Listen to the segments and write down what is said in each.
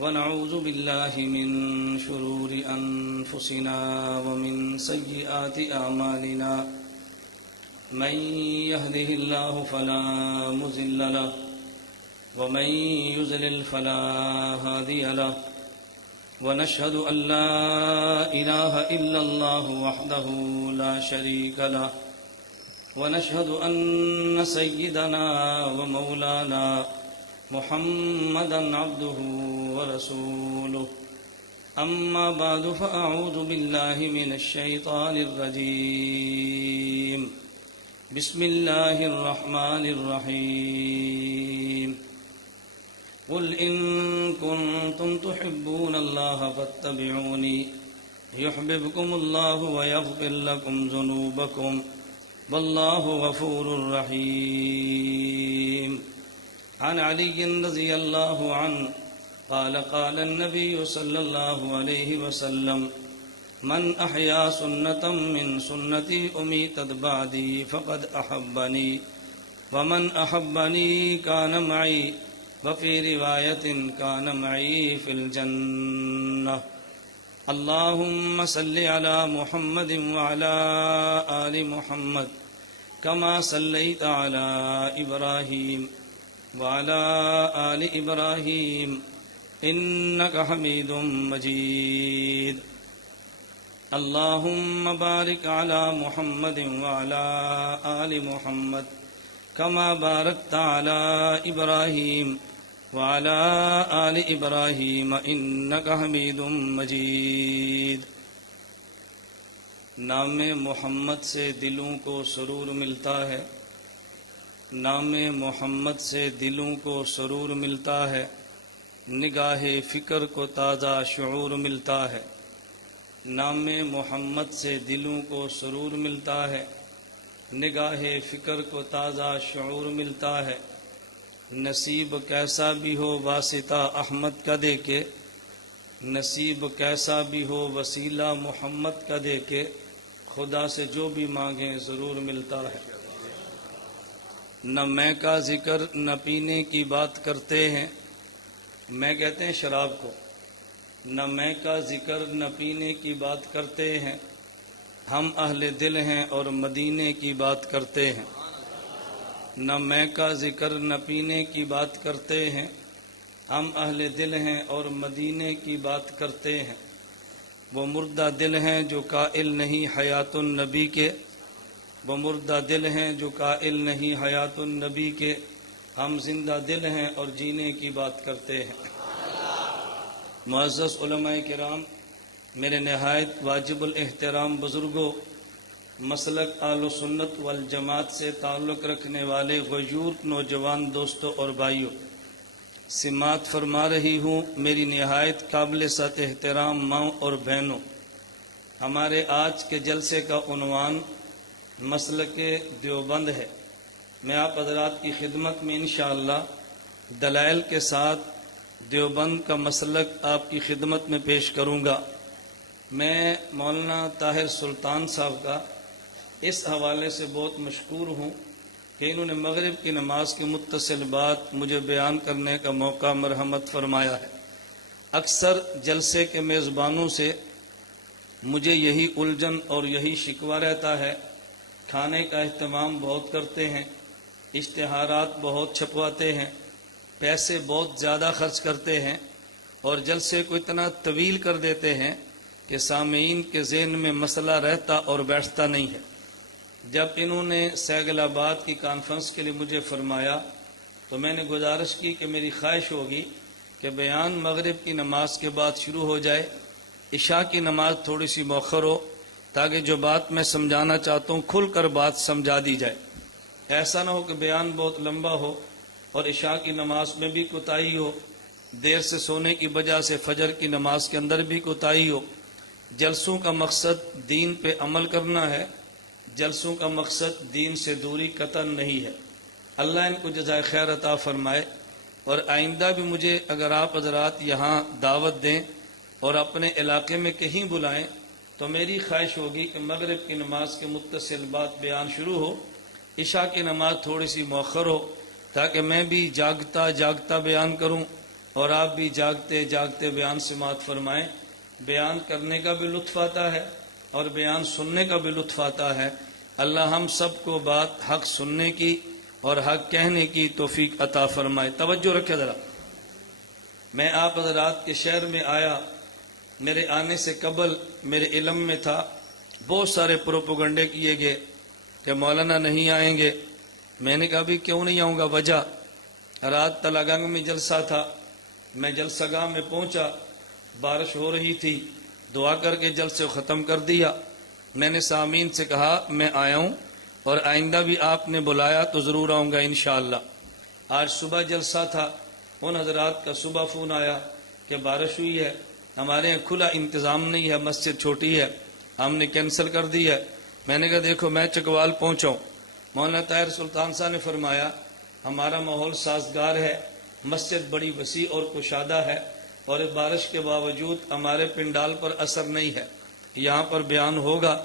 ونعوذ بالله من شرور أنفسنا ومن سيئات أعمالنا من يهده الله فلا مضل له ومن يضلل فلا هادي له ونشهد أن لا إله إلا الله وحده لا شريك له ونشهد أن سيدنا ومولانا محمدا عبده ورسوله أما بعد فأعوذ بالله من الشيطان الرجيم بسم الله الرحمن الرحيم قل إن كنتم تحبون الله فاتبعوني يحببكم الله ويغفر لكم ذنوبكم والله غفور رحيم عن علي رضي الله عنه قال قال النبي صلى الله عليه وسلم من أحيا سنة من سنتي أميتت بعدي فقد أحبني ومن أحبني كان معي وفي رواية كان معي في الجنة اللهم صل على محمد وعلى آل محمد كما صليت على إبراهيم وعلى آل إبراهيم إنك حميد مجيد اللهم بارك على محمد وعلى آل محمد كما باركت على إبراهيم وعلى آل إبراهيم إنك حميد مجيد نام محمد سے دلوں کو سرور ملتا ہے، نام محمد سے دلوں کو سرور ملتا ہے، نگاہ فکر کو تازہ شعور ملتا ہے۔ نام محمد سے دلوں کو سرور ملتا ہے، نگاہ فکر کو تازہ شعور ملتا ہے۔ نصیب کیسا بھی ہو واسطہ احمد کا دے کے، نصیب کیسا بھی ہو وسیلہ محمد کا دے کے، خدا سے جو بھی مانگیں ضرور ملتا ہے۔ نہ میں کا ذکر نہ پینے کی بات کرتے ہیں، میں کہتے ہیں شراب کو، نہ میں کا ذکر نہ پینے کی بات کرتے ہیں، ہم اہل دل ہیں اور مدینے کی بات کرتے ہیں۔ نہ میں کا ذکر نہ پینے کی بات کرتے ہیں، ہم اہل دل ہیں اور مدینے کی بات کرتے ہیں۔ وہ مردہ دل ہیں جو قائل نہیں حیات النبی کے، وہ مردہ دل ہیں جو قائل نہیں حیات النبی کے، ہم زندہ دل ہیں اور جینے کی بات کرتے ہیں۔ معزز علماء کرام، میرے نہایت واجب الاحترام بزرگوں، مسلک اہل سنت والجماعت سے تعلق رکھنے والے غیور نوجوان دوستوں اور بھائیوں، سماعت فرما رہی ہوں میری نہایت قابل ست احترام ماؤں اور بہنوں، ہمارے آج کے جلسے کا عنوان مسلک دیوبند ہے۔ میں آپ حضرات کی خدمت میں انشاءاللہ دلائل کے ساتھ دیوبند کا مسلک آپ کی خدمت میں پیش کروں گا۔ میں مولانا طاہر سلطان صاحب کا اس حوالے سے بہت مشکور ہوں کہ انہوں نے مغرب کی نماز کے متصل بات مجھے بیان کرنے کا موقع مرحمت فرمایا ہے۔ اکثر جلسے کے میزبانوں سے مجھے یہی الجھن اور یہی شکوہ رہتا ہے، کھانے کا اہتمام بہت کرتے ہیں، اشتہارات بہت چھپواتے ہیں، پیسے بہت زیادہ خرچ کرتے ہیں اور جلسے کو اتنا طویل کر دیتے ہیں کہ سامعین کے ذہن میں مسئلہ رہتا اور بیٹھتا نہیں ہے۔ جب انہوں نے سیگل آباد کی کانفرنس کے لیے مجھے فرمایا تو میں نے گزارش کی کہ میری خواہش ہوگی کہ بیان مغرب کی نماز کے بعد شروع ہو جائے، عشاء کی نماز تھوڑی سی مؤخر ہو تاکہ جو بات میں سمجھانا چاہتا ہوں کھل کر بات سمجھا دی جائے۔ ایسا نہ ہو کہ بیان بہت لمبا ہو اور عشاء کی نماز میں بھی کوتاہی ہو، دیر سے سونے کی وجہ سے فجر کی نماز کے اندر بھی کوتاہی ہو۔ جلسوں کا مقصد دین پہ عمل کرنا ہے، جلسوں کا مقصد دین سے دوری قطعاً نہیں ہے۔ اللہ ان کو جزائے خیر عطا فرمائے، اور آئندہ بھی مجھے اگر آپ حضرات یہاں دعوت دیں اور اپنے علاقے میں کہیں بلائیں تو میری خواہش ہوگی کہ مغرب کی نماز کے متصل بات بیان شروع ہو، عشاء کی نماز تھوڑی سی مؤخر ہو تاکہ میں بھی جاگتا بیان کروں اور آپ بھی جاگتے جاگتے بیان سماعت فرمائیں۔ بیان کرنے کا بھی لطف آتا ہے اور بیان سننے کا بھی لطف آتا ہے۔ اللہ ہم سب کو بات حق سننے کی اور حق کہنے کی توفیق عطا فرمائے۔ توجہ رکھے ذرا، میں آپ حضرات کے شہر میں آیا، میرے آنے سے قبل میرے علم میں تھا، بہت سارے پروپیگنڈے کیے گئے کہ مولانا نہیں آئیں گے۔ میں نے کہا بھی کیوں نہیں آؤں گا، وجہ رات تلاگنگ میں جلسہ تھا، میں جلسہ گاہ میں پہنچا، بارش ہو رہی تھی، دعا کر کے جلسے ختم کر دیا۔ میں نے سامعین سے کہا میں آیا ہوں اور آئندہ بھی آپ نے بلایا تو ضرور آؤں گا انشاءاللہ۔ آج صبح جلسہ تھا، ان حضرات کا صبح فون آیا کہ بارش ہوئی ہے، ہمارے یہاں کھلا انتظام نہیں ہے، مسجد چھوٹی ہے، ہم نے کینسل کر دی ہے۔ میں نے کہا دیکھو میں چکوال پہنچا ہوں، مولانا طاہر سلطان صاحب نے فرمایا ہمارا ماحول سازگار ہے، مسجد بڑی وسیع اور کشادہ ہے، اور بارش کے باوجود ہمارے پنڈال پر اثر نہیں ہے، یہاں پر بیان ہوگا۔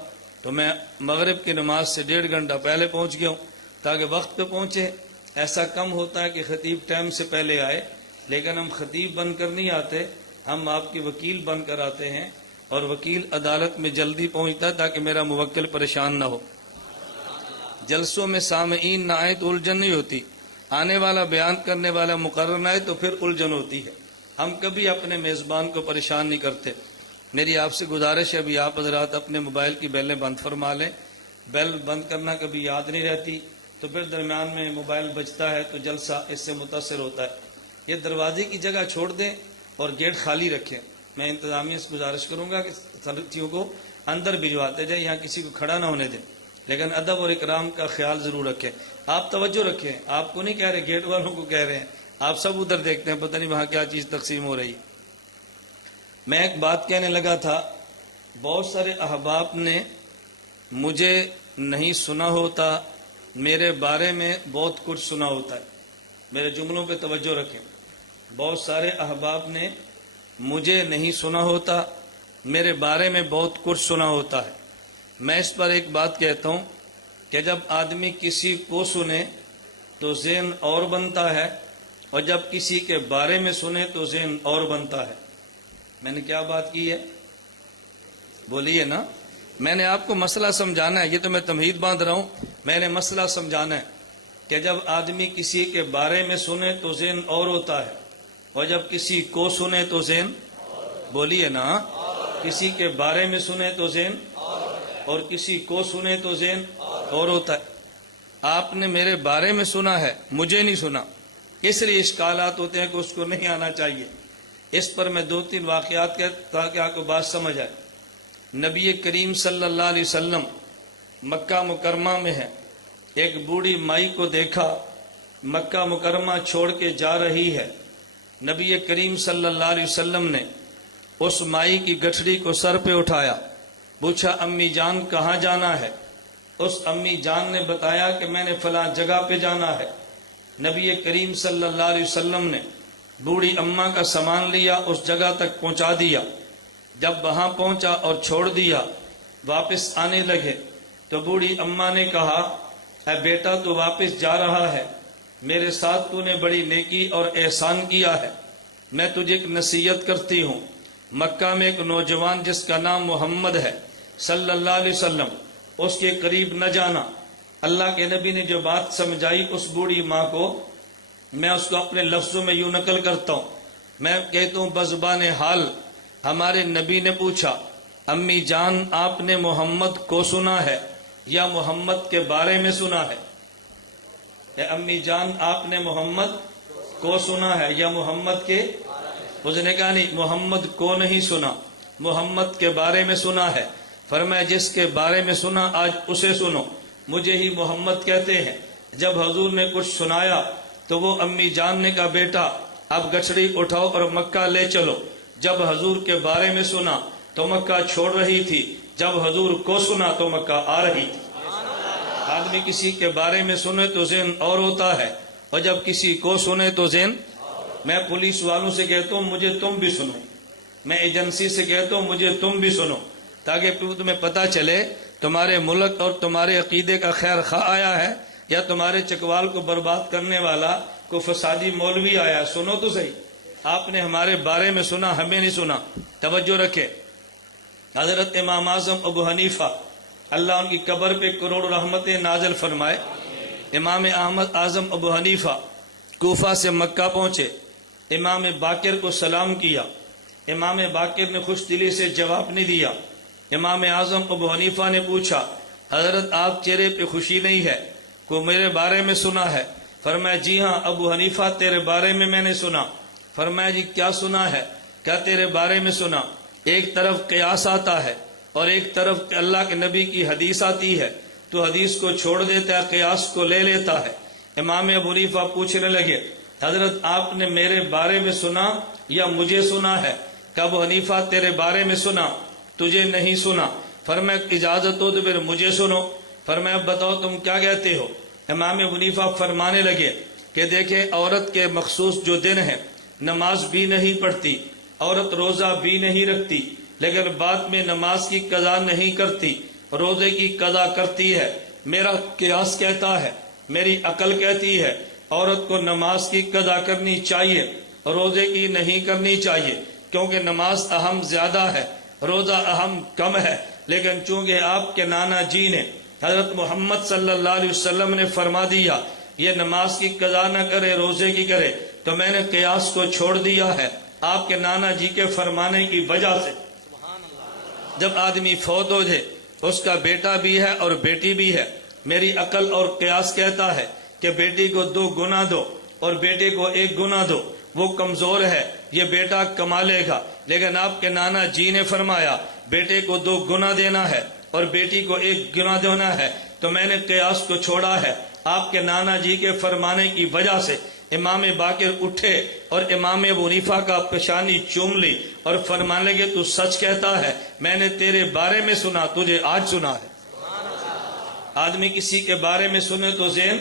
تو میں مغرب کی نماز سے 1.5 گھنٹہ پہلے پہنچ گیا ہوں تاکہ وقت پہ پہنچے۔ ایسا کم ہوتا ہے کہ خطیب ٹائم سے پہلے آئے، لیکن ہم خطیب بن کر نہیں آتے، ہم آپ کی وکیل بن کر آتے ہیں، اور وکیل عدالت میں جلدی پہنچتا ہے تاکہ میرا موکل پریشان نہ ہو۔ جلسوں میں سامعین نہ آئے تو الجھن نہیں ہوتی، آنے والا بیان کرنے والا مقرر نہ آئے تو پھر الجھن ہوتی ہے۔ ہم کبھی اپنے میزبان کو پریشان نہیں کرتے۔ میری آپ سے گزارش ہے ابھی آپ حضرات اپنے موبائل کی بیلیں بند فرما لیں، بیل بند کرنا کبھی یاد نہیں رہتی تو پھر درمیان میں موبائل بجتا ہے تو جلسہ اس سے متاثر ہوتا ہے۔ یہ دروازے کی جگہ چھوڑ دیں اور گیٹ خالی رکھیں۔ میں انتظامیہ سے گزارش کروں گا کہ ساتھیوں کو اندر بھجواتے جائیں، یہاں کسی کو کھڑا نہ ہونے دیں، لیکن ادب اور اکرام کا خیال ضرور رکھیں۔ آپ توجہ رکھیں، آپ کو نہیں کہہ رہے، گیٹ والوں کو کہہ رہے ہیں، آپ سب ادھر دیکھتے ہیں، پتہ نہیں وہاں کیا چیز تقسیم ہو رہی۔ میں ایک بات کہنے لگا تھا، بہت سارے احباب نے مجھے نہیں سنا ہوتا، میرے بارے میں بہت کچھ سنا ہوتا ہے۔ میرے جملوں پہ توجہ رکھیں، بہت سارے احباب نے مجھے نہیں سنا ہوتا، میرے بارے میں بہت کچھ سنا ہوتا ہے۔ میں اس پر ایک بات کہتا ہوں کہ جب آدمی کسی کو سنے تو ذہن اور بنتا ہے، اور جب کسی کے بارے میں سنے تو ذہن اور بنتا ہے۔ میں نے کیا بات کی ہے؟ بولیے نا۔ میں نے آپ کو مسئلہ سمجھانا ہے، یہ تو میں تمہید باندھ رہا ہوں، میں نے مسئلہ سمجھانا ہے کہ جب آدمی کسی کے بارے میں سنے تو ذہن اور ہوتا ہے، اور جب کسی کو سنے تو ذہن، بولیے نا، کسی کے بارے میں سنے تو ذہن اور کسی کو سنے تو ذہن اور ہوتا ہے۔ آپ نے میرے بارے میں سنا ہے، مجھے نہیں سنا، اس لیے اشکالات ہوتے ہیں کہ اس کو نہیں آنا چاہیے۔ اس پر میں 2-3 واقعات کہتا تاکہ آپ کو بات سمجھ آئے۔ نبی کریم صلی اللہ علیہ وسلم مکہ مکرمہ میں ہے، ایک بوڑھی مائی کو دیکھا، مکہ مکرمہ چھوڑ کے جا رہی ہے۔ نبی کریم صلی اللہ علیہ وسلم نے اس مائی کی گٹھڑی کو سر پہ اٹھایا، پوچھا امی جان کہاں جانا ہے؟ اس امی جان نے بتایا کہ میں نے فلاں جگہ پہ جانا ہے۔ نبی کریم صلی اللہ علیہ وسلم نے بوڑھی اماں کا سامان لیا، اس جگہ تک پہنچا دیا۔ جب وہاں پہنچا اور چھوڑ دیا، واپس آنے لگے تو بوڑھی اماں نے کہا اے بیٹا تو واپس جا رہا ہے، میرے ساتھ تو نے بڑی نیکی اور احسان کیا ہے، میں تجھے ایک نصیحت کرتی ہوں، مکہ میں ایک نوجوان جس کا نام محمد ہے صلی اللہ علیہ وسلم، اس کے قریب نہ جانا۔ اللہ کے نبی نے جو بات سمجھائی اس بوڑھی ماں کو، میں اس کو اپنے لفظوں میں یوں نقل کرتا ہوں، میں کہتا ہوں بزبان حال، ہمارے نبی نے پوچھا امی جان آپ نے محمد کو سنا ہے یا محمد کے بارے میں سنا ہے؟ اے امی جان آپ نے محمد کو سنا ہے یا محمد کے؟ اس نے کہا نہیں، محمد کو نہیں سنا، محمد کے بارے میں سنا ہے۔ فرمایا جس کے بارے میں سنا آج اسے سنو، مجھے ہی محمد کہتے ہیں۔ جب حضور نے کچھ سنایا تو وہ امی جان نے کہا بیٹا اب گٹھڑی اٹھاؤ اور مکہ لے چلو۔ جب حضور کے بارے میں سنا تو مکہ چھوڑ رہی تھی، جب حضور کو سنا تو مکہ آ رہی تھی۔ آدمی کسی کے بارے میں سنے تو ذہن اور ہوتا ہے، اور جب کسی کو سنے تو ذہن۔ میں پولیس والوں سے کہتا ہوں مجھے تم بھی سنو، میں ایجنسی سے کہتا ہوں مجھے تم بھی سنو، تاکہ تمہیں پتہ چلے تمہارے ملک اور تمہارے عقیدے کا خیر خواہ آیا ہے یا تمہارے چکوال کو برباد کرنے والا کوئی فسادی مولوی آیا ہے۔ سنو تو صحیح، آپ نے ہمارے بارے میں سنا، ہمیں نہیں سنا۔ توجہ رکھے، حضرت امام اعظم ابو حنیفہ اللہ ان کی قبر پہ کروڑ رحمتیں نازل فرمائے، امام احمد اعظم ابو حنیفہ کوفہ سے مکہ پہنچے، امام باقر کو سلام کیا، امام باقر نے خوش دلی سے جواب نہیں دیا۔ امام اعظم ابو حنیفہ نے پوچھا، حضرت آپ چہرے پہ خوشی نہیں ہے، کوئی میرے بارے میں سنا ہے؟ فرمایا جی ہاں ابو حنیفہ تیرے بارے میں نے سنا۔ فرمایا جی کیا سنا ہے؟ کیا تیرے بارے میں سنا؟ ایک طرف قیاس آتا ہے اور ایک طرف اللہ کے نبی کی حدیث آتی ہے، تو حدیث کو چھوڑ دیتا ہے، قیاس کو لے لیتا ہے۔ امام ابو حنیفہ پوچھنے لگے، حضرت آپ نے میرے بارے میں سنا یا مجھے سنا ہے؟ کہ ابو حنیفہ تیرے بارے میں سنا، تجھے نہیں سنا۔ فرمایا اجازت ہو تو پھر مجھے سنو۔ فرمایا بتاؤ تم کیا کہتے ہو؟ امام ابو حنیفہ فرمانے لگے کہ دیکھیں عورت کے مخصوص جو دن ہیں، نماز بھی نہیں پڑھتی، عورت روزہ بھی نہیں رکھتی، لیکن بعد میں نماز کی قضا نہیں کرتی، روزے کی قضا کرتی ہے۔ میرا قیاس کہتا ہے، میری عقل کہتی ہے عورت کو نماز کی قضا کرنی چاہیے، روزے کی نہیں کرنی چاہیے، کیونکہ نماز اہم زیادہ ہے، روزہ اہم کم ہے۔ لیکن چونکہ آپ کے نانا جی نے حضرت محمد صلی اللہ علیہ وسلم نے فرما دیا یہ نماز کی قضا نہ کرے روزے کی کرے، تو میں نے قیاس کو چھوڑ دیا ہے آپ کے نانا جی کے فرمانے کی وجہ سے۔ جب آدمی فوت ہو جائے اس کا بیٹا بھی ہے اور بیٹی بھی ہے، میری عقل اور قیاس کہتا ہے کہ بیٹی کو 2 گنا دو اور بیٹے کو 1 گنا دو، وہ کمزور ہے یہ بیٹا کما لے گا، لیکن آپ کے نانا جی نے فرمایا بیٹے کو 2 گنا دینا ہے اور بیٹی کو 1 گنا دینا ہے، تو میں نے قیاس کو چھوڑا ہے آپ کے نانا جی کے فرمانے کی وجہ سے۔ امام باقر اٹھے اور امام ابو حنیفہ کا پیشانی چوم لی اور فرمانے لگے تو سچ کہتا ہے، میں نے تیرے بارے میں سنا، تجھے آج سنا ہے۔ آدمی کسی کے بارے میں سنے تو ذہن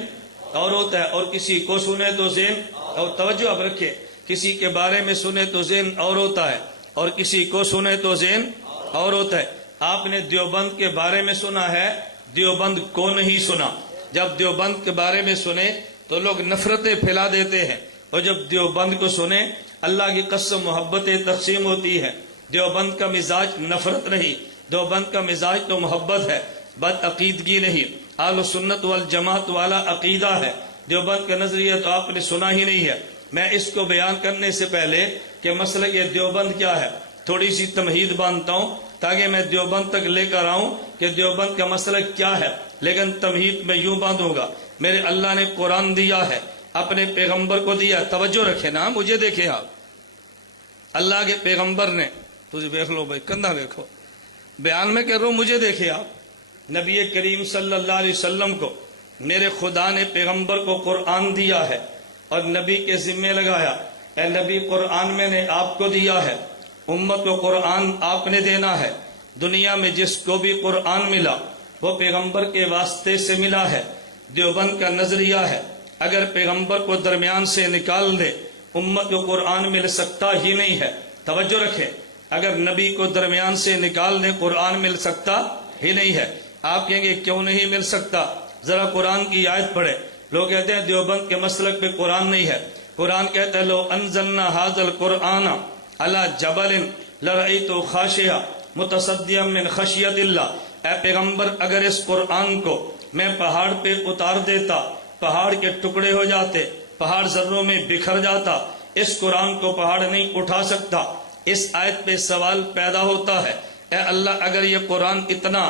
اور ہوتا ہے اور کسی کو سنے تو ذہن اور توجہ اب رکھے، کسی کے بارے میں سنے تو ذہن اور ہوتا ہے اور کسی کو سنے تو ذہن اور ہوتا ہے۔ آپ نے دیوبند کے بارے میں سنا ہے، دیوبند کو نہیں سنا۔ جب دیوبند کے بارے میں سنے تو لوگ نفرتیں پھیلا دیتے ہیں، اور جب دیوبند کو سنے اللہ کی قسم محبتیں تقسیم ہوتی ہے۔ دیوبند کا مزاج نفرت نہیں، دیوبند کا مزاج تو محبت ہے، بد عقیدگی نہیں، اہل سنت والجماعت والا عقیدہ ہے۔ دیوبند کا نظریہ تو آپ نے سنا ہی نہیں ہے۔ میں اس کو بیان کرنے سے پہلے کہ مسئلہ یہ دیوبند کیا ہے تھوڑی سی تمہید باندھتا ہوں تاکہ میں دیوبند تک لے کر آؤں کہ دیوبند کا مسئلہ کیا ہے، لیکن تمہید میں یوں باندھوں گا۔ میرے اللہ نے قرآن دیا ہے، اپنے پیغمبر کو دیا، توجہ رکھے نا، مجھے دیکھے آپ، اللہ کے پیغمبر نے، تجھے دیکھ لو بھائی کندھا دیکھو، بیان میں کہہ رہا ہوں مجھے دیکھے آپ، نبی کریم صلی اللہ علیہ وسلم کو میرے خدا نے پیغمبر کو قرآن دیا ہے اور نبی کے ذمے لگایا، اے نبی قرآن میں نے آپ کو دیا ہے، امت کو قرآن آپ نے دینا ہے۔ دنیا میں جس کو بھی قرآن ملا وہ پیغمبر کے واسطے سے ملا ہے۔ دیوبند کا نظریہ ہے اگر پیغمبر کو درمیان سے نکال دے امت کو قرآن مل سکتا ہی نہیں ہے۔ توجہ رکھے، اگر نبی کو درمیان سے نکال دے قرآن مل سکتا ہی نہیں ہے۔ آپ کہیں گے کیوں نہیں مل سکتا؟ ذرا قرآن کی آیت پڑھے۔ لوگ کہتے ہیں دیوبند کے مسلک پہ قرآن نہیں ہے، قرآن کہتا ہے لو انزلنا ھذا القرآن علی جبل لرأیتہ خاشعا متصدعا من خشیۃ اللہ۔ اے پیغمبر اگر اس قرآن کو میں پہاڑ پہ اتار دیتا پہاڑ کے ٹکڑے ہو جاتے، پہاڑ ذروں میں بکھر جاتا، اس قرآن کو پہاڑ نہیں اٹھا سکتا۔ اس آیت پہ سوال پیدا ہوتا ہے، اے اللہ اگر یہ قرآن اتنا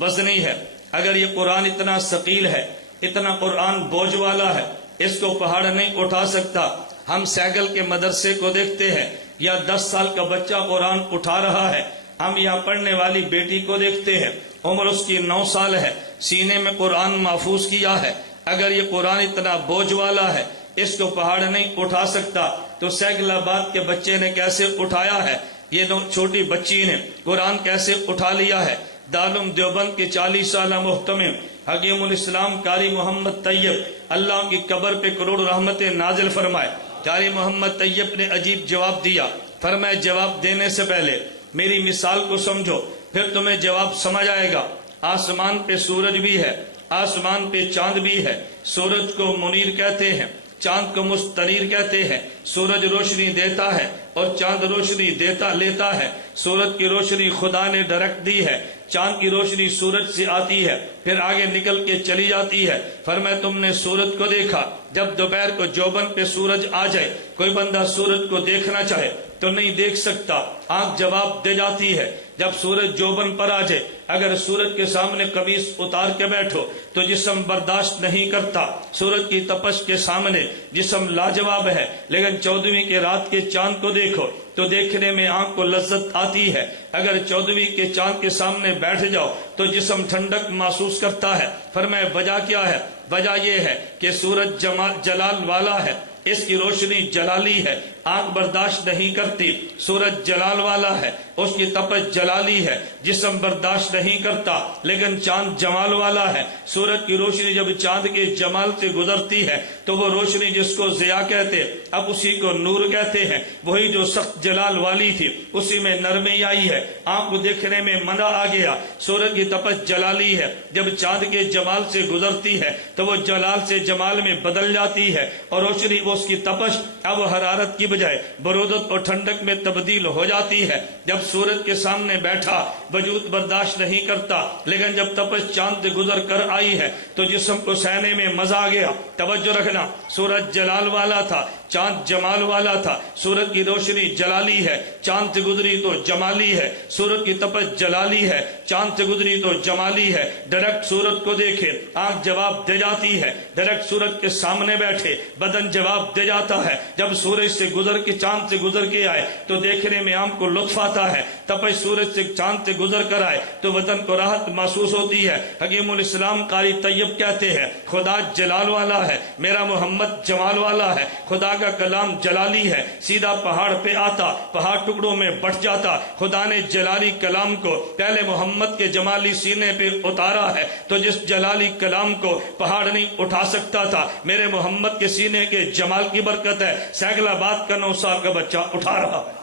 وزنی ہے، اگر یہ قرآن اتنا ثقیل ہے، اتنا قرآن بوجھ والا ہے، اس کو پہاڑ نہیں اٹھا سکتا۔ ہم سائیکل کے مدرسے کو دیکھتے ہیں یا 10 سال کا بچہ قرآن اٹھا رہا ہے، ہم یہاں پڑھنے والی بیٹی کو دیکھتے ہیں عمر اس کی 9 سال ہے، سینے میں قرآن محفوظ کیا ہے۔ اگر یہ قرآن اتنا بوجھ والا ہے اس کو پہاڑ نہیں اٹھا سکتا تو سیکل آباد کے بچے نے کیسے اٹھایا ہے؟ یہ چھوٹی بچی نے قرآن کیسے اٹھا لیا ہے؟ دارالعلوم دیوبند کے 40 سالہ محتمم حکیم الاسلام قاری محمد طیب اللہ کی قبر پہ کروڑ رحمتیں نازل فرمائے، قاری محمد طیب نے عجیب جواب دیا۔ فرمایا جواب دینے سے پہلے میری مثال کو سمجھو پھر تمہیں جواب سمجھ آئے گا۔ آسمان پہ سورج بھی ہے، آسمان پہ چاند بھی ہے، سورج کو منیر کہتے ہیں، چاند کو مستنیر کہتے ہیں۔ سورج روشنی دیتا ہے اور چاند روشنی دیتا لیتا ہے۔ سورج کی روشنی خدا نے ڈائریکٹ دی ہے، چاند کی روشنی سورج سے آتی ہے پھر آگے نکل کے چلی جاتی ہے۔ فرمایا تم نے سورج کو دیکھا، جب دوپہر کو جوبن پہ سورج آ جائے، کوئی بندہ سورج کو دیکھنا چاہے تو نہیں دیکھ سکتا، آنکھ جواب دے جاتی ہے۔ جب سورج جوبن پر آ جائے، اگر سورج کے سامنے قمیص اتار کے بیٹھو تو جسم برداشت نہیں کرتا، سورج کی تپش کے سامنے جسم لاجواب ہے، لیکن 14ویں کے رات کے چاند کو دیکھو تو دیکھنے میں آنکھ کو لذت آتی ہے۔ اگر 14ویں کے چاند کے سامنے بیٹھ جاؤ تو جسم ٹھنڈک محسوس کرتا ہے۔ فرمایا وجہ کیا ہے؟ وجہ یہ ہے کہ سورج جلال والا ہے، اس کی روشنی جلالی ہے، آنکھ برداشت نہیں کرتی۔ سورج جلال والا ہے، اس کی تپش جلالی ہے، جسم برداشت نہیں کرتا، لیکن چاند جمال والا ہے۔ سورج کی روشنی جب چاند کے جمال سے گزرتی ہے تو وہ روشنی جس کو ضیاء کہتے اب اسی کو نور کہتے ہیں، وہی جو سخت جلال والی تھی اسی میں نرمی آئی ہے، آنکھ کو دیکھنے میں مزہ آ گیا۔ سورج کی تپش جلالی ہے، جب چاند کے جمال سے گزرتی ہے تو وہ جلال سے جمال میں بدل جاتی ہے، اور روشنی اس کی تپش اب حرارت کی بجائے برودت اور ٹھنڈک میں تبدیل ہو جاتی ہے۔ جب سورج کے سامنے بیٹھا وجود برداشت نہیں کرتا، لیکن جب تپش چاند سے گزر کر آئی ہے تو جسم کو سہنے میں مزہ آ گیا۔ توجہ رکھنا، سورج جلال والا تھا، چاند جمال والا تھا۔ سورج کی روشنی جلالی ہے، چاند سے گزری تو جمالی ہے۔ سورج کی تپش جلالی ہے، چاند سے گزری تو جمالی ہے۔ ڈائریکٹ سورج کو دیکھے آنکھ جواب دے جاتی ہے، ڈائریکٹ سورج کے سامنے بیٹھے بدن جواب دے جاتا ہے۔ جب سورج سے گزر کے چاند سے گزر کے آئے تو دیکھنے میں آنکھ کو لطف آتا ہے، تپش سورج سے چاند سے گزر کر آئے تو بدن کو راحت محسوس ہوتی ہے۔ حکیم الاسلام قاری طیب کہتے ہیں خدا جلال والا ہے، میرا محمد جمال والا ہے۔ خدا کا کلام جلالی ہے، سیدھا پہاڑ پہ آتا پہاڑ ٹکڑوں میں بٹ جاتا۔ خدا نے جلالی کلام کو پہلے محمد کے جمالی سینے پہ اتارا ہے، تو جس جلالی کلام کو پہاڑ نہیں اٹھا سکتا تھا، میرے محمد کے سینے کے جمال کی برکت ہے سینکڑ آباد کا 9 سال کا بچہ اٹھا رہا ہے۔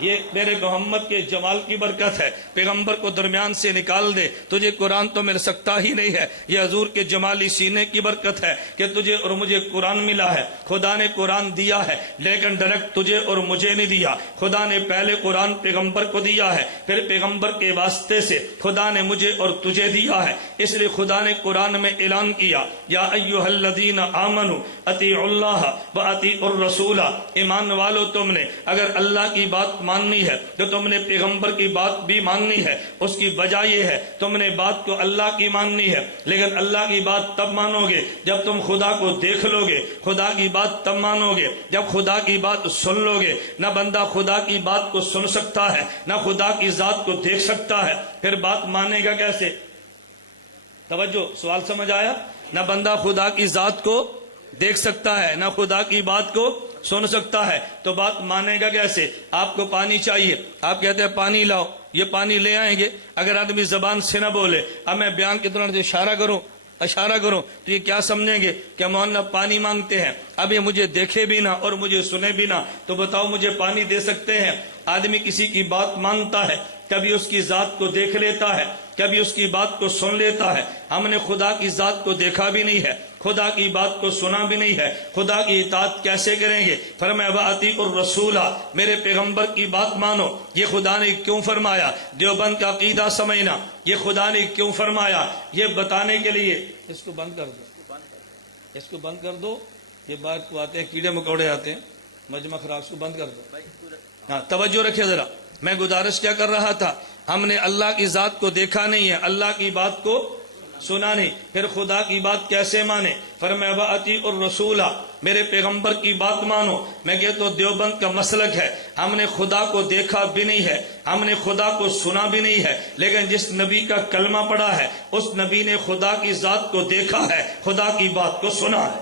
یہ میرے محمد کے جمال کی برکت ہے۔ پیغمبر کو درمیان سے نکال دے تجھے قرآن تو مل سکتا ہی نہیں ہے، یہ حضور کے جمالی سینے کی برکت ہے کہ تجھے اور مجھے قرآن ملا ہے۔ خدا نے قرآن دیا ہے لیکن ڈائریکٹ تجھے اور مجھے نہیں دیا، خدا نے پہلے قرآن پیغمبر کو دیا ہے، پھر پیغمبر کے واسطے سے خدا نے مجھے اور تجھے دیا ہے۔ اس لیے خدا نے قرآن میں اعلان کیا یا ایھا الذین آمنوا اطیعوا اللہ واطیعوا الرسول، ایمان والو تم نے اگر اللہ کی بات ماننی ہے تو تم نے پیغمبر کی بات بھی ماننی ہے۔ اس کی وجہ یہ ہے تم نے بات کو اللہ کی ماننی ہے، لیکن اللہ کی بات تب مانو گے جب تم خدا کو دیکھ لو گے، خدا کی بات تب مانو گے جب خدا کی بات سن لو گے۔ نہ بندہ خدا کی بات کو سن سکتا ہے، نہ خدا کی ذات کو دیکھ سکتا ہے، پھر بات مانے گا کیسے؟ توجہ، سوال سمجھ آیا؟ نہ بندہ خدا کی ذات کو دیکھ سکتا ہے، نہ خدا کی بات کو سن سکتا ہے، تو بات مانے گا کیسے؟ آپ کو پانی چاہیے، آپ کہتے ہیں پانی لاؤ، یہ پانی لے آئیں گے۔ اگر آدمی زبان سے نہ بولے، اب میں بیان کے دوران اشارہ کروں تو یہ کیا سمجھیں گے کہ مولانا پانی مانگتے ہیں، اب یہ مجھے دیکھے بھی نہ اور مجھے سنے بھی نہ، تو بتاؤ مجھے پانی دے سکتے ہیں؟ آدمی کسی کی بات مانگتا ہے، کبھی اس کی ذات کو دیکھ لیتا ہے، کبھی اس کی بات کو سن لیتا ہے۔ ہم نے خدا کی ذات کو دیکھا بھی نہیں ہے، خدا کی بات کو سنا بھی نہیں ہے، خدا کی اطاعت کیسے کریں گے؟ فرمایا واطیعوا الرسول، میرے پیغمبر کی بات مانو۔ یہ خدا نے کیوں فرمایا؟ دیوبند کا عقیدہ سمجھنا، یہ خدا نے کیوں فرمایا یہ بتانے کے لیے۔ اس کو بند کر دو، اس کو بند کر دو، یہ باہر کو آتے ہیں کیڑے مکوڑے آتے ہیں، مجمع خراب، اس کو بند کر دو۔ ہاں توجہ رکھے ذرا، میں گزارش کیا کر رہا تھا، ہم نے اللہ کی ذات کو دیکھا نہیں ہے، اللہ کی بات کو سنا نہیں، پھر خدا کی بات کیسے مانے؟ فرمایا واطیعوا الرسول، میرے پیغمبر کی بات مانو۔ میں کہتا ہوں دیوبند کا مسلک ہے، ہم نے خدا کو دیکھا بھی نہیں ہے، ہم نے خدا کو سنا بھی نہیں ہے، لیکن جس نبی کا کلمہ پڑھا ہے اس نبی نے خدا کی ذات کو دیکھا ہے، خدا کی بات کو سنا ہے۔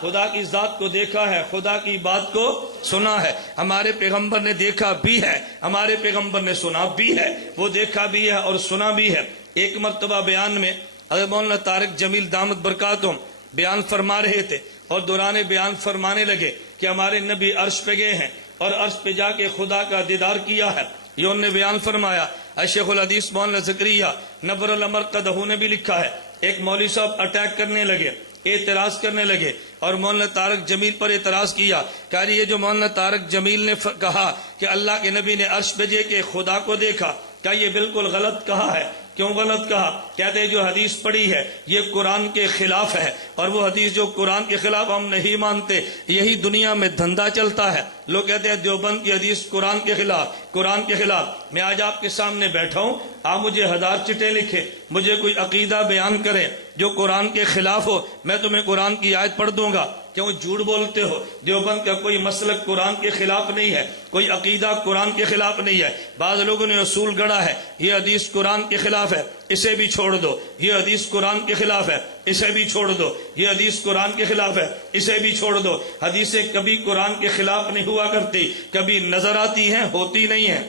خدا کی ذات کو دیکھا ہے، خدا کی بات کو سنا ہے۔ ہمارے پیغمبر نے دیکھا بھی ہے، ہمارے پیغمبر نے سنا بھی ہے، وہ دیکھا بھی ہے اور سنا بھی ہے۔ ایک مرتبہ بیان میں حضرت مولانا طارق جمیل دامت برکاتہم بیان فرما رہے تھے، اور دوران بیان فرمانے لگے کہ ہمارے نبی عرش پہ گئے ہیں اور عرش پہ جا کے خدا کا دیدار کیا ہے۔ یہ انہوں نے بیان فرمایا۔ شیخ الحدیث مولانا زکریا نبر الامر قدہو نے بھی لکھا ہے، ایک مولوی صاحب اٹیک کرنے لگے، اعتراض کرنے لگے اور مولانا طارق جمیل پر اعتراض کیا کہ یہ جو مولانا طارق جمیل نے کہا کہ اللہ کے نبی نے عرش بھیجے کہ خدا کو دیکھا، کیا یہ بالکل غلط کہا ہے؟ کیوں غلط کہا؟ کہتے ہیں جو حدیث پڑھی ہے یہ قرآن کے خلاف ہے، اور وہ حدیث جو قرآن کے خلاف ہم نہیں مانتے، یہی دنیا میں دھندا چلتا ہے۔ لوگ کہتے ہیں دیوبند کی حدیث قرآن کے خلاف، قرآن کے خلاف۔ میں آج آپ کے سامنے بیٹھا ہوں، آپ مجھے 1000 چٹیں لکھیں، مجھے کوئی عقیدہ بیان کریں جو قرآن کے خلاف ہو، میں تمہیں قرآن کی آیت پڑھ دوں گا۔ کیوں جھوٹ بولتے ہو؟ دیوبند کا کوئی مسلک قرآن کے خلاف نہیں ہے، کوئی عقیدہ قرآن کے خلاف نہیں ہے۔ بعض لوگوں نے اصول گڑا ہے، یہ حدیث قرآن کے خلاف ہے، اسے بھی چھوڑ دو، یہ حدیث قرآن کے خلاف ہے، اسے بھی چھوڑ دو، یہ حدیث قرآن کے خلاف ہے، اسے بھی چھوڑ دو۔ حدیثیں کبھی قرآن کے خلاف نہیں ہوا کرتی، کبھی نظر آتی ہیں، ہوتی نہیں ہیں۔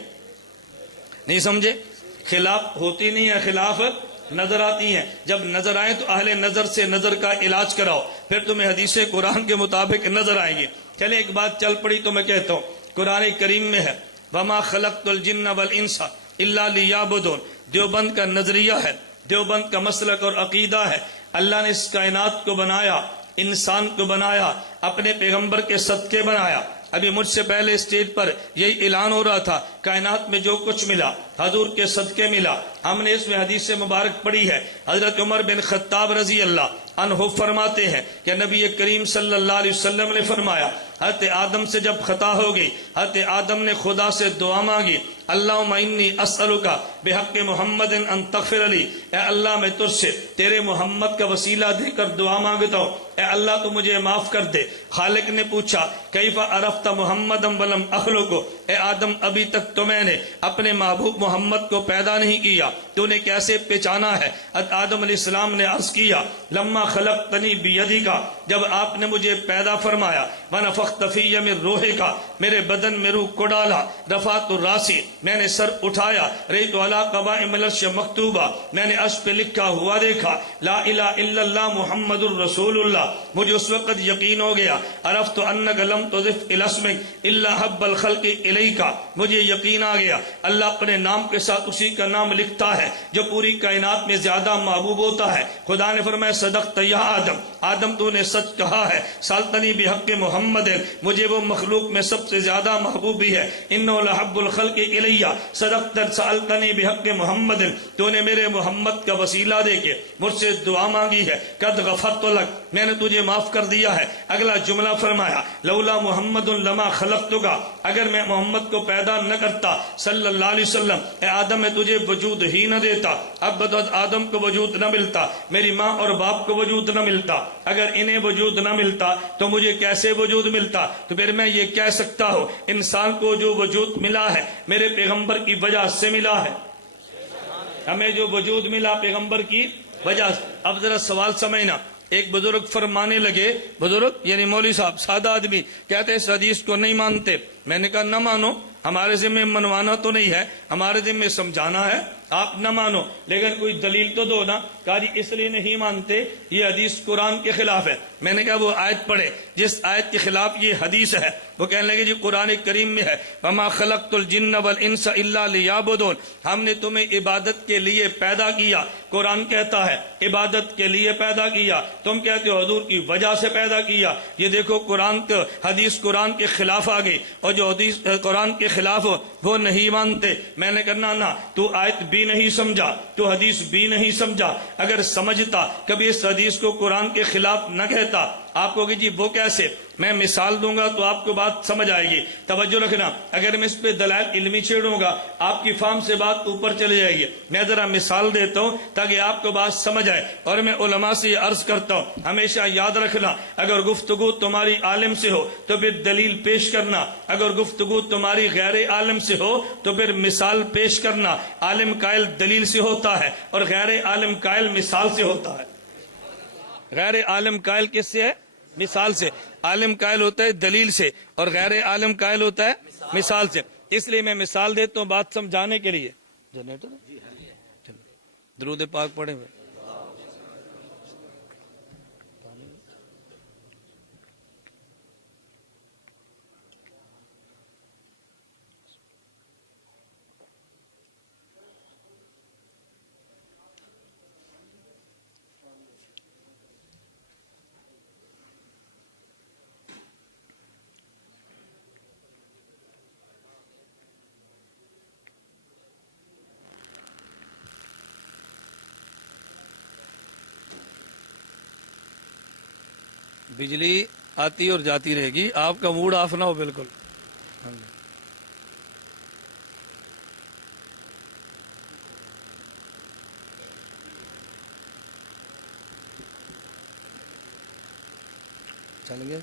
نہیں سمجھے؟ خلاف ہوتی نہیں ہے، خلاف نظر آتی ہیں۔ جب نظر آئیں تو اہل نظر سے نظر کا علاج کراؤ، پھر تمہیں حدیثیں قرآن کے مطابق نظر آئیں گی۔ چلے ایک بات چل پڑی تو میں کہتا ہوں، قرآن کریم میں ہے وَمَا خَلَقْتُ الْجِنَّ وَالْإِنسَ إِلَّا لِيَعْبُدُونَ۔ دیوبند کا نظریہ ہے، دیوبند کا مسلک اور عقیدہ ہے، اللہ نے اس کائنات کو بنایا، انسان کو بنایا، اپنے پیغمبر کے صدقے بنایا۔ ابھی مجھ سے پہلے اسٹیج پر یہی اعلان ہو رہا تھا، کائنات میں جو کچھ ملا حضور کے صدقے ملا۔ ہم نے اس میں حدیث مبارک پڑھی ہے، حضرت عمر بن خطاب رضی اللہ عنہ فرماتے ہیں کہ نبی کریم صلی اللہ علیہ وسلم نے فرمایا، حضرت آدم سے جب خطا ہو گئی، حضرت آدم نے خدا سے دعا مانگی، اللہم انی اسألک بحق محمد ان تغفر لی، اے اللہ میں تجھ سے تیرے محمد کا وسیلہ دے کر دعا مانگتا ہوں، اے اللہ تو مجھے معاف کر دے۔ خالق نے پوچھا کیف عرفت محمد ولم اخلق، اے آدم ابھی تک تو میں نے اپنے محبوب محمد کو پیدا نہیں کیا، تو نے کیسے پہچانا ہے؟ آدم علیہ السلام نے عرض کیا لما خلقتنی بیدک، جب آپ نے مجھے پیدا فرمایا، ونفخت فی من روحک، میرے بدن میں روح کو ڈالا، رفعت راسی، میں نے سر اٹھایا، ریت علی قوائم العرش مکتوبہ، میں نے عرش پہ لکھا ہوا دیکھا، لا الہ الا اللہ محمد الرسول اللہ، مجھے اس وقت یقین ہو گیا، عرفت انک لم تضف الی اسمک الا حب الخلق الیک، مجھے یقین آ گیا اللہ اپنے نام کے ساتھ اسی کا نام لکھتا ہے جو پوری کائنات میں زیادہ محبوب ہوتا ہے۔ خدا نے فرمایا صدقت یا آدم، آدم تو نے سچ کہا ہے، سالتنی بحق محمد، مجھے وہ مخلوق میں سب سے زیادہ محبوب بھی ہے، انہ لحب الخلق الیہ، صدقت سالتنی بحق محمد، تو نے میرے محمد کا وسیلہ دے کے مجھ سے دعا مانگی ہے، قد غفرت لک، میں نے تجھے معاف کر دیا ہے۔ اگلا جملہ فرمایا لولا محمد لما خلقتک، اگر میں محمد کو پیدا نہ کرتا صلی اللہ علیہ وسلم، اے آدم میں تجھے وجود ہی نہ دیتا، اب بدعت آدم کو وجود نہ ملتا، میری ماں اور باپ کو وجود نہ ملتا، اگر انہیں وجود نہ ملتا تو مجھے کیسے وجود ملتا؟ تو پھر میں یہ کہہ سکتا ہوں انسان کو جو وجود ملا ہے میرے پیغمبر کی وجہ سے ملا ہے، ہمیں جو وجود ملا پیغمبر کی وجہ سے۔ اب ذرا سوال سمجھنا، ایک بزرگ فرمانے لگے، بزرگ یعنی مولوی صاحب سادہ آدمی کہتے اس حدیث کو نہیں مانتے، میں نے کہا نہ مانو، ہمارے ذمہ منوانا تو نہیں ہے، ہمارے ذمہ سمجھانا ہے، آپ نہ مانو لیکن کوئی دلیل تو دو نا۔ کہا جی اس لیے نہیں مانتے یہ حدیث قرآن کے خلاف ہے۔ میں نے کہا وہ آیت پڑھے جس آیت کے خلاف یہ حدیث ہے۔ وہ کہنے لگے جی قرآن کریم میں ہے وما خلقت الجن والانس الا لیعبدون، ہم نے تمہیں عبادت کے لیے پیدا کیا، قرآن کہتا ہے عبادت کے لیے پیدا کیا، تم کہتے ہو حضور کی وجہ سے پیدا کیا۔ یہ دیکھو قرآن کا حدیث قرآن کے خلاف آ گئی، اور جو حدیث قرآن کے خلاف ہو وہ نہیں مانتے۔ میں نے کہنا نہ، تو آیت بھی نہیں سمجھا، تو حدیث بھی نہیں سمجھا، اگر سمجھتا کبھی اس حدیث کو قرآن کے خلاف نہ کہتا۔ آپ کو کہ جی وہ کیسے؟ میں مثال دوں گا تو آپ کو بات سمجھ آئے گی، توجہ رکھنا۔ اگر میں اس پہ دلائل علمی چھیڑوں گا آپ کی فہم سے بات اوپر چلے جائے گی۔ میں ذرا مثال دیتا ہوں تاکہ آپ کو بات سمجھ آئے، اور میں علماء سے یہ عرض کرتا ہوں ہمیشہ یاد رکھنا، اگر گفتگو تمہاری عالم سے ہو تو پھر دلیل پیش کرنا، اگر گفتگو تمہاری غیر عالم سے ہو تو پھر مثال پیش کرنا۔ عالم قائل دلیل سے ہوتا ہے اور غیر عالم قائل مثال سے ہوتا ہے۔ غیر عالم قائل کس سے ہے؟ مثال سے۔ عالم قائل ہوتا ہے دلیل سے اور غیر عالم قائل ہوتا ہے مثال سے۔ اس لیے میں مثال دیتا ہوں بات سمجھانے کے لیے۔ جنریٹر درود پاک پڑھے ہوئے۔ بجلی آتی اور جاتی رہے گی، آپ کا موڈ آف نہ ہو بالکل. چل گئے.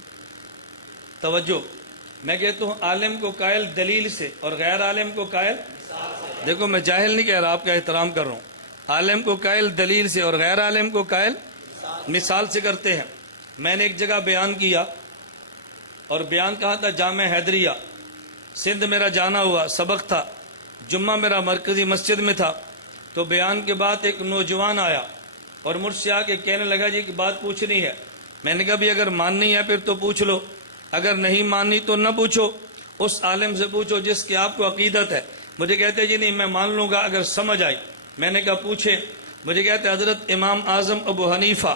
توجہ، میں کہتا ہوں عالم کو قائل دلیل سے اور غیر عالم کو قائل. دیکھو میں جاہل نہیں کہہ رہا، آپ کا احترام کر رہا ہوں. عالم کو قائل دلیل سے اور غیر عالم کو قائل مثال سے کرتے ہیں. میں نے ایک جگہ بیان کیا اور بیان کہا تھا جامع حیدریہ سندھ، میرا جانا ہوا سبق تھا، جمعہ میرا مرکزی مسجد میں تھا. تو بیان کے بعد ایک نوجوان آیا اور مجھ سے آ کے کہنے لگا جی کہ بات پوچھنی ہے. میں نے کہا بھی اگر ماننی ہے پھر تو پوچھ لو، اگر نہیں ماننی تو نہ پوچھو، اس عالم سے پوچھو جس کی آپ کو عقیدت ہے. مجھے کہتے جی نہیں میں مان لوں گا اگر سمجھ آئی. میں نے کہا پوچھے. مجھے کہتے حضرت امام اعظم ابو حنیفہ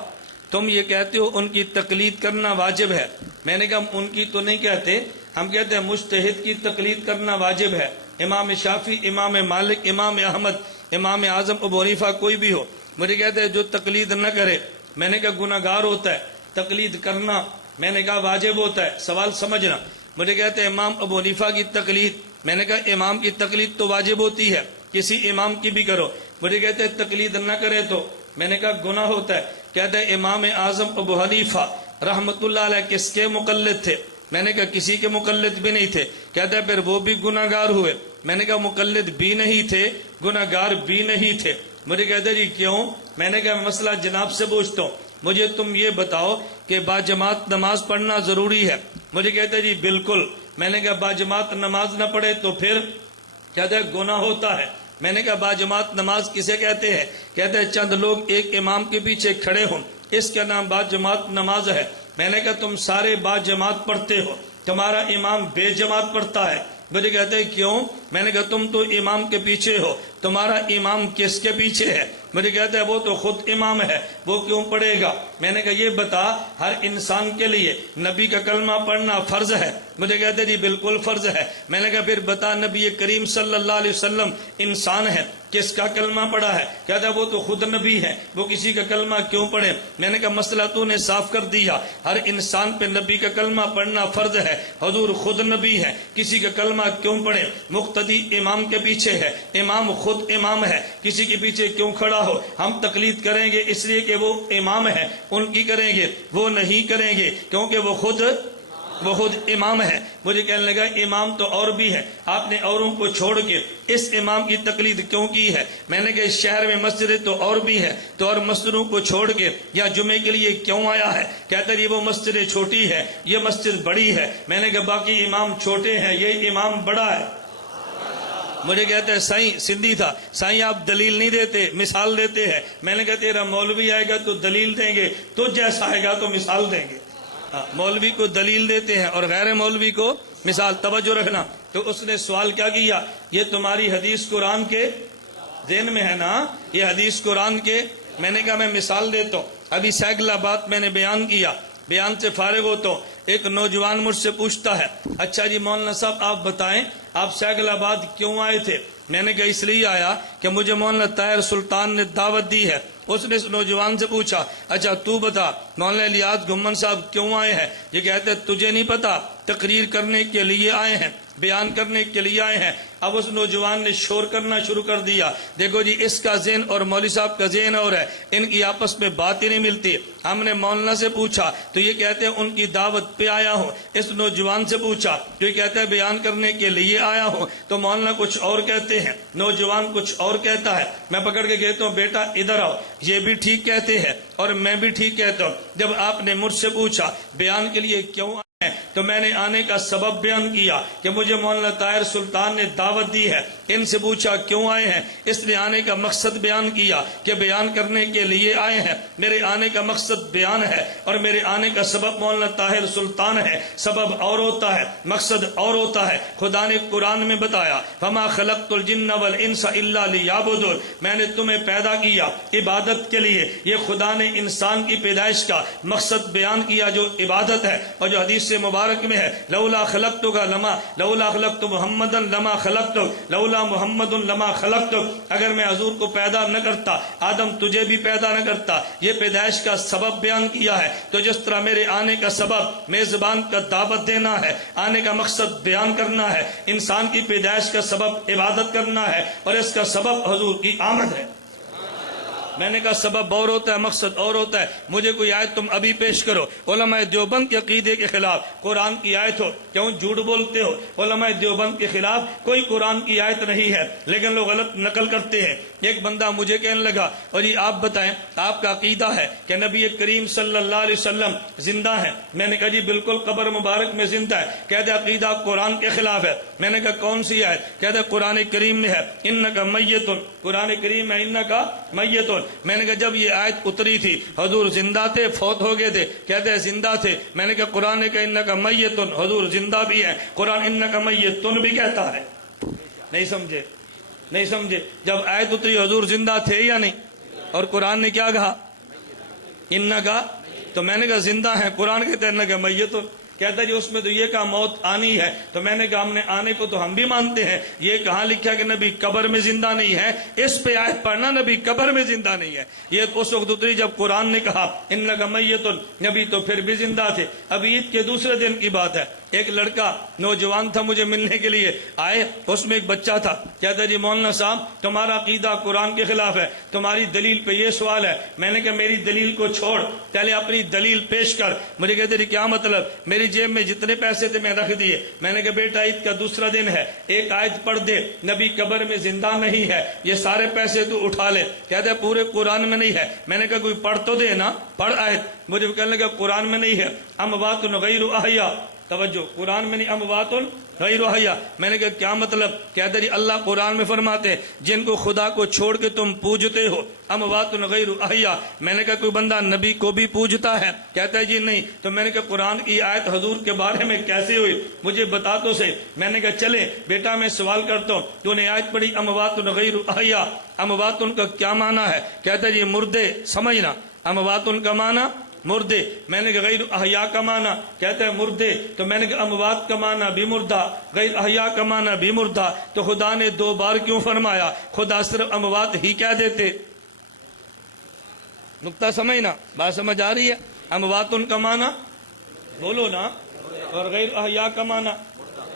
تم یہ کہتے ہو ان کی تقلید کرنا واجب ہے. میں نے کہا ہم ان کی تو نہیں کہتے، ہم کہتے ہیں مجتہد کی تقلید کرنا واجب ہے. امام شافعی، امام مالک، امام احمد، امام اعظم ابو حنیفہ کوئی بھی ہو. مجھے کہتے ہیں جو تقلید نہ کرے، میں نے کہا گناہ گار ہوتا ہے. تقلید کرنا میں نے کہا واجب ہوتا ہے. سوال سمجھنا. مجھے کہتے ہیں امام ابو حنیفہ کی تقلید، میں نے کہا امام کی تقلید تو واجب ہوتی ہے، کسی امام کی بھی کرو. مجھے کہتے ہیں تقلید نہ کرے تو، میں نے کہا گناہ ہوتا ہے. کہتے ہیں امام اعظم ابو حنیفہ رحمت اللہ علیہ کس کے مقلد تھے؟ میں نے کہا کسی کے مقلد بھی نہیں تھے. کہتے ہیں پھر وہ بھی گناہ گار ہوئے. میں نے کہا مقلد بھی نہیں تھے، گناہ گار بھی نہیں تھے. مجھے کہتے ہیں جی کیوں؟ میں نے کہا مسئلہ جناب سے پوچھتا ہوں، مجھے تم یہ بتاؤ کہ باجماعت نماز پڑھنا ضروری ہے؟ مجھے کہتے ہیں جی بالکل. میں نے کہا باجماعت نماز نہ پڑھے تو پھر کہتے ہیں گناہ ہوتا ہے. میں نے کہا باجماعت نماز کسے کہتے ہیں؟ کہتے ہیں چند لوگ ایک امام کے پیچھے کھڑے ہوں، اس کا نام باجماعت نماز ہے. میں نے کہا تم سارے باجماعت پڑھتے ہو، تمہارا امام بے جماعت پڑھتا ہے. مجھے کہتے ہیں کیوں؟ میں نے کہا تم تو امام کے پیچھے ہو، تمہارا امام کس کے پیچھے ہے؟ مجھے کہتے ہیں وہ تو خود امام ہے، وہ کیوں پڑھے گا؟ میں نے کہا یہ بتا ہر انسان کے لیے نبی کا کلمہ پڑھنا فرض ہے؟ مجھے کہتے ہیں جی بالکل فرض ہے. میں نے کہا پھر بتا نبی کریم صلی اللہ علیہ وسلم انسان ہے، کس کا کلمہ پڑھا ہے؟ کہتا ہے وہ تو خود نبی ہے، وہ کسی کا کلمہ کیوں پڑھے؟ میں نے کہا مسئلہ تو نے صاف کر دیا، ہر انسان پہ نبی کا کلمہ پڑھنا فرض ہے، حضور خود نبی ہے، کسی کا کلمہ کیوں پڑھے؟ مقتدی امام کے پیچھے ہے، امام خود امام ہے، کسی کے پیچھے کیوں کھڑا ہو؟ ہم تقلید کریں گے اس لیے کہ وہ امام ہے، ان کی کریں گے، وہ نہیں کریں گے کیونکہ وہ خود امام ہے. مجھے کہنے لگا امام تو اور بھی ہے، آپ نے اوروں کو چھوڑ کے اس امام کی تقلید کیوں کی ہے؟ میں نے کہا اس شہر میں مسجد تو اور بھی ہے، تو اور مسجدوں کو چھوڑ کے یا جمعے کے لیے کیوں آیا ہے؟ کہتا ہے یہ وہ مسجد چھوٹی ہے، یہ مسجد بڑی ہے. میں نے کہا باقی امام چھوٹے ہیں، یہ امام بڑا ہے. مجھے کہتے ہیں سائیں سندھی تھا، سائیں آپ دلیل نہیں دیتے، مثال دیتے ہیں. میں نے کہا تیرا مولوی آئے گا تو دلیل دیں گے، تو جیسا آئے گا تو مثال دیں گے. مولوی کو دلیل دیتے ہیں اور غیر مولوی کو مثال. توجہ رکھنا. تو اس نے سوال کیا کیا؟ یہ تمہاری حدیث قرآن کے ذہن میں ہے نا؟ یہ حدیث قرآن کے. میں نے کہا میں مثال دیتا ہوں. ابھی سیکلا بات میں نے بیان کیا، بیان سے فارغ ہوتا ہوں. ایک نوجوان مجھ سے پوچھتا ہے اچھا جی مولانا صاحب آپ بتائیں آپ سیکل آباد کیوں آئے تھے؟ میں نے کہا اس لیے آیا کہ مجھے مولانا طاہر سلطان نے دعوت دی ہے. اس نے اس نوجوان سے پوچھا اچھا تو بتا مولانا الیاس گھمن صاحب کیوں آئے ہیں؟ یہ کہتے تجھے نہیں پتا، تقریر کرنے کے لیے آئے ہیں، بیان کرنے کے لیے آئے ہیں. اب اس نوجوان نے شور کرنا شروع کر دیا. دیکھو جی اس کا ذہن اور مولوی صاحب کا ذہن اور ہے، ان کی آپس میں بات ہی نہیں ملتی. ہم نے مولانا سے پوچھا تو یہ کہتے ہیں ان کی دعوت پہ آیا ہوں. اس نوجوان سے پوچھا تو یہ کہتا ہے بیان کرنے کے لیے آیا ہوں. تو مولانا کچھ اور کہتے ہیں، نوجوان کچھ اور کہتا ہے. میں پکڑ کے کہتا ہوں بیٹا ادھر آؤ، یہ بھی ٹھیک کہتے ہیں اور میں بھی ٹھیک کہتا ہوں. جب آپ نے مجھ سے پوچھا بیان کے لیے کیوں تو میں نے آنے کا سبب بیان کیا کہ مجھے مولانا طاہر سلطان نے دعوت دی ہے. ان سے پوچھا کیوں آئے ہیں، اس نے آنے کا مقصد بیان کیا کہ بیان کرنے کے لیے آئے ہیں. میرے آنے کا مقصد بیان ہے اور میرے آنے کا سبب مولانا طاہر سلطان ہے. سبب اور ہوتا ہے، مقصد اور ہوتا ہے. خدا نے قرآن میں بتایا فما خلقت الجن والانس الا لیعبدون، میں نے تمہیں پیدا کیا عبادت کے لیے. یہ خدا نے انسان کی پیدائش کا مقصد بیان کیا جو عبادت ہے. اور جو حدیث مبارک میں ہے لولا خلقتک لولا خلقت محمدا لما خلقتک لولا محمد لما خلقتک، اگر میں حضور کو پیدا نہ کرتا آدم تجھے بھی پیدا نہ کرتا۔ یہ پیدائش کا سبب بیان کیا ہے، تو جس طرح میرے آنے کا سبب میزبان کا دعوت دینا ہے، آنے کا مقصد بیان کرنا ہے، انسان کی پیدائش کا سبب عبادت کرنا ہے، اور اس کا سبب حضور کی آمد ہے۔ میں نے کہا سبب اور ہوتا ہے، مقصد اور ہوتا ہے۔ مجھے کوئی آیت تم ابھی پیش کرو، علماء دیوبند کے عقیدے کے خلاف قرآن کی آیت ہو، کیوں جھوٹ بولتے ہو؟ علماء دیوبند کے خلاف کوئی قرآن کی آیت نہیں ہے، لیکن لوگ غلط نقل کرتے ہیں۔ ایک بندہ مجھے کہنے لگا اور یہ آپ بتائیں آپ کا عقیدہ ہے کہ نبی کریم صلی اللہ علیہ وسلم زندہ ہے؟ میں نے کہا جی بالکل قبر مبارک میں زندہ ہے۔ کہتے عقیدہ قرآن کے خلاف ہے۔ میں نے کہا کون سی آیت؟ کہتے قرآن کریم میں ہے انکا میتن، قرآن کریم میں انکا میتن۔ میں نے کہا جب یہ آیت اتری تھی حضور زندہ تھے فوت ہو گئے تھے؟ کہتے ہیں زندہ تھے۔ میں نے کہا قرآن کا انکا میتن، حضور زندہ بھی ہے، قرآن انکا میتن بھی کہتا ہے۔ نہیں سمجھے؟ جب آیت اتری حضور زندہ تھے یا نہیں؟ اور قرآن نے کیا کہا؟ انکا، تو میں نے کہا زندہ ہے، قرآن کہتا ہے انکا میتن۔ کہتا جی اس میں تو یہ کہا موت آنی ہے، تو میں نے کہا ہم نے آنے کو تو ہم بھی مانتے ہیں، یہ کہاں لکھا کہ نبی قبر میں زندہ نہیں ہے؟ اس پہ آیت پڑھنا نبی قبر میں زندہ نہیں ہے۔ یہ اس وقت اتری جب قرآن نے کہا انکا میتن، نبی تو پھر بھی زندہ تھے۔ اب عید کے دوسرے دن کی بات ہے، ایک لڑکا نوجوان تھا مجھے ملنے کے لیے آئے، اس میں ایک بچہ تھا۔ کہتا جی مولانا صاحب تمہارا عقیدہ قرآن کے خلاف ہے، تمہاری دلیل پہ یہ سوال ہے۔ میں نے کہا میری دلیل کو چھوڑ، پہلے اپنی دلیل پیش کر۔ مجھے کہتے جی کیا مطلب؟ میری جیب میں جتنے پیسے تھے میں رکھ دیے۔ میں نے کہا بیٹا عید کا دوسرا دن ہے، ایک آیت پڑھ دے نبی قبر میں زندہ نہیں ہے، یہ سارے پیسے تو اٹھا لے۔ کہتے ہیں پورے قرآن میں نہیں ہے۔ میں نے کہا کوئی پڑھ تو دے نا، پڑھ آیت۔ مجھے کہنے لگا قرآن میں نہیں ہے، اموات غیر احیاء، توجہ قرآن میں نہیں، اموات غیر احیاء۔ میں نے کہا کیا مطلب؟ کہتے جی اللہ قرآن میں فرماتے ہیں جن کو خدا کو چھوڑ کے تم پوجتے ہو اموات غیر احیاء۔ میں نے کہا کوئی بندہ نبی کو بھی پوجتا ہے؟ کہتا ہے جی نہیں۔ تو میں نے کہا قرآن کی آیت حضور کے بارے میں کیسے ہوئی؟ مجھے بتا تو صحیح۔ میں نے کہا چلے بیٹا میں سوال کرتا ہوں، تو نے آیت پڑھی اموات غیر احیاء، اموات ان کا کیا معنی ہے؟ کہتا ہے جی مردے، سمجھنا اموات ان کا معنی مردے۔ میں نے کہا غیر احیاء کا معنی؟ کہتا ہے مردے۔ تو میں نے کہا اموات کا معنی بھی مردہ، غیر احیاء کا معنی بھی مردہ، تو خدا نے دو بار کیوں فرمایا؟ خدا صرف اموات ہی کہہ دیتے۔ نقطہ سمجھنا، بات سمجھ آ رہی ہے؟ اموات ان کا معنی بولو نا، اور غیر احیاء کا معنی۔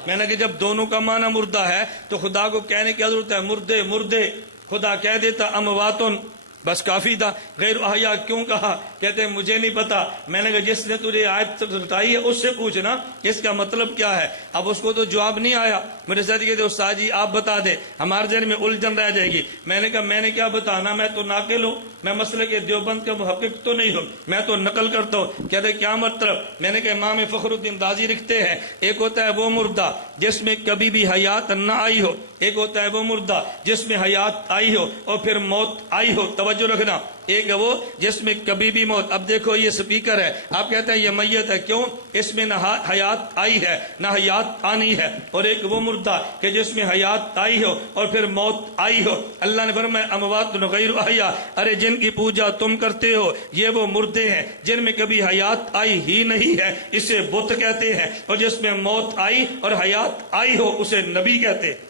میں نے کہا جب دونوں کا معنی مردہ ہے تو خدا کو کہنے کی ضرورت ہے مردے مردے؟ خدا کہہ دیتا امواتن، بس کافی تھا۔ غیر احیاء کیوں کہا؟ کہتے ہیں مجھے نہیں پتا۔ میں نے کہا جس نے تجھے آیت بتائی ہے اس سے پوچھنا اس کا مطلب کیا ہے۔ اب اس کو تو جواب نہیں آیا۔ میرے ساتھ کہتے استاد جی آپ بتا دیں، ہمارے ذہن میں الجھن رہ جائے گی۔ میں نے کہا میں نے کیا بتانا، میں تو ناقل ہوں، میں مسئلے کے دیوبند کا محقق تو نہیں ہوں، میں تو نقل کرتا ہوں۔ کہتے کیا مطلب؟ میں نے کہا امام فخر الدین رازی لکھتے ہیں ایک ہوتا ہے وہ مردہ جس میں کبھی بھی حیات نہ آئی ہو، ایک ہوتا ہے وہ مردہ جس میں حیات آئی ہو اور پھر موت آئی ہو۔ توجہ رکھنا، ایک ہے وہ جس میں کبھی بھی موت۔ اب دیکھو یہ سپیکر ہے، آپ کہتے ہیں یہ میت ہے، کیوں؟ اس میں نہ حیات آئی ہے نہ حیات آنی ہے۔ اور ایک وہ مردہ کہ جس میں حیات آئی ہو اور پھر موت آئی ہو۔ اللہ نے فرمایا اموات غیر احیاء، ارے جن کی پوجا تم کرتے ہو یہ وہ مردے ہیں جن میں کبھی حیات آئی ہی نہیں ہے، اسے بت کہتے ہیں، اور جس میں موت آئی اور حیات آئی ہو اسے نبی کہتے ہیں۔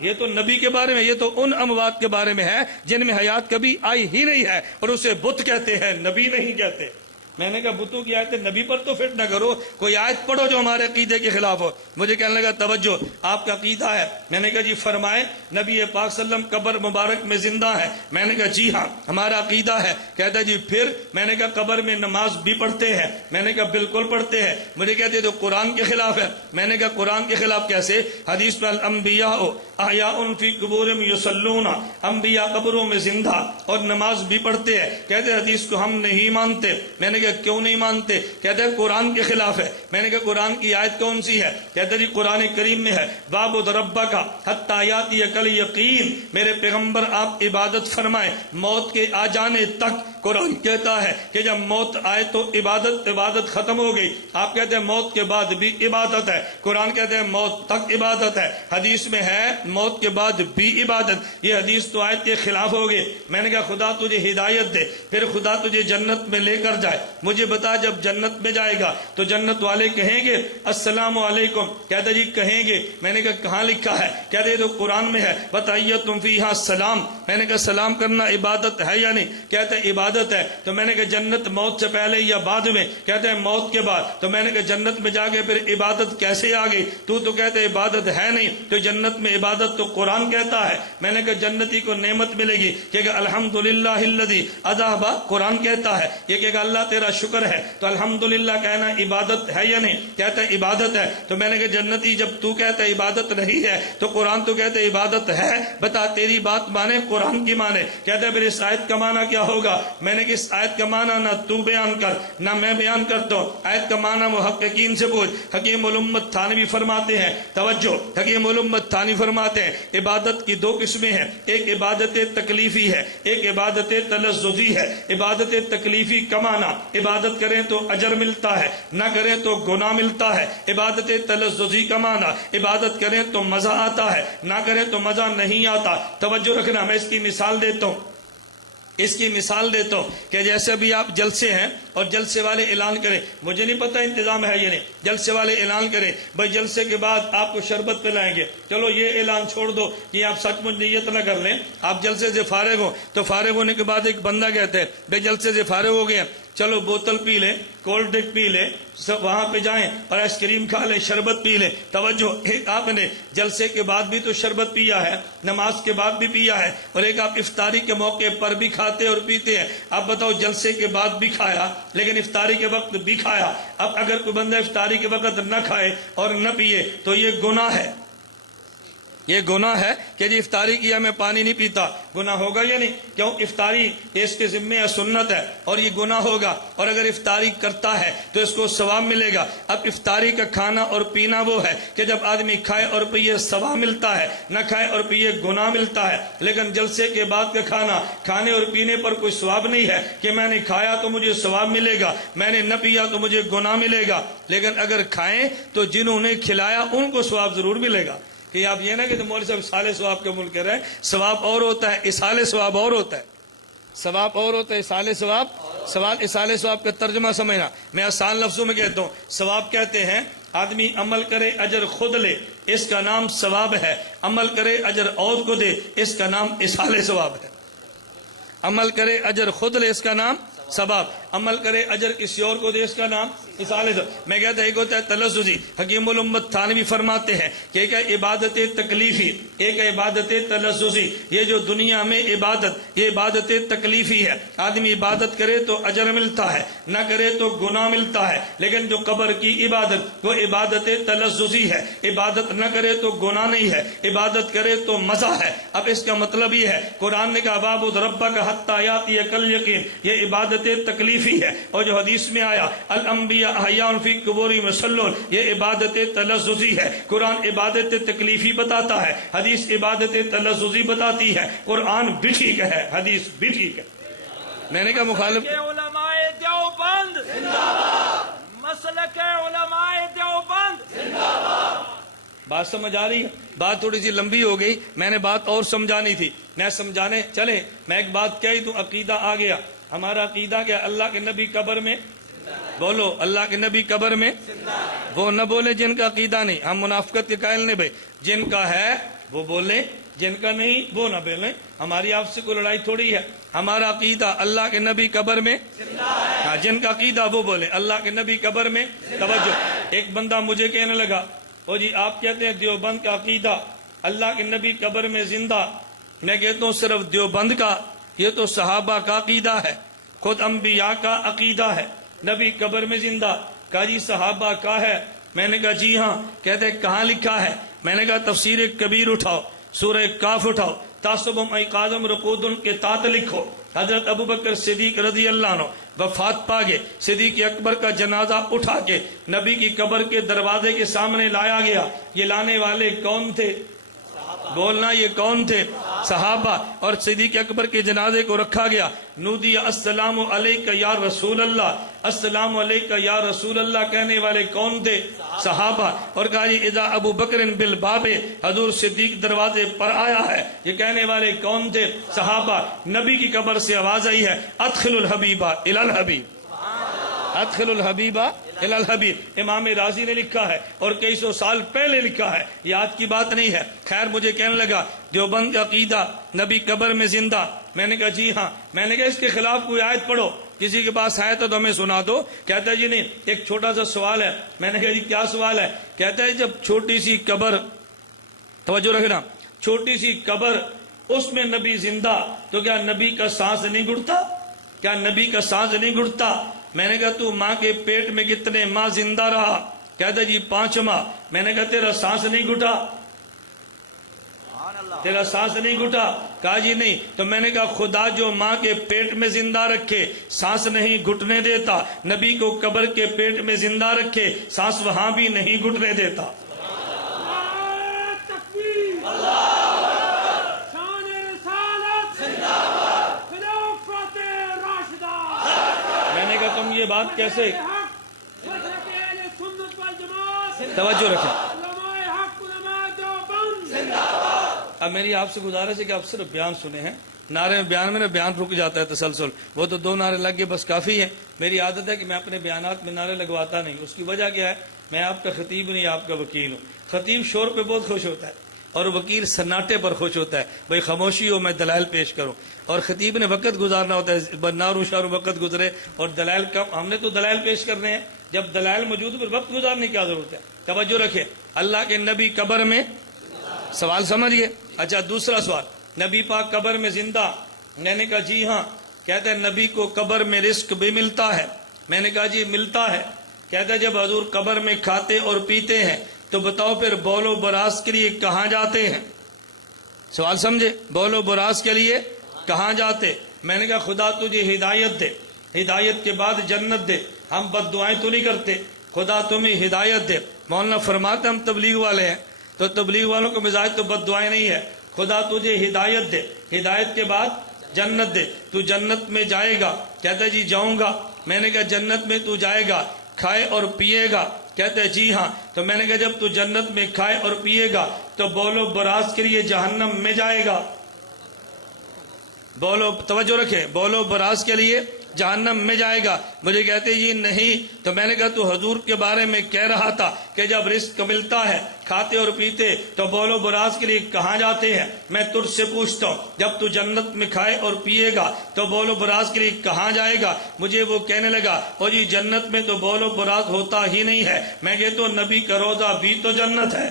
یہ تو نبی کے بارے میں، یہ تو ان اموات کے بارے میں ہے جن میں حیات کبھی آئی ہی نہیں ہے، اور اسے بت کہتے ہیں، نبی نہیں کہتے۔ میں نے کہا بتوں کی آیت نبی پر تو فٹ نہ کرو، کوئی آیت پڑھو جو ہمارے عقیدے کے خلاف ہو۔ مجھے کہنے لگا توجہ آپ کا عقیدہ ہے؟ میں نے کہا جی فرمائے نبی پاک صلی اللہ علیہ وسلم قبر مبارک میں زندہ ہے؟ میں نے کہا جی ہاں ہمارا عقیدہ ہے۔ کہتا جی پھر؟ میں نے کہا قبر میں نماز بھی پڑھتے ہیں؟ میں نے کہا بالکل پڑھتے ہیں۔ مجھے کہتے تو قرآن کے خلاف ہے۔ میں نے کہا قرآن کے خلاف کیسے؟ حدیث میں الانبیاء احیاء فی قبورہم یصلون، انبیاء قبروں میں زندہ اور نماز بھی پڑھتے ہیں۔ کہتے حدیث کو ہم نہیں مانتے۔ میں نے کہا کیوں نہیں مانتے؟ کہتے ہیں قرآن کے خلاف ہے۔ میں نے کہا قرآن کی آیت کون سی ہے؟ کہتے جی قرآن کریم میں ہے وَاعْبُدْ رَبَّكَ حَتَّىٰ يَأْتِيَكَ الْيَقِينُ، میرے پیغمبر آپ عبادت فرمائیں موت کے آ جانے تک، قرآن کہتا ہے کہ جب موت آئے تو عبادت ختم ہو گئی. آپ کہتے ہیں موت کے بعد بھی عبادت ہے. قرآن کہتے ہیں موت تک عبادت ہے. حدیث میں ہے موت کے بعد بھی عبادت. یہ حدیث تو آیت کے خلاف ہو گئی. میں نے کہا خدا تجھے ہدایت دے, پھر خدا تجھے جنت میں لے کر جائے. مجھے بتا جب جنت میں جائے گا تو جنت والے کہیں گے السلام علیکم. کہتے جی کہیں گے. میں نے کہا کہاں لکھا ہے؟ کہتے تو قرآن میں ہے وَتَحِيَّتُهُمْ فِيهَا السلام. میں نے کہا سلام کرنا عبادت ہے یا نہیں؟ کہتے ہیں عبادت ہے. تو میں نے کہا جنت موت سے پہلے یا بعد میں؟ کہتے ہیں موت کے بعد. تو میں نے کہا جنت میں جا کے پھر عبادت کیسے آ گئی؟ تو کہتے عبادت ہے نہیں. تو جنت میں عبادت تو قرآن کہتا ہے. میں نے کہا جنتی کو نعمت ملے گی کہ الحمدللہ الذی اذہب, قرآن کہتا ہے. یہ کہ اللہ تیرا شکر ہے. تو الحمدللہ کہنا عبادت ہے یا نہیں؟ کہتا ہے عبادت ہے. تو میں نے کہا جنتی جب تو کہتا ہے عبادت نہیں ہے تو قرآن تو کہتے عبادت ہے. بتا تیری بات مانے قرآن کی مانے. کہتے ہیں پھر اس آیت کا معنی کیا ہوگا؟ میں نے کہا اس آیت کا معنی نہ تو بیان کر نہ میں بیان کرتا ہوں. آیت کا معنی محققین سے پوچھ. حکیم الامت تھانوی فرماتے ہیں, توجہ, حکیم الامت تھانوی فرماتے ہیں عبادت کی دو قسمیں ہیں. ایک عبادت تکلیفی ہے, ایک عبادت تلذذی ہے. عبادت تکلیفی کا معنی عبادت کریں تو اجر ملتا ہے, نہ کریں تو گناہ ملتا ہے. عبادت تلذذی کا معنی عبادت کریں تو مزہ آتا ہے, نہ کریں تو مزہ نہیں آتا. توجہ رکھنا, میں اس کی مثال دیتا ہوں. اس کی مثال دیتا ہوں کہ جیسے ابھی آپ جلسے ہیں اور جلسے والے اعلان کریں, مجھے نہیں پتہ انتظام ہے یہ نہیں, جلسے والے اعلان کریں بھائی جلسے کے بعد آپ کو شربت پلائیں گے. چلو یہ اعلان چھوڑ دو, یہ آپ سچ مچ نیت نہ کر لیں. آپ جلسے سے فارغ ہو تو فارغ ہونے کے بعد ایک بندہ کہتا ہے بھائی جلسے سے فارغ ہو گئے, چلو بوتل پی لیں, کولڈ ڈرنک پی لیں, سب وہاں پہ جائیں اور آئس کریم کھا لیں, شربت پی لیں. توجہ, ایک آپ نے جلسے کے بعد بھی تو شربت پیا ہے, نماز کے بعد بھی پیا ہے, اور ایک آپ افطاری کے موقع پر بھی کھاتے اور پیتے ہیں. آپ بتاؤ جلسے کے بعد بھی کھایا لیکن افطاری کے وقت بھی کھایا. اب اگر کوئی بندہ افطاری کے وقت نہ کھائے اور نہ پیے تو یہ گناہ ہے. یہ گناہ ہے کہ جی افطاری کیا میں پانی نہیں پیتا. گناہ ہوگا یا نہیں؟ کیوں؟ افطاری اس کے ذمے ہے, سنت ہے, اور یہ گناہ ہوگا. اور اگر افطاری کرتا ہے تو اس کو ثواب ملے گا. اب افطاری کا کھانا اور پینا وہ ہے کہ جب آدمی کھائے اور پیے ثواب ملتا ہے, نہ کھائے اور پیے گناہ ملتا ہے. لیکن جلسے کے بعد کا کھانا, کھانے اور پینے پر کوئی ثواب نہیں ہے کہ میں نے کھایا تو مجھے ثواب ملے گا, میں نے نہ پیا تو مجھے گناہ ملے گا. لیکن اگر کھائیں تو جنہوں نے کھلایا ان کو ثواب ضرور ملے گا. کہ آپ یہ نہ کہ مولوی صاحب اصال ثواب کے ملک رہے, ثواب اور ہوتا ہے, اصال ثواب اور ہوتا ہے. ثواب اور ہوتا ہے, اصال ثواب. سوال اصال ثواب کا ترجمہ سمجھنا. میں آسان لفظوں میں کہتا ہوں, ثواب کہتے ہیں آدمی عمل کرے اجر خود لے, اس کا نام ثواب ہے. عمل کرے اجر اور کو دے, اس کا نام اصال ثواب ہے. عمل کرے اجر خود لے, اس کا نام ثواب. عمل کرے اجر کسی اور کو دے, اس کا نام اصال ثواب. میں کہتا ایک ہوتا ہے تلذذی. حکیم الامت تھانوی فرماتے ہیں کہ ایک ہے عبادت تکلیفی, ایک ہے عبادت تلذذی. یہ جو دنیا میں عبادت, یہ عبادت تکلیفی ہے. آدمی عبادت کرے تو اجر ملتا ہے, نہ کرے تو گناہ ملتا ہے. لیکن جو قبر کی عبادت وہ عبادت تلذذی ہے. عبادت نہ کرے تو گناہ نہیں ہے, عبادت کرے تو مزہ ہے. اب اس کا مطلب یہ ہے, قرآن نے کہا وَاعْبُدْ رَبَّكَ حَتَّىٰ يَأْتِيَكَ الْيَقِينُ, یہ عبادت تکلیفی ہے. اور جو حدیث میں آیا الانبیاء احیاء فی قبورہم یصلون, یہ عبادت تلذذی ہے. قرآن عبادت تکلیفی بتاتا ہے, حدیث عبادت تلذذی بتاتی ہے. قرآن بھی ٹھیک ہے, حدیث بھی ٹھیک ہے. میں نے کہا مخالف علماء دیوبند زندہ باد, مسلک علماء دیوبند زندہ باد. بات سمجھ آ رہی ہے؟ بات تھوڑی سی لمبی ہو گئی, میں نے بات اور سمجھانی تھی. میں سمجھانے چلے, میں ایک بات کہی تو عقیدہ آ گیا. ہمارا عقیدہ کیا؟ اللہ کے نبی قبر میں, بولو اللہ کے نبی قبر میں. وہ نہ بولے جن کا عقیدہ نہیں, ہم منافقت کے قائل نہیں بھائی. جن کا ہے وہ بولے, جن کا نہیں وہ نہ بولیں. ہماری آپ سے کوئی لڑائی تھوڑی ہے. ہمارا عقیدہ اللہ کے نبی قبر میں, ہاں جن کا عقیدہ وہ بولے اللہ کے نبی قبر میں. توجہ, ایک بندہ مجھے کہنے لگا او جی آپ کہتے ہیں دیوبند کا عقیدہ اللہ کے نبی قبر میں زندہ. میں کہتا ہوں صرف دیوبند کا, یہ تو صحابہ کا عقیدہ ہے, خود انبیاء کا عقیدہ ہے. نبی قبر میں زندہ. کہا جی صحابہ کا ہے. میں نے کہا جی ہاں. کہتے کہاں لکھا ہے؟ میں نے کہا تفسیر کبیر اٹھاؤ, سورہ کاف اٹھاؤ, تاسبم ایقاظم رقودن کے تات لکھو. حضرت ابوبکر صدیق رضی اللہ عنہ وفات پا گئے, صدیق اکبر کا جنازہ اٹھا کے نبی کی قبر کے دروازے کے سامنے لایا گیا. یہ لانے والے کون تھے؟ بولنا, یہ کون تھے؟ صحابہ اور صدیق اکبر کے جنازے کو رکھا گیا. نودی السلام علیکہ یا رسول اللہ، السلام علیکہ یا رسول اللہ کہنے والے کون تھے؟ صحابہ. اور کہا جی اذا ابو بکر بالباب، حضور صدیق دروازے پر آیا ہے، یہ کہنے والے کون تھے؟ صحابہ. نبی کی قبر سے آواز آئی ہے ادخل الحبیبہ الی الحبیب، ادخل الحبیبہ الی الحبیب. امام رازی نے لکھا ہے اور کئی سو سال پہلے لکھا ہے، یہ آج کی بات نہیں ہے. خیر مجھے کہنے لگا دیوبند کا عقیدہ نبی قبر میں زندہ. میں نے کہا جی ہاں. میں نے کہا اس کے خلاف کوئی آیت پڑھو، کسی کے پاس آیت تو ہمیں سنا دو. کہتا ہے جی نہیں، ایک چھوٹا سا سوال ہے. میں نے کہا جی کیا سوال ہے؟ کہتا ہے جب چھوٹی سی قبر، توجہ رکھنا، چھوٹی سی قبر اس میں نبی زندہ، تو کیا نبی کا سانس نہیں گھٹتا؟ کیا نبی کا سانس نہیں گھٹتا؟ میں نے کہا تو ماں کے پیٹ میں کتنے ماہ زندہ رہا؟ کہتا جی 5 ماہ. میں نے کہا تیرا سانس نہیں گھٹا؟ تیرا سانس نہیں گھٹا؟ کہا جی نہیں. تو میں نے کہا خدا جو ماں کے پیٹ میں زندہ رکھے سانس نہیں گھٹنے دیتا، نبی کو قبر کے پیٹ میں زندہ رکھے سانس وہاں بھی نہیں گھٹنے دیتا. میں نے کہا تم یہ بات کیسے؟ توجہ رکھیں. اب میری آپ سے گزارش ہے کہ آپ صرف بیان سنے ہیں. نعرے بیان میں بیان رک جاتا ہے تسلسل، وہ تو 2 نعرے لگ گئے بس کافی ہے. میری عادت ہے کہ میں اپنے بیانات میں نعرے لگواتا نہیں. اس کی وجہ کیا ہے؟ میں آپ کا خطیب نہیں، آپ کا وکیل ہوں. خطیب شور پہ بہت خوش ہوتا ہے اور وکیل سناٹے پر خوش ہوتا ہے. بھائی خاموشی ہو، میں دلائل پیش کروں. اور خطیب نے وقت گزارنا ہوتا ہے، نارو شارو وقت گزرے اور دلائل کم. ہم نے تو دلائل پیش کرنے ہیں، جب دلائل موجود پر وقت گزارنے کی کیا ضرورت ہے؟ توجہ رکھے. اللہ کے نبی قبر میں، سوال سمجھئے. اچھا دوسرا سوال، نبی پاک قبر میں زندہ. میں نے کہا جی ہاں. کہتا ہے نبی کو قبر میں رزق بھی ملتا ہے. میں نے کہا جی ملتا ہے. کہتا ہے جب حضور قبر میں کھاتے اور پیتے ہیں تو بتاؤ پھر بول و براز کے لیے کہاں جاتے ہیں؟ سوال سمجھے؟ بول و براز کے لیے کہاں جاتے؟ میں نے کہا خدا تجھے ہدایت دے، ہدایت کے بعد جنت دے. ہم بد دعائیں تو نہیں کرتے، خدا تمہیں ہدایت دے. مولانا فرماتے ہم تبلیغ والے ہیں تو تبلیغ والوں کو مزاج تو بد دعائیں نہیں ہے. خدا تجھے ہدایت دے، ہدایت کے بعد جنت دے. تو جنت میں جائے گا؟ کہتا ہے جی جاؤں گا. میں نے کہا جنت میں تو جائے گا، کھائے اور پیے گا؟ کہتے ہیں جی ہاں. تو میں نے کہا جب تو جنت میں کھائے اور پیے گا تو بول و براز کے لیے جہنم میں جائے گا؟ بولو، توجہ رکھے، بولو براز کے لیے جہنم میں جائے گا. مجھے کہتے یہ نہیں. تو میں نے کہا تو حضور کے بارے میں کہہ رہا تھا کہ جب رزق ملتا ہے کھاتے اور پیتے تو بولو براز کے لیے کہاں جاتے ہیں؟ میں تجھ سے پوچھتا ہوں جب تو جنت میں کھائے اور پیے گا تو بولو براز کے لیے کہاں جائے گا؟ مجھے وہ کہنے لگا او جی جنت میں تو بولو براز ہوتا ہی نہیں ہے. میں کہتا تو نبی کا روضہ بھی تو جنت ہے،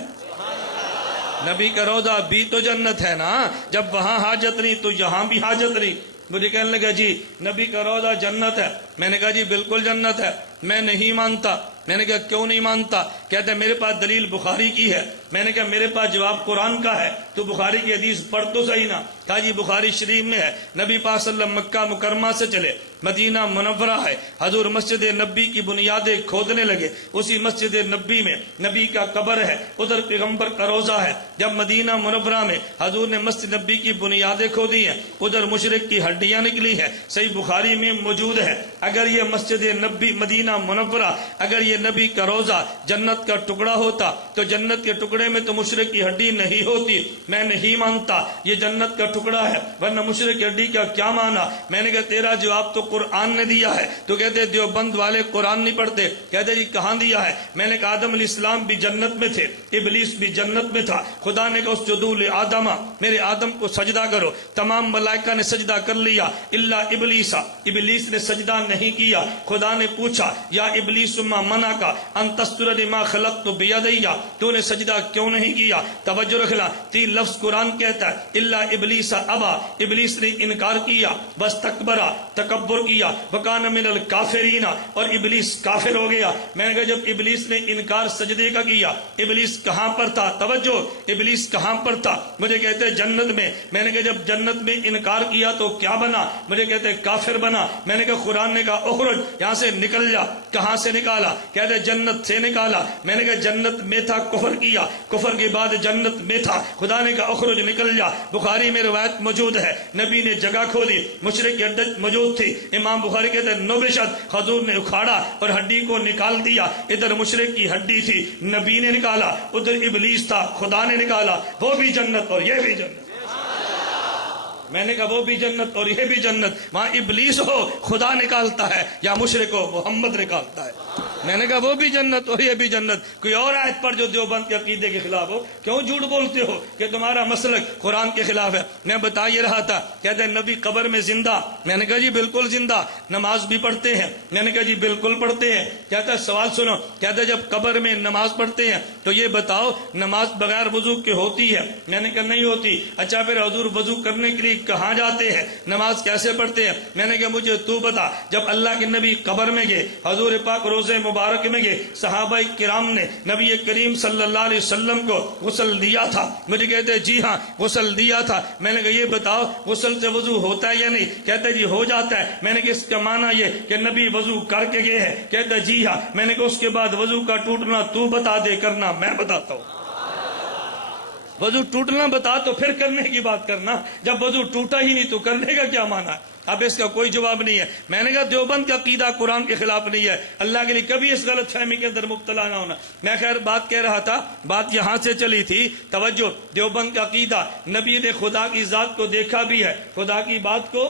نبی کا روضہ بھی تو جنت ہے نا. جب وہاں حاجت نہیں تو یہاں بھی حاجت نہیں. مجھے کہنے لگا جی نبی کا روضہ جنت ہے. میں نے کہا جی بالکل جنت ہے. میں نہیں مانتا. میں نے کہا کیوں نہیں مانتا؟ کہتا ہے میرے پاس دلیل بخاری کی ہے. میں نے کہا میرے پاس جواب قرآن کا ہے، تو بخاری کی حدیث پڑھ تو صحیح نا. کہا جی بخاری شریف میں ہے، نبی پاک صلی اللہ علیہ وسلم مکہ مکرمہ سے چلے، مدینہ منورہ ہے، حضور مسجد نبی کی بنیادیں کھودنے لگے. اسی مسجد نبی میں نبی کا قبر ہے، ادھر پیغمبر کا روضہ ہے. جب مدینہ منورہ میں حضور نے مسجد نبی کی بنیادیں کھودی ہیں، ادھر مشرک کی ہڈیاں نکلی ہیں. صحیح بخاری میں موجود ہے. اگر یہ مسجد نبی مدینہ منورہ، اگر یہ نبی کا روضہ جنت کا ٹکڑا ہوتا تو جنت کے ٹکڑے میں تو مشرک کی ہڈی نہیں ہوتی. میں نہیں مانتا یہ جنت کا ٹکڑا ہے، ورنہ مشرک کی ہڈی کا کیا مانا؟ میں نے کہا تیرا جواب تو قرآن نے دیا ہے. تو کہتے دیوبند والے قرآن نہیں پڑھتے. کہتے جی کہاں دیا ہے؟ میں نے کہا آدم علیہ السلام بھی جنت میں تھے، ابلیس بھی جنت میں تھا. خدا نے کہا اسجدوا لآدم، میرے آدم کو سجدہ کرو. تمام ملائکہ نے سجدہ کر لیا الا ابلیس، ابلیس نے سجدہ نہیں کیا. خدا نے پوچھا یا ابلیس ما منعک ان تسجد لما خلقت بیدی، تو نے سجدہ کیوں نہیں کیا؟ توجہ رکھنا، 3 لفظ قرآن کہتا ہے الا ابلیس ابا، ابلیس نے انکار کیا، بس تکبرا، تکبر کیا، وکان من الکافرین، اور ابلیس کافر ہو گیا. میں نے کہا جب ابلیس نے انکار سجدے کا کیا، ابلیس کہاں پر تھا؟ توجہ، ابلیس کہاں پر تھا؟ مجھے کہتے ہیں جنت میں. میں نے کہا جب جنت میں انکار کیا تو کیا بنا؟ مجھے کہتے ہیں کافر بنا. میں نے کہا قرآن نے کہا اخرج، یہاں سے نکل جا. کہاں سے نکالا؟ کہتے ہیں جنت سے نکالا. میں نے کہا جنت میں تھا، کفر کیا، کفر کے بعد جنت میں تھا، خدا نے کہا اخرج نکل جا۔ بخاری میں روایت موجود ہے، نبی نے جگہ کھولی، مشرق کی ہڈی موجود تھی، امام بخاری کہتے ہیں نوبشت حضور نے اکھاڑا اور ہڈی کو نکال دیا۔ ادھر مشرق کی ہڈی تھی، نبی نے نکالا، ادھر ابلیس تھا، خدا نے نکالا۔ وہ بھی جنت اور یہ بھی جنت۔ میں نے کہا وہ بھی جنت اور یہ بھی جنت، وہاں ابلیس ہو خدا نکالتا ہے، یا مشرک ہو محمد نکالتا ہے۔ میں نے کہا وہ بھی جنت اور یہ بھی جنت۔ کوئی اور آیت پر جو دیوبند کے عقیدے کے خلاف ہو، کیوں جھوٹ بولتے ہو کہ تمہارا مسلک قرآن کے خلاف ہے؟ میں بتا یہ رہا تھا، کہتے ہیں نبی قبر میں زندہ۔ میں نے کہا جی بالکل زندہ، نماز بھی پڑھتے ہیں۔ میں نے کہا جی بالکل پڑھتے ہیں۔ کہتا ہے سوال سنو، کہتا ہے جب قبر میں نماز پڑھتے ہیں تو یہ بتاؤ نماز بغیر وضو کے ہوتی ہے؟ میں نے کہا نہیں ہوتی۔ اچھا پھر حضور وضو کرنے کے لیے کہاں جاتے ہیں، نماز کیسے پڑھتے ہیں؟ میں نے کہا مجھے تو بتا۔ جب اللہ کے نبی قبر میں گئے، حضور پاک روزے مبارک میں گئے، صحابہ کرام نے نبی کریم صلی اللہ علیہ وسلم کو غسل دیا تھا؟ مجھے کہتے ہیں جی ہاں غسل دیا تھا۔ میں نے کہا یہ بتاؤ غسل سے وضو ہوتا ہے یا نہیں؟ کہتے جی ہو جاتا ہے۔ میں نے کہا اس کا معنی یہ کہ نبی وضو کر کے گئے ہیں؟ کہتا ہے جی ہاں۔ میں نے کہا اس کے بعد وضو کا ٹوٹنا تو بتا دے، کرنا میں بتاتا ہوں۔ وضو ٹوٹنا بتا تو پھر کرنے کی بات کرنا، جب وضو ٹوٹا ہی نہیں تو کرنے کا کیا معنی ہے؟ اب اس کا کوئی جواب نہیں ہے۔ میں نے کہا دیوبند کا عقیدہ قرآن کے خلاف نہیں ہے، اللہ کے لیے کبھی اس غلط فہمی کے اندر مبتلا نہ ہونا۔ میں خیر بات کہہ رہا تھا، بات یہاں سے چلی تھی، توجہ، دیوبند کا عقیدہ نبی نے خدا کی ذات کو دیکھا بھی ہے، خدا کی بات کو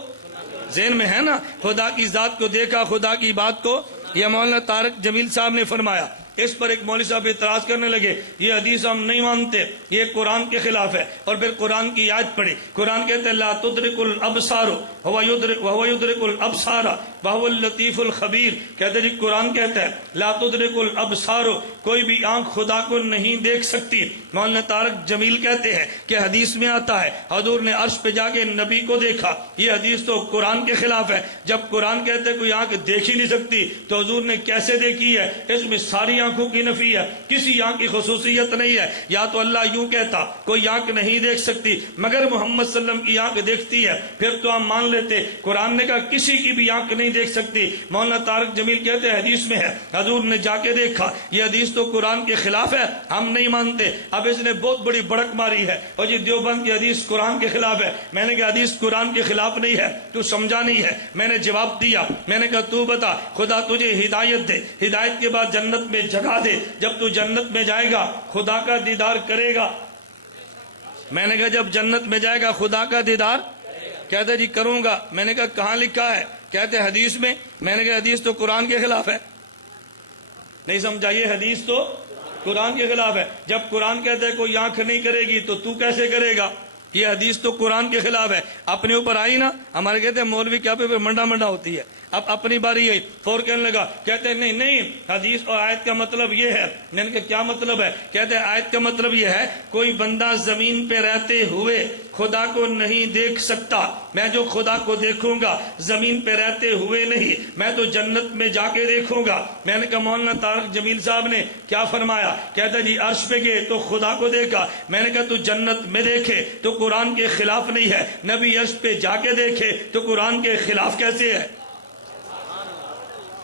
ذہن میں ہے نا، خدا کی ذات کو دیکھا، خدا کی بات کو، یہ مولانا طارق جمیل صاحب نے فرمایا۔ اس پر ایک مولوی صاحب اعتراض کرنے لگے، یہ حدیث ہم نہیں مانتے، یہ قرآن کے خلاف ہے۔ اور پھر قرآن کی آیت پڑھی، قرآن کہتے ہیں لا تدرک الابصار وهو يدرك الابصار وهو اللطیف الخبیر۔ کہتے جی قرآن کہتا ہے لا تدرک الابصار، کوئی بھی آنکھ خدا کو نہیں دیکھ سکتی۔ مولانا طارق جمیل کہتے ہیں کہ حدیث میں آتا ہے حضور نے عرش پہ جا کے نبی کو دیکھا، یہ حدیث تو قرآن کے خلاف ہے۔ جب قرآن کہتے ہیں کوئی آنکھ دیکھ ہی نہیں سکتی تو حضور نے کیسے دیکھی ہے؟ اس میں ساری آنکھوں کی نفی ہے، کسی آنکھ کی خصوصیت نہیں ہے۔ یا تو اللہ یوں کہتا کوئی آنکھ نہیں دیکھ سکتی مگر محمد صلی اللہ علیہ وسلم کی آنکھ دیکھتی ہے، پھر تو ہم مان لیتے۔ قرآن نے کہا کسی کی بھی آنکھ نہیں دیکھ سکتی۔ مولانا طارق جمیل کہتے ہیں حدیث میں ہے حضور نے جا کے دیکھا، یہ حدیث تو قرآن کے خلاف ہے، ہم نہیں مانتے۔ اب اس نے بہت بڑی بڑک ماری ہے اور جی دیوبند کی حدیث قرآن کے خلاف ہے۔ میں نے کہا حدیث قرآن کے خلاف نہیں ہے، تو سمجھا نہیں ہے۔ میں نے جواب دیا، میں نے کہا تو بتا، خدا تجھے ہدایت دے، ہدایت کے بعد جنت میں جگہ دے، جب تو جنت میں جائے گا خدا کا دیدار کرے گا۔ میں نے کہا جب جنت میں جائے گا خدا کا دیدار، کہتے جی کروں گا۔ میں نے کہا کہاں لکھا ہے؟ کہتے حدیث میں۔ میں نے کہا حدیث تو قرآن کے خلاف ہے، نہیں سمجھا، یہ حدیث تو قرآن کے خلاف ہے۔ جب قرآن کہتے ہے کوئی آنکھ نہیں کرے گی تو کیسے کرے گا؟ یہ حدیث تو قرآن کے خلاف ہے۔ اپنے اوپر آئی نا، ہمارے کہتے ہیں مولوی کیا پہ منڈا منڈا ہوتی ہے۔ اب اپنی باری آئی، فور کہنے لگا، کہتے ہیں نہیں نہیں حدیث اور آیت کا مطلب یہ ہے۔ میں نے کہا کیا مطلب ہے؟ کہتے ہیں آیت کا مطلب یہ ہے کوئی بندہ زمین پہ رہتے ہوئے خدا کو نہیں دیکھ سکتا، میں جو خدا کو دیکھوں گا زمین پہ رہتے ہوئے نہیں، میں تو جنت میں جا کے دیکھوں گا۔ میں نے کہا مولانا طارق جمیل صاحب نے کیا فرمایا؟ کہتا جی عرش پہ گئے تو خدا کو دیکھا۔ میں نے کہا تو جنت میں دیکھے تو قرآن کے خلاف نہیں ہے، نبی عرش پہ جا کے دیکھے تو قرآن کے خلاف کیسے ہے؟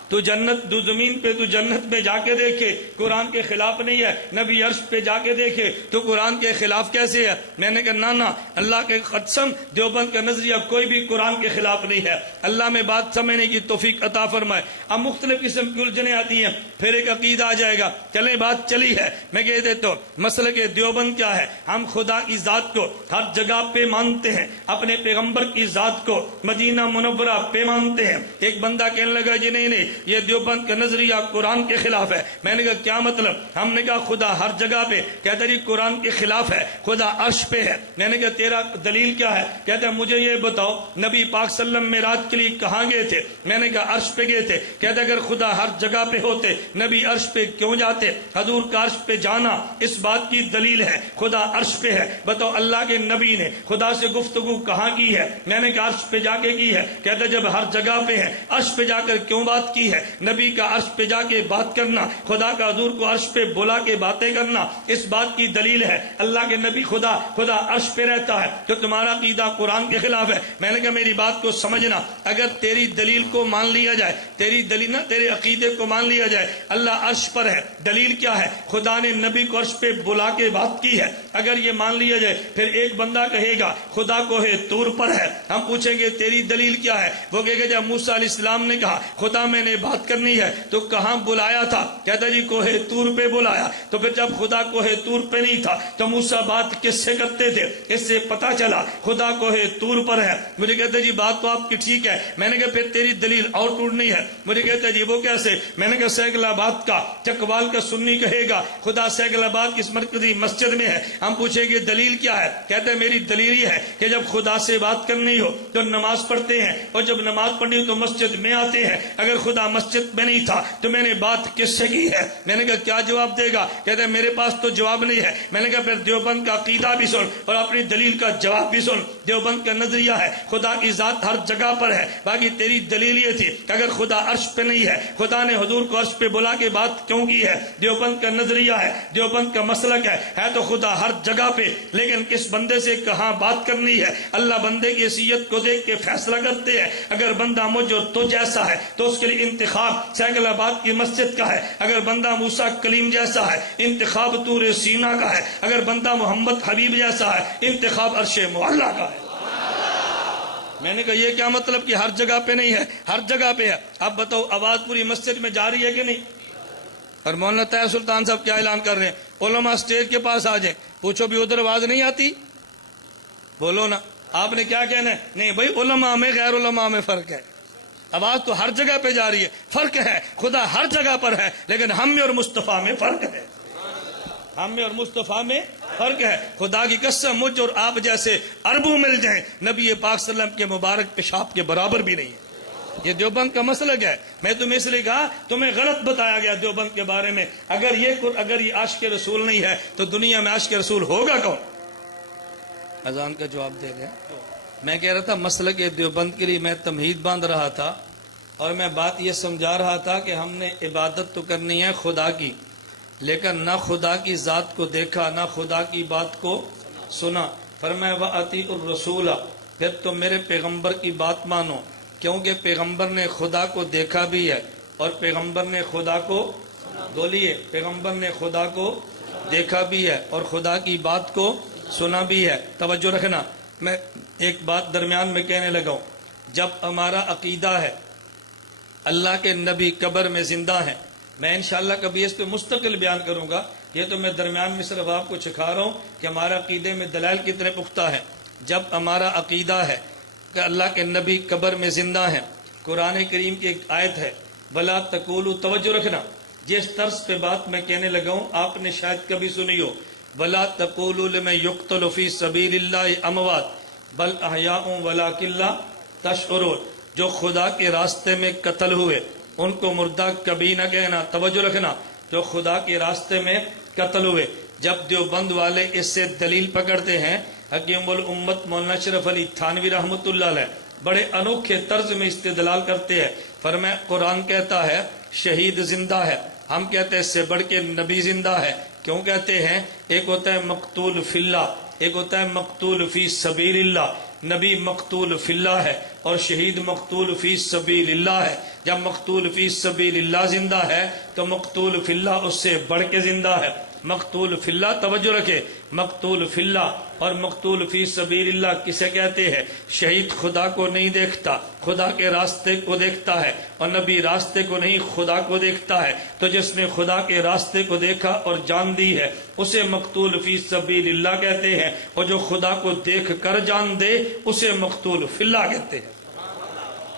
تو جنت دو زمین پہ تو جنت میں جا کے دیکھے قرآن کے خلاف نہیں ہے، نبی عرش پہ جا کے دیکھے تو قرآن کے خلاف کیسے ہے؟ میں نے کہا نا اللہ کے قسم دیوبند کا نظریہ کوئی بھی قرآن کے خلاف نہیں ہے۔ اللہ میں بات سمجھنے کی توفیق عطا فرمائے۔ اب مختلف قسم کی الجھنیں آتی ہیں، پھر ایک عقیدہ آ جائے گا، چلیں بات چلی ہے میں کہہ دیتا ہوں مسلک دیوبند کیا ہے۔ ہم خدا کی ذات کو ہر جگہ پہ مانتے ہیں، اپنے پیغمبر کی ذات کو مدینہ منورہ پہ مانتے ہیں۔ ایک بندہ کہنے لگا جی نہیں یہ دیوبند کا نظریہ قرآن کے خلاف ہے۔ میں نے کہا کیا مطلب؟ ہم نے کہا خدا ہر جگہ پہ، کہتا جی قرآن کے خلاف ہے، خدا عرش پہ ہے۔ میں نے کہا تیرا دلیل کیا ہے؟ کہتا ہے مجھے یہ بتاؤ نبی پاک صلی اللہ علیہ وسلم معراج کے لیے کہاں گئے تھے؟ میں نے کہا عرش پہ گئے تھے۔ کہتا اگر خدا ہر جگہ پہ ہوتے نبی عرش پہ کیوں جاتے؟ حضور کا عرش پہ جانا اس بات کی دلیل ہے خدا عرش پہ ہے۔ بتاؤ اللہ کے نبی نے خدا سے گفتگو کہاں کی ہے؟ میں نے کہا عرش پہ جا کے کی ہے۔ کہتا جب ہر جگہ پہ ہے عرش پہ جا کر کیوں بات کی کی ہے، نبی کا عرش پہ جا کے بات کرنا، خدا کا حضور کو عرش پہ بلا کے باتیں کرنا، اس بات کی دلیل ہے اللہ کے نبی خدا عرش پہ رہتا ہے۔ تو تمہارا عقیدہ قرآن کے خلاف ہے۔ میں نے کہا میری بات کو سمجھنا، اگر تیری دلیل کو مان لیا جائے، تیری دلیل نہ تیرے عقیدے کو مان لیا جائے، اللہ عرش پر ہے، دلیل کیا ہے؟ خدا نے نبی کو عرش پہ بلا کے بات کی ہے۔ اگر یہ مان لیا جائے، پھر ایک بندہ کہے گا خدا کوہ طور پر ہے، ہم پوچھیں گے تیری دلیل کیا ہے؟ وہ کہے گا جب موسیٰ علیہ السلام نے کہا خدا میں نے بات کرنی ہے تو کہاں بلایا تھا؟ کہتا جی کوہ طور پہ بلایا۔ تو پھر جب خدا کوہ طور پہ نہیں تھا تو موسیٰ بات کس سے کرتے تھے؟ اس سے پتا چلا خدا کوہ طور پر ہے۔ مجھے کہتے جی بات تو آپ کی ٹھیک ہے۔ میں نے کہا پھر تیری دلیل اور ٹوٹ نہیں ہے۔ مجھے کہتے جی وہ کیسے؟ میں نے کہا سیکل آباد کا چکوال کا سنی کہے گا خدا سیکل آباد کی اس مرکزی مسجد میں ہے، ہم پوچھیں گے دلیل کیا ہے؟ کہتے ہیں میری دلیل یہ ہے کہ جب خدا سے بات کرنی ہو تو نماز پڑھتے ہیں، اور جب نماز پڑھنی ہو تو مسجد میں آتے ہیں۔ اگر خدا مسجد میں نہیں تھا تو میں نے بات کس سے کی ہے؟ میں نے کہا کیا جواب دے گا؟ کہتے ہیں میرے پاس تو جواب نہیں ہے۔ میں نے کہا پھر دیوبند کا عقیدہ بھی سن اور اپنی دلیل کا جواب بھی سن۔ دیوبند کا نظریہ ہے خدا کی ذات ہر جگہ پر ہے، باقی تیری دلیل یہ تھی کہ اگر خدا عرش پہ نہیں ہے، خدا نے حضور کو عرش پہ بلا کے بات کیوں کی ہے؟ دیوبند کا نظریہ ہے، دیوبند کا مسلک ہے تو خدا ہر جگہ پہ، لیکن کس بندے سے کہاں بات کرنی ہے اللہ بندے کی حیثیت کو دیکھ کے فیصلہ کرتے ہیں۔ اگر بندہ مجھ اور تو جیسا ہے تو اس کے لیے انتخاب سیکل آباد کی مسجد کا ہے، اگر بندہ موسیٰ کلیم جیسا ہے انتخاب طور سینا کا ہے، اگر بندہ محمد حبیب جیسا ہے انتخاب عرش معلیٰ کا ہے۔ میں نے کہا یہ کیا مطلب کہ ہر جگہ پہ نہیں ہے؟ ہر جگہ پہ ہے۔ اب بتاؤ آواز پوری مسجد میں جا رہی ہے کہ نہیں؟ اور مولانا طاہر سلطان صاحب کیا اعلان کر رہے ہیں؟ علماء اسٹیج کے پاس آ جائیں، پوچھو بھی ادھر آواز نہیں آتی؟ بولو نا، آپ نے کیا کہنا ہے؟ نہیں بھائی علماء میں غیر علماء میں فرق ہے، آواز تو ہر جگہ پہ جا رہی ہے، فرق ہے، خدا ہر جگہ پر ہے، لیکن ہم میں اور مصطفیٰ میں فرق ہے، ہم میں اور مصطفیٰ میں فرق ہے۔ خدا کی قسم مجھ اور آپ جیسے اربوں مل جائیں نبی پاک صلی اللہ علیہ وسلم کے مبارک پیشاب کے برابر بھی نہیں ہے۔ یہ دیوبند کا مسلک ہے۔ میں تمہیں اس لیے کہا تمہیں غلط بتایا گیا دیوبند کے بارے میں۔ اگر یہ عاشق رسول نہیں ہے تو دنیا میں عاشق رسول ہوگا کون؟ اذان کا جواب دے دیں۔ میں کہہ رہا تھا مسلک دیوبند کے لیے میں تمہید باندھ رہا تھا، اور میں بات یہ سمجھا رہا تھا کہ ہم نے عبادت تو کرنی ہے خدا کی، لیکن نہ خدا کی ذات کو دیکھا نہ خدا کی بات کو سنا۔ فرمایا وَأَطِیعُوا الرَّسُولَ، پھر تم میرے پیغمبر کی بات مانو، کیونکہ پیغمبر نے خدا کو دیکھا بھی ہے اور پیغمبر نے خدا کو بولیے پیغمبر نے خدا کو دیکھا بھی ہے اور خدا کی بات کو سنا بھی ہے۔ توجہ رکھنا، میں ایک بات درمیان میں کہنے لگا ہوں۔ جب ہمارا عقیدہ ہے اللہ کے نبی قبر میں زندہ ہیں، میں انشاءاللہ کبھی اس پہ مستقل بیان کروں گا، یہ تو میں درمیان میں صرف آپ کو سکھا رہا ہوں کہ ہمارا عقیدے میں دلائل کتنے پختہ ہے۔ جب ہمارا عقیدہ ہے کہ اللہ کے نبی قبر میں زندہ ہیں، قرآن کریم کی ایک آیت ہے بلا تقولوا، توجہ رکھنا، جس طرز پہ بات میں کہنے لگا ہوں آپ نے شاید کبھی سنی ہو، بلا تقولوا لمن یقتل فی سبیل اللہ اموات بل احیاء ولکن لا تشعرون، جو خدا کے راستے میں قتل ہوئے ان کو مردہ کبھی نہ کہنا۔ توجہ رکھنا، جو خدا کے راستے میں قتل ہوئے۔ جب دیوبند والے اس سے دلیل پکڑتے ہیں، حکیم الامت مولانا اشرف علی تھانوی رحمۃ اللہ علیہ بڑے انوکھے طرز میں استدلال کرتے ہیں۔ فرمایا قرآن کہتا ہے شہید زندہ ہے، ہم کہتے ہیں اس سے بڑھ کے نبی زندہ ہے۔ کیوں کہتے ہیں؟ ایک ہوتا ہے مقتول فی اللہ، ایک ہوتا ہے مقتول فی سبیل اللہ۔ نبی مقتول فی اللہ ہے اور شہید مقتول فی سبیل اللہ ہے۔ جب مقتول فی سبیل اللہ زندہ ہے تو مقتول فی اللہ اس سے بڑھ کے زندہ ہے۔ مقتول فی اللہ، توجہ رکھے، مقتول فی اللہ اور مقتول فی سبیل اللہ کسے کہتے ہیں؟ شہید خدا کو نہیں دیکھتا، خدا کے راستے کو دیکھتا ہے، اور نبی راستے کو نہیں خدا کو دیکھتا ہے۔ تو جس نے خدا کے راستے کو دیکھا اور جان دی ہے اسے مقتول فی سبیل اللہ کہتے ہیں، اور جو خدا کو دیکھ کر جان دے اسے مقتول فی اللہ کہتے ہیں،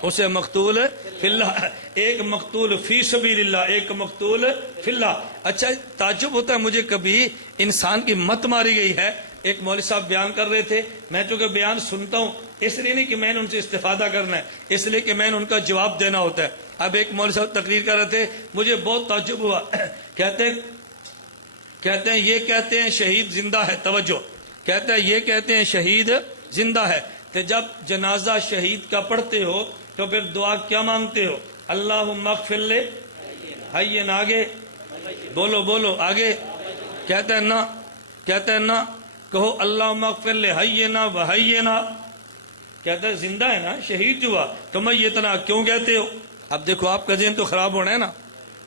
اسے مقتول فی اللہ۔ ایک مقتول فی سبیل اللہ، ایک مقتول فی اللہ۔ اچھا تعجب ہوتا ہے مجھے، کبھی انسان کی مت ماری گئی ہے۔ ایک مولوی صاحب بیان کر رہے تھے، میں چونکہ بیان سنتا ہوں اس لیے نہیں کہ میں نے ان سے استفادہ کرنا ہے، اس لیے کہ میں نے ان کا جواب دینا ہوتا ہے۔ اب ایک مولوی صاحب تقریر کر رہے تھے، مجھے بہت تعجب ہوا۔ کہتے ہیں یہ کہتے ہیں شہید زندہ ہے، توجہ، کہتے ہیں یہ کہتے ہیں شہید زندہ ہے، کہ جب جنازہ شہید کا پڑھتے ہو تو پھر دعا کیا مانگتے ہو؟ اللہم اغفر لے حین، آگے بولو بولو آگے، کہتے ہیں نا، کہتے ہیں نا، کہو اللہم اغفر لے حینا و حینا، کہتے ہیں زندہ ہے نا، شہید ہوا تو میتنا کیوں کہتے ہو؟ اب دیکھو آپ کا ذہن تو خراب ہونا ہے نا،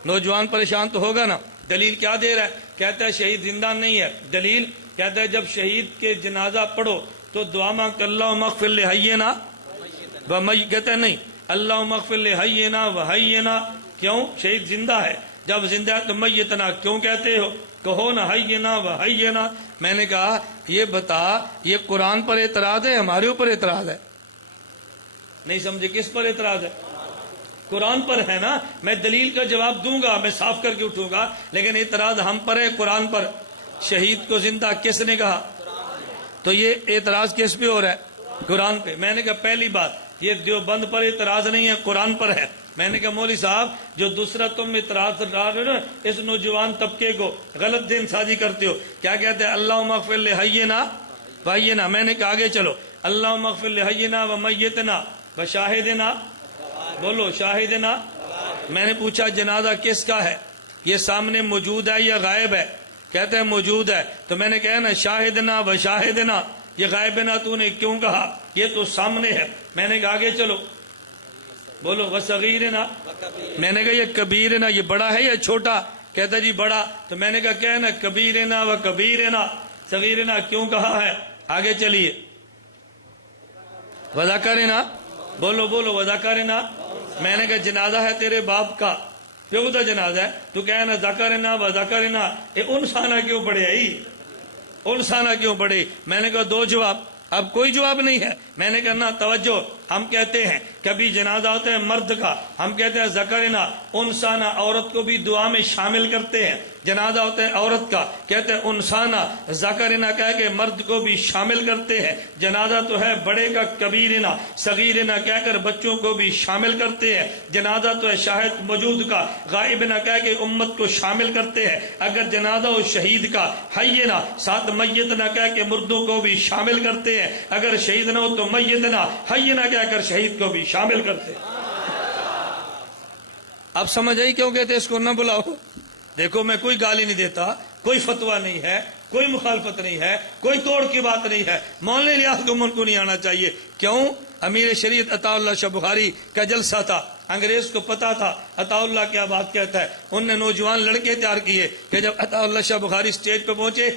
نوجوان پریشان تو ہوگا نا۔ دلیل کیا دے رہا ہے؟ کہتا ہے شہید زندہ نہیں ہے۔ دلیل کہتا ہے جب شہید کے جنازہ پڑھو تو دعا مانگ اللہم اغفر لے حینا و میتنا، کہتا ہے نہیں، اللہم اغفر لے حینا و حینا، کیوں؟ شہید زندہ ہے، جب زندہ ہے تو میتنا کیوں کہتے ہو؟ کہو نا حینا و حینا۔ میں نے کہا یہ بتا، یہ قرآن پر اعتراض ہے ہمارے اوپر اعتراض ہے؟ نہیں سمجھے کس پر اعتراض ہے؟ قرآن پر ہے نا۔ میں دلیل کا جواب دوں گا، میں صاف کر کے اٹھوں گا، لیکن اعتراض ہم پر ہے قرآن پر۔ شہید کو زندہ کس نے کہا؟ تو یہ اعتراض کس پہ ہو رہا ہے؟ قرآن پہ۔ میں نے کہا پہلی بات، یہ دیوبند پر اعتراض نہیں ہے، قرآن پر ہے۔ میں نے کہا مولوی صاحب جو دوسرا تم اعتراض ڈال رہے ہو نا اس نوجوان طبقے کو، غلط دین سازی کرتے ہو۔ کیا کہتے ہیں؟ اللہم اغفر لے حینا و حینا۔ میں نے کہا آگے چلو، اللہم اغفر لے حینا و میتنا و شاہدنا، بولو شاہدنا۔ میں نے پوچھا جنازہ کس کا ہے؟ یہ سامنے موجود ہے یا غائب ہے؟ کہتے ہیں موجود ہے۔ تو میں نے کہا نا شاہدنا و شاہدنا، یہ غائب نا تو نے کیوں کہا؟ یہ تو سامنے ہے۔ میں نے کہا آگے چلو، بولو وصغیرنا۔ میں نے کہا یہ کبیرنا، یہ بڑا ہے یا چھوٹا؟ کہتا جی بڑا۔ تو میں نے کہا نا کبیرنا و کبیرنا، صغیرنا کیوں کہا ہے؟ آگے چلیے، وذکرنا، بولو بولو وذکرنا۔ میں نے کہا جنازہ ہے تیرے باپ کا، پیو کا جنازہ ہے، تو کہنا ذکرنا و ذکرنا، یہ انسانہ کیوں پڑے ہے؟ انسانہ کیوں پڑے؟ میں نے کہا دو جواب۔ اب کوئی جواب نہیں ہے۔ میں نے کہا نا توجہ، ہم کہتے ہیں کبھی جنازہ ہوتا ہے مرد کا، ہم کہتے ہیں ذکرنا، انسانہ، عورت کو بھی دعا میں شامل کرتے ہیں۔ جنازہ ہوتا ہے عورت کا، کہتے ہیں انسانہ، ذکرنا کہہ کے مرد کو بھی شامل کرتے ہیں۔ جنازہ تو ہے بڑے کا، کبیرنا، صغیرنا کہہ کر بچوں کو بھی شامل کرتے ہیں۔ جنازہ تو ہے شاہد موجود کا، غائبنا کہہ کے امت کو شامل کرتے ہیں۔ اگر جنازہ ہو شہید کا، حینا، ساتھ میتنا کہہ کے مردوں کو بھی شامل کرتے ہیں۔ اگر شہید نہ ہو تو میتنا، حینا کہہ کر شہید کو بھی شامل کرتے ہیں۔ اب سمجھ آئی کیوں کہتے اس کو نہ بلاؤ؟ دیکھو میں کوئی گالی نہیں دیتا، کوئی فتویٰ نہیں ہے، کوئی مخالفت نہیں ہے، کوئی توڑ کی بات نہیں ہے۔ مولانا الیاس کو ملک کو نہیں آنا چاہیے۔ کیوں؟ امیر شریعت عطا اللہ شاہ بخاری کا جلسہ تھا، انگریز کو پتا تھا عطا اللہ کیا بات کہتا ہے۔ ان نے نوجوان لڑکے تیار کیے کہ جب عطا اللہ شاہ بخاری سٹیج پہ پہنچے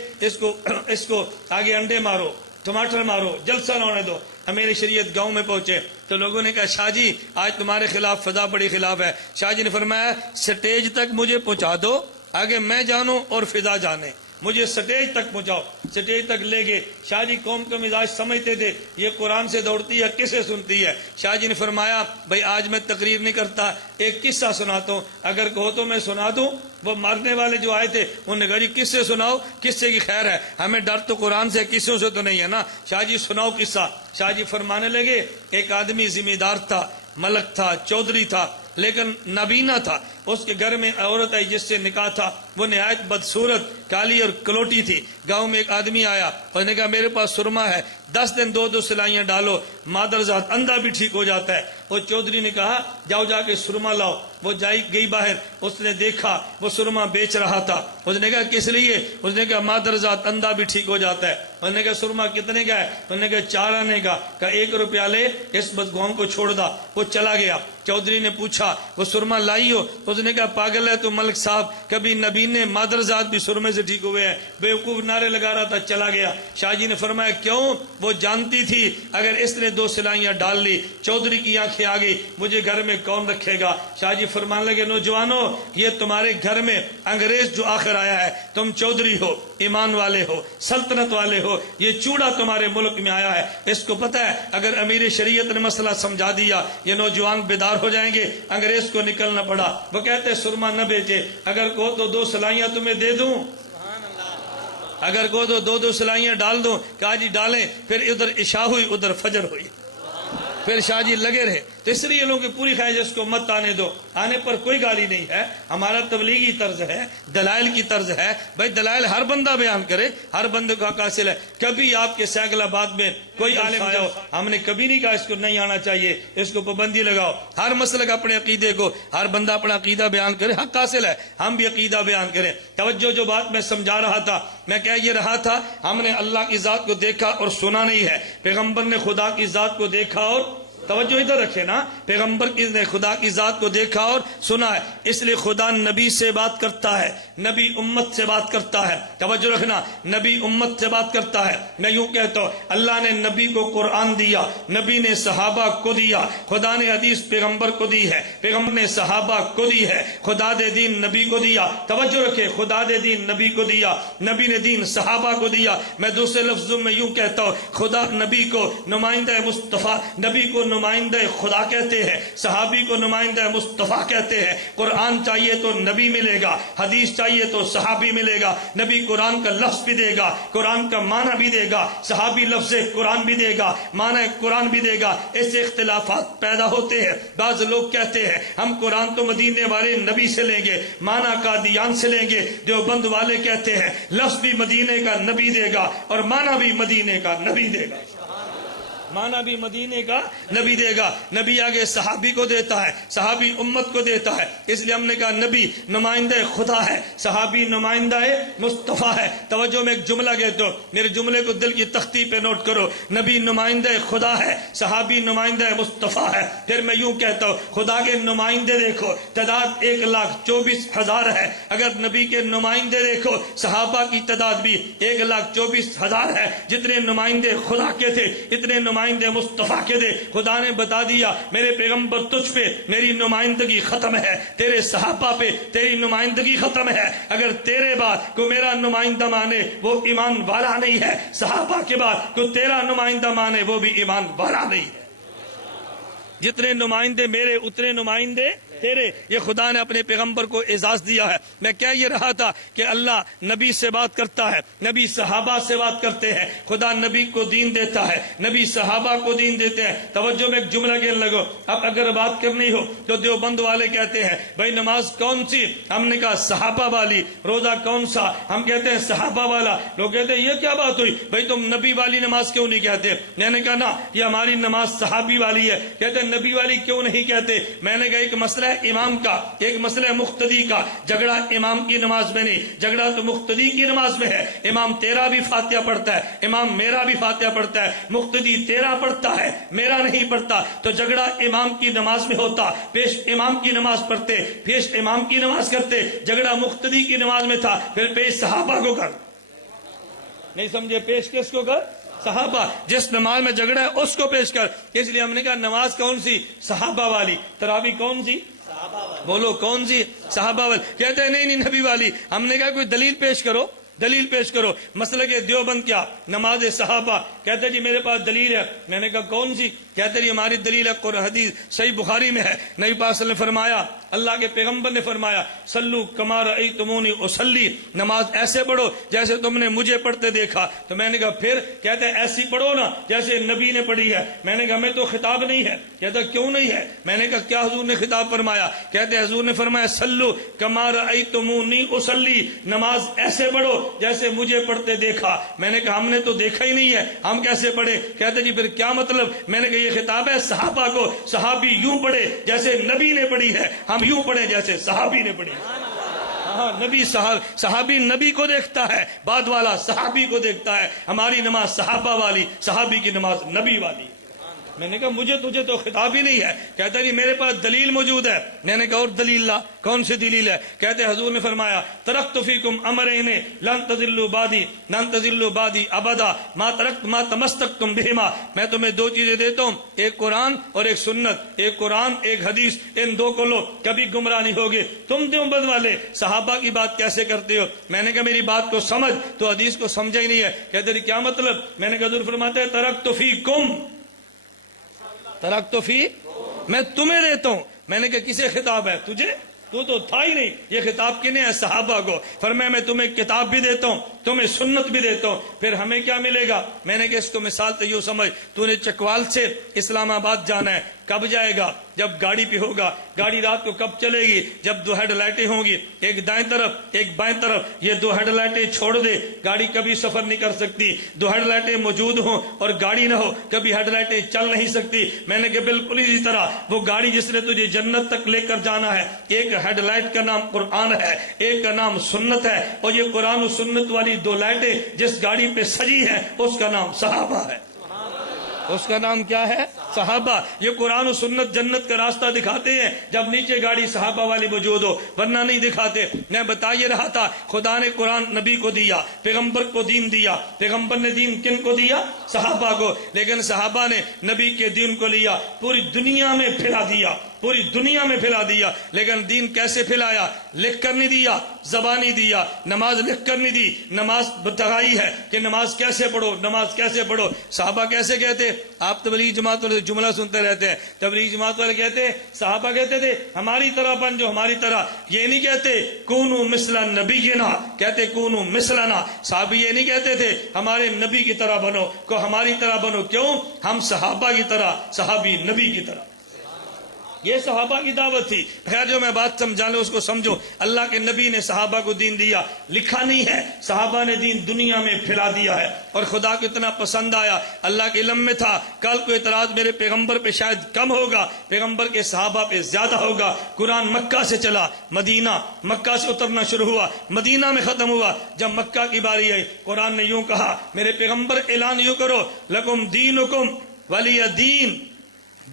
اس کو آگے انڈے مارو، ٹماٹر مارو، جلسہ نہ ہونے دو۔ امیر شریعت گاؤں میں پہنچے تو لوگوں نے کہا شاہ جی آج تمہارے خلاف فضا بڑی خلاف ہے۔ شاہ جی نے فرمایا سٹیج تک مجھے پہنچا دو، آگے میں جانوں اور فضا جانے، مجھے سٹیج تک پہنچاؤ۔ سٹیج تک لے گئے۔ شاہ جی قوم کا مزاج سمجھتے تھے، یہ قرآن سے دوڑتی ہے کسے سنتی ہے۔ شاہ جی نے فرمایا بھائی آج میں تقریر نہیں کرتا، ایک قصہ سناتا ہوں، اگر کہو تو میں سنا دوں۔ وہ مارنے والے جو آئے تھے انہوں نے کہا جی قصے سناؤ، قصے کی خیر ہے، ہمیں ڈر تو قرآن سے قصوں سے تو نہیں ہے نا۔ شاہ جی سناؤ قصہ۔ شاہ جی فرمانے لگے ایک آدمی ذمہ دار تھا، ملک تھا، چودھری تھا، لیکن نابینا تھا۔ اس کے گھر میں عورت آئی جس سے نکاح تھا، وہ نہایت بدصورت، کالی اور کلوٹی تھی۔ گاؤں میں ایک آدمی آیا، اس نے کہا میرے پاس سرما ہے، 10 دن 2 سلائیاں ڈالو، مادرزاد اندھا بھی ٹھیک ہو جاتا ہے۔ وہ چودھری نے کہا جاؤ جا کے سرما لاؤ۔ وہ گئی باہر، اس نے دیکھا وہ سرما بیچ رہا تھا۔ اس نے کہا کس لیے؟ اس نے کہا مادرزاد اندھا بھی ٹھیک ہو جاتا ہے۔ اس نے کہا سرما کتنے کا ہے؟ اس نے کہا 4 آنے کا۔ کہا 1 روپیہ لے، اس بدگوم کو چھوڑ دا۔ وہ چلا گیا۔ چودھری نے پوچھا وہ سرما لائی ہو؟ اس نے کہا پاگل ہے تو ملک صاحب، کبھی نبینے مادرزاد بھی سرمے سے ٹھیک ہوئے ہیں۔ بیوقوف نعرے لگا رہا تھا، چلا گیا۔ شاہ جی نے فرمایا کیوں؟ وہ جانتی تھی اگر اس نے 2 سلائیاں ڈال لی، چودھری کی آنکھیں آ گئی، مجھے گھر میں کون رکھے گا؟ شاہ جی فرمانے لگے نوجوانوں، یہ تمہارے گھر میں انگریز جو آخر آیا ہے، تم چودھری ہو، ایمان والے ہو، سلطنت والے ہو، یہ چوڑا تمہارے ملک میں آیا ہے۔ اس کو پتہ ہے اگر امیر شریعت نے مسئلہ سمجھا دیا یہ نوجوان بیدار ہو جائیں گے۔ انگریز کو نکلنا پڑا۔ وہ کہتے سرما نہ بیچے، اگر کہو تو 2 سلائیاں تمہیں دے دوں، اگر کہو تو 2 سلائیاں ڈال دوں۔ کہا جی ڈالیں۔ پھر ادھر عشاء ہوئی، ادھر فجر ہوئی، پھر شاہ جی لگے رہے۔ تو اس لیے لوگوں کی پوری خواہش اس کو مت آنے دو. آنے پر کوئی گالی نہیں ہے. ہمارا تبلیغی طرز ہے, دلائل کی طرز ہے. بھائی دلائل ہر بندہ بیان کرے, ہر بندے کو حق حاصل ہے. کبھی آپ کے سینکڑا بات میں کوئی عالم جاؤ, ہم نے کبھی نہیں کہا اس کو نہیں آنا چاہیے, اس کو پابندی لگاؤ. ہر مسلک اپنے عقیدے کو, ہر بندہ اپنا عقیدہ بیان کرے, حق حاصل ہے. ہم بھی عقیدہ بیان کریں. توجہ, جو بات میں سمجھا رہا تھا, میں کہہ یہ رہا تھا, ہم نے اللہ کی ذات کو دیکھا اور سنا نہیں ہے. پیغمبر نے خدا کی ذات کو دیکھا اور, توجہ ادھر رکھے نا, پیغمبر نے خدا کی ذات کو دیکھا اور سنا ہے. اس لیے خدا نبی سے بات کرتا ہے, نبی امت سے بات کرتا ہے. توجہ رکھنا, نبی امت سے بات کرتا ہے. میں یوں کہتا ہوں, اللہ نے نبی کو قرآن دیا, نبی نے صحابہ کو دیا, خدا نے حدیث پیغمبر کو دی ہے, پیغمبر نے صحابہ کو دی ہے, خدا دے دین نبی کو دیا. توجہ رکھے, خدا دے دین نبی کو دیا, نبی نے دین صحابہ کو دیا. میں دوسرے لفظوں میں یوں کہتا ہوں, خدا نبی کو نمائندہ مصطفیٰ, نبی کو نمائندہ خدا کہتے ہیں, صحابی کو نمائندہ مصطفیٰ کہتے ہیں. قرآن چاہیے تو نبی ملے گا, حدیث چاہیے تو صحابی ملے گا. نبی قرآن کا لفظ بھی دے گا, قرآن کا معنی بھی دے گا, صحابی لفظ قرآن بھی دے گا, معنی قرآن بھی دے گا. ایسے اختلافات پیدا ہوتے ہیں. بعض لوگ کہتے ہیں ہم قرآن تو مدینے والے نبی سے لیں گے, معنی قادیان سے لیں گے. دیوبند والے کہتے ہیں لفظ بھی مدینے کا نبی دے گا اور معنی بھی مدینے کا نبی دے گا, معنی بھی مدینے کا نبی دے گا. نبی آگے صحابی کو دیتا ہے, صحابی امت کو دیتا ہے. اس لیے ہم نے کہا نبی نمائندہ خدا ہے, صحابی نمائندہ مصطفیٰ ہے. توجہ, میں ایک جملہ کہتا ہوں, میرے جملے کو دل کی تختی پہ نوٹ کرو. نبی نمائندہ خدا ہے, صحابی نمائندہ مصطفیٰ ہے. پھر میں یوں کہتا ہوں, خدا کے نمائندے دیکھو, تعداد 1,24,000 ہے. اگر نبی کے نمائندے دیکھو, صحابہ کی تعداد بھی 1,24,000 ہے. جتنے نمائندے خدا کے تھے اتنے نمائندے مصطفیٰ کے دے. خدا نے بتا دیا میرے پیغمبر تجھ پہ میری نمائندگی ختم ہے, تیرے صحابہ پہ تیری نمائندگی ختم ہے. اگر تیرے بعد کو میرا نمائندہ مانے وہ ایمان والا نہیں ہے, صحابہ کے بعد کو تیرا نمائندہ مانے وہ بھی ایمان والا نہیں ہے. جتنے نمائندے میرے اتنے نمائندے تیرے. یہ خدا نے اپنے پیغمبر کو اعزاز دیا ہے. میں کہہ یہ رہا تھا کہ اللہ نبی سے بات کرتا ہے, نبی صحابہ سے بات کرتے ہیں. خدا نبی کو دین دیتا ہے, نبی صحابہ کو دین دیتے ہیں. توجہ, میں ایک جملہ کہنے لگو. اب اگر بات کرنی ہو تو دیوبند والے کہتے ہیں بھائی نماز کون سی, ہم نے کہا صحابہ والی. روزہ کون سا, ہم کہتے ہیں صحابہ والا. لوگ کہتے ہیں یہ کیا بات ہوئی بھائی, تم نبی والی نماز کیوں نہیں کہتے. میں نے کہا نا, یہ ہماری نماز صحابی والی ہے. کہتے ہیں نبی والی کیوں نہیں کہتے. میں نے کہا ایک مسئلہ امام کا, ایک مسئلہ مقتدی کا. جھگڑا امام کی نماز میں نہیں, جھگڑا تو مقتدی کی نماز میں ہے. امام تیرا بھی فاتحہ پڑھتا ہے, امام میرا بھی فاتحہ پڑھتا ہے. مقتدی تیرا پڑھتا ہے, میرا نہیں پڑھتا. تو جھگڑا امام کی نماز میں ہوتا, پیش امام کی نماز پڑھتے, پیش امام کی نماز کرتے. جھگڑا مقتدی کی نماز میں تھا, پھر پیش صحابہ کو کر. نہیں سمجھے, پیش کس کو کر, صحابہ. جس نماز میں جھگڑا ہے اس کو پیش کر. اس لیے ہم نے کہا نماز کون سی, صحابہ والی. تراوی کون سی, بولو کون سی, صحابہ والی. کہتے ہیں نہیں نبی والی. ہم نے کہا کوئی دلیل پیش کرو, دلیل پیش کرو. مسئلہ کہ دیوبند کیا نماز صحابہ, کہتے جی میرے پاس دلیل ہے. میں نے کہا کون سی, کہتے جی ہماری دلیل ہے قرآن حدیث صحیح بخاری میں ہے. نبی پاک صلی اللہ علیہ وسلم نے فرمایا, اللہ کے پیغمبر نے فرمایا صلو کما رأیتمونی اصلی, نماز ایسے پڑھو جیسے تم نے مجھے پڑھتے دیکھا. تو میں نے کہا پھر, کہتے ہیں ایسی پڑھو نا جیسے نبی نے پڑھی ہے. میں نے کہا ہمیں تو خطاب نہیں ہے. کہتا کیوں نہیں ہے. میں نے کہا کیا حضور نے خطاب فرمایا. کہتے ہیں حضور نے فرمایا صلو کما رأیتمونی اصلی, نماز ایسے پڑھو جیسے مجھے پڑھتے دیکھا. میں نے کہا ہم نے تو دیکھا ہی نہیں ہے, ہم کیسے پڑھے. کہتے جی پھر کیا مطلب. میں نے کہا یہ خطاب ہے صحابہ کو, صحابی یوں پڑھے جیسے نبی نے پڑھی ہے, ہم یوں پڑھے جیسے صحابی نے پڑھی. ہاں, نبی صحابی نبی کو دیکھتا ہے, بعد والا صحابی کو دیکھتا ہے. ہماری نماز صحابہ والی, صحابی کی نماز نبی والی. میں نے کہا مجھے تجھے تو خطاب ہی نہیں ہے. کہتا جی میرے پاس دلیل موجود ہے. میں نے کہا اور دلیل لا, کون سی دلیل ہے. کہتے حضور نے فرمایا ترکت فیکم امرین لن تضلوا بعدی, لن تضلوا بعدی ابدا ما ترکت ما تمسکتم بہما. میں تمہیں دو چیزیں دیتا ہوں, ایک قرآن اور ایک سنت. ایک قرآن ایک حدیث, ان دو کو لو, کبھی گمراہ نہیں ہوگے. تم دیوبند والے صحابہ کی بات کیسے کرتے ہو. میں نے کہا میری بات کو سمجھ, تو حدیث کو سمجھا ہی نہیں ہے. کہتے کیا مطلب. میں نے کہا حضور فرماتے ہیں ترکت فیکم, ترکت فی, میں تمہیں دیتا ہوں. میں نے کہا کسے خطاب ہے تجھے, تو تھا ہی نہیں. یہ خطاب کنے ہے, صحابہ کو. فرمایا میں تمہیں کتاب بھی دیتا ہوں, تمہیں سنت بھی دیتا ہوں, پھر ہمیں کیا ملے گا. میں نے کہا اس کو مثال تو یوں سمجھ, تو نے چکوال سے اسلام آباد جانا ہے, کب جائے گا؟ جب گاڑی پہ ہوگا۔ گاڑی رات کو کب چلے گی؟ جب دو ہیڈ لائٹیں ہوں گی، ایک دائیں طرف ایک بائیں طرف۔ یہ دو ہیڈ لائٹیں چھوڑ دے، گاڑی کبھی سفر نہیں کر سکتی۔ دو ہیڈ لائٹیں موجود ہوں اور گاڑی نہ ہو، کبھی ہیڈ لائٹیں چل نہیں سکتی۔ میں نے کہا بالکل اسی طرح وہ گاڑی جس نے تجھے جنت تک لے کر جانا ہے، ایک ہیڈ لائٹ کا نام قرآن ہے، ایک کا نام سنت ہے، اور یہ قرآن و سنت والی دو لائٹیں جس گاڑی پہ سجی ہیں اس کا نام صحابہ ہے۔ اس کا نام کیا ہے؟ صحابہ۔ یہ قرآن و سنت جنت کا راستہ دکھاتے ہیں جب نیچے گاڑی صحابہ والی موجود ہو، ورنہ نہیں دکھاتے۔ میں بتا یہ رہا تھا، خدا نے قرآن نبی کو دیا، پیغمبر کو دین دیا۔ پیغمبر نے دین کن کو دیا؟ صحابہ کو۔ لیکن صحابہ نے نبی کے دین کو لیا، پوری دنیا میں پھیلا دیا، پوری دنیا میں پھیلا دیا۔ لیکن دین کیسے پھیلایا؟ لکھ کر نہیں دیا، زبانی دیا۔ نماز لکھ کر نہیں دی، نماز بتائی ہے کہ نماز کیسے پڑھو، نماز کیسے پڑھو۔ صحابہ کیسے کہتے؟ آپ تبلیغ جماعت والے جملہ سنتے رہتے ہیں، تبلیغ جماعت والے کہتے صحابہ کہتے تھے ہماری طرح بن جو ہماری طرح۔ یہ نہیں کہتے کونو مثل نبینا، کہتے کونو مثلنا۔ صحابہ یہ نہیں کہتے تھے ہمارے نبی کی طرح بنو، کو ہماری طرح بنو۔ کیوں؟ ہم صحابہ کی طرح، صحابی نبی کی طرح۔ یہ صحابہ کی دعوت تھی۔ خیر جو میں بات سمجھانے اس کو سمجھو۔ اللہ کے نبی نے صحابہ کو دین دیا، لکھا نہیں ہے، صحابہ نے دین دنیا میں پھیلا دیا ہے، اور خدا کو اتنا پسند آیا۔ اللہ کے علم میں تھا کل کو اعتراض میرے پیغمبر پہ شاید کم ہوگا، پیغمبر کے صحابہ پہ زیادہ ہوگا۔ قرآن مکہ سے چلا مدینہ، مکہ سے اترنا شروع ہوا، مدینہ میں ختم ہوا۔ جب مکہ کی باری آئی قرآن نے یوں کہا، میرے پیغمبر اعلان یوں کرو، لکم دینکم ولی دین،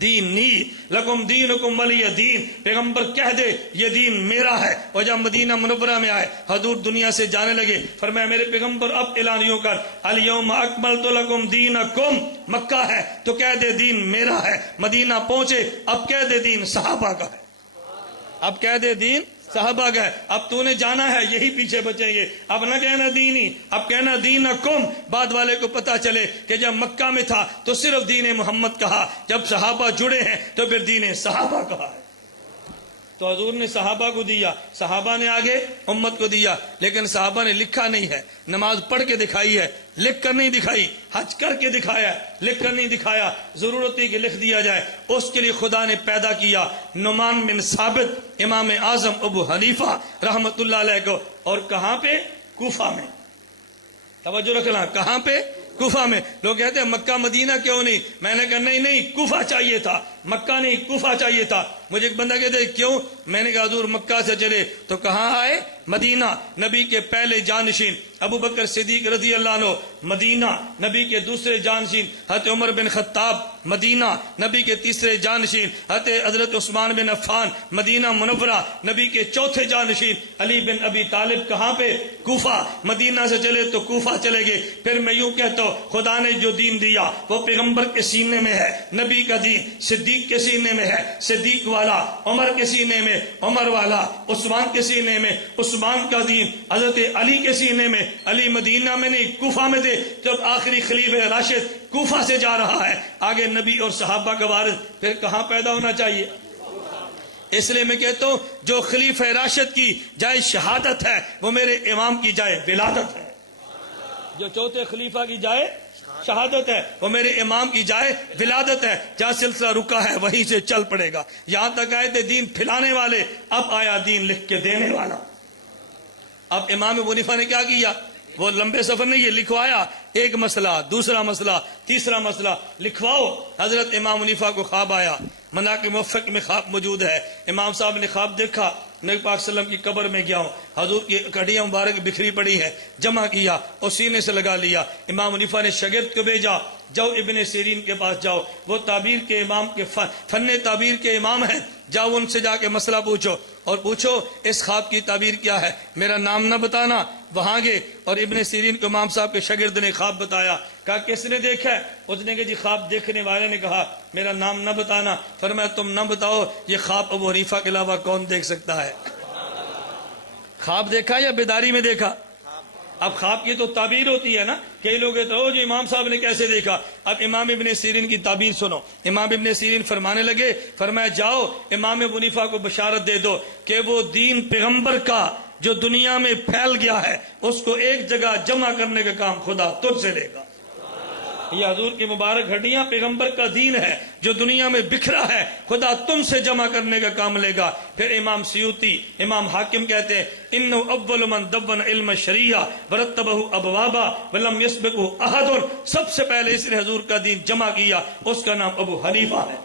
دین نی لکم دینکم ولی دین۔ پیغمبر کہہ دے یہ دین میرا ہے۔ اور جب مدینہ منورہ میں آئے، حضور دنیا سے جانے لگے، فرمایا میرے پیغمبر اب اعلان یوں کر، الیوم اکملت لکم دینکم۔ مکہ ہے تو کہہ دے دین میرا ہے۔ مدینہ پہنچے اب کہہ دے دین صحابہ کا ہے، اب کہہ دے دین صحابہ کا ہے۔ اب تو نے جانا ہے، یہی پیچھے بچیں گے۔ اب نہ کہنا دینی، اب کہنا دینکم۔ بعد والے کو پتا چلے کہ جب مکہ میں تھا تو صرف دین محمد کہا، جب صحابہ جڑے ہیں تو پھر دین صحابہ کہا ہے۔ تو حضور نے صحابہ کو دیا، صحابہ نے آگے امت کو دیا، لیکن صحابہ نے لکھا نہیں ہے۔ نماز پڑھ کے دکھائی ہے، لکھ کر نہیں دکھائی۔ حج کر کے دکھایا، لکھ کر نہیں دکھایا۔ ضرورت تھی کہ لکھ دیا جائے، اس کے لیے خدا نے پیدا کیا نعمان بن ثابت، امام اعظم ابو حنیفہ رحمت اللہ علیہ کو۔ اور کہاں پہ؟ کوفہ میں۔ توجہ رکھنا، کہاں پہ؟ کوفہ میں۔ لوگ کہتے ہیں مکہ مدینہ کیوں نہیں؟ میں نے کہا نہیں، کوفہ چاہیے تھا، مکہ نہیں، کوفہ چاہیے تھا۔ مجھے ایک بندہ کہتے کیوں؟ میں نے کہا حضور مکہ سے چلے تو کہاں آئے؟ مدینہ۔ نبی کے پہلے جانشین ابو بکر صدیق رضی اللہ عنہ مدینہ، نبی کے دوسرے جانشین حضرت عمر بن خطاب مدینہ، نبی کے تیسرے جانشین حضرت عثمان بن عفان مدینہ منورہ، نبی کے چوتھے جانشین علی بن ابی طالب کہاں پہ؟ کوفہ۔ مدینہ سے چلے تو کوفہ چلے گئے۔ پھر میں یوں کہتا ہوں خدا نے جو دین دیا وہ پیغمبر کے سینے میں ہے، نبی کا دین صدیق کے سینے میں ہے، صدیق والا، عمر کے سینے میں عمر والا، عثمان کے سینے میں عثمان کا دین، حضرت علی کے سینے میں علی مدینہ میں نہیں کوفہ میں تھے۔ جب آخری خلیفہ راشد کوفہ سے جا رہا ہے، آگے نبی اور صحابہ کا وارث پھر کہاں پیدا ہونا چاہیے؟ اس لیے میں کہتا ہوں جو خلیفہ راشد کی جائے شہادت ہے وہ میرے امام کی جائے ولادت ہے، جو چوتھے خلیفہ کی جائے شہادت ہے وہ میرے امام کی جائے ولادت ہے۔ جہاں سلسلہ رکا ہے وہیں سے چل پڑے گا۔ یہاں تک آئے تھے دین پھیلانے والے، اب آیا دین لکھ کے دینے والا۔ اب امام ابو حنیفہ نے کیا کیا؟ وہ لمبے سفر نہیں، یہ لکھوایا، ایک مسئلہ، دوسرا مسئلہ، تیسرا مسئلہ لکھواؤ۔ حضرت امام حنیفہ کو خواب آیا، مناقب موفق میں خواب موجود ہے۔ امام صاحب نے خواب دیکھا، نبی پاک صلی اللہ علیہ وسلم کی قبر میں گیا ہوں، حضور کی کڑیاں مبارک بکھری پڑی ہیں، جمع کیا اور سینے سے لگا لیا۔ امام حنیفہ نے شاگرد کو بھیجا، جاؤ ابن سیرین کے پاس جاؤ، وہ تعبیر کے امام کے فن تعبیر کے امام ہیں، جاؤ ان سے جا کے مسئلہ پوچھو اور پوچھو اس خواب کی تعبیر کیا ہے، میرا نام نہ بتانا۔ وہاں گئے اور ابن سیرین کو امام صاحب کے شاگرد نے خواب بتایا۔ کہا کس نے دیکھا ہے؟ اس نے کہا جی خواب دیکھنے والے نے کہا میرا نام نہ بتانا۔ فرمایا تم نہ بتاؤ، یہ خواب ابو حنیفہ کے علاوہ کون دیکھ سکتا ہے؟ خواب دیکھا یا بیداری میں دیکھا؟ اب خواب کی تو تعبیر ہوتی ہے نا، کئی لوگ کہتے ہیں جو امام صاحب نے کیسے دیکھا۔ اب امام ابن سیرین کی تعبیر سنو۔ امام ابن سیرین فرمانے لگے، فرمایا جاؤ امام ابو حنیفہ کو بشارت دے دو کہ وہ دین پیغمبر کا جو دنیا میں پھیل گیا ہے اس کو ایک جگہ جمع کرنے کا کام خدا تجھ سے لے گا۔ یہ حضور کی مبارک ہڈیاں پیغمبر کا دین ہے جو دنیا میں بکھرا ہے، خدا تم سے جمع کرنے کا کام لے گا۔ پھر امام سیوطی، امام حاکم کہتے ہیں انہو اول من دون علم الشریعہ ورتبہ ابوابا ولم یسبقہ احد، سب سے پہلے اس نے حضور کا دین جمع کیا، اس کا نام ابو حنیفہ ہے۔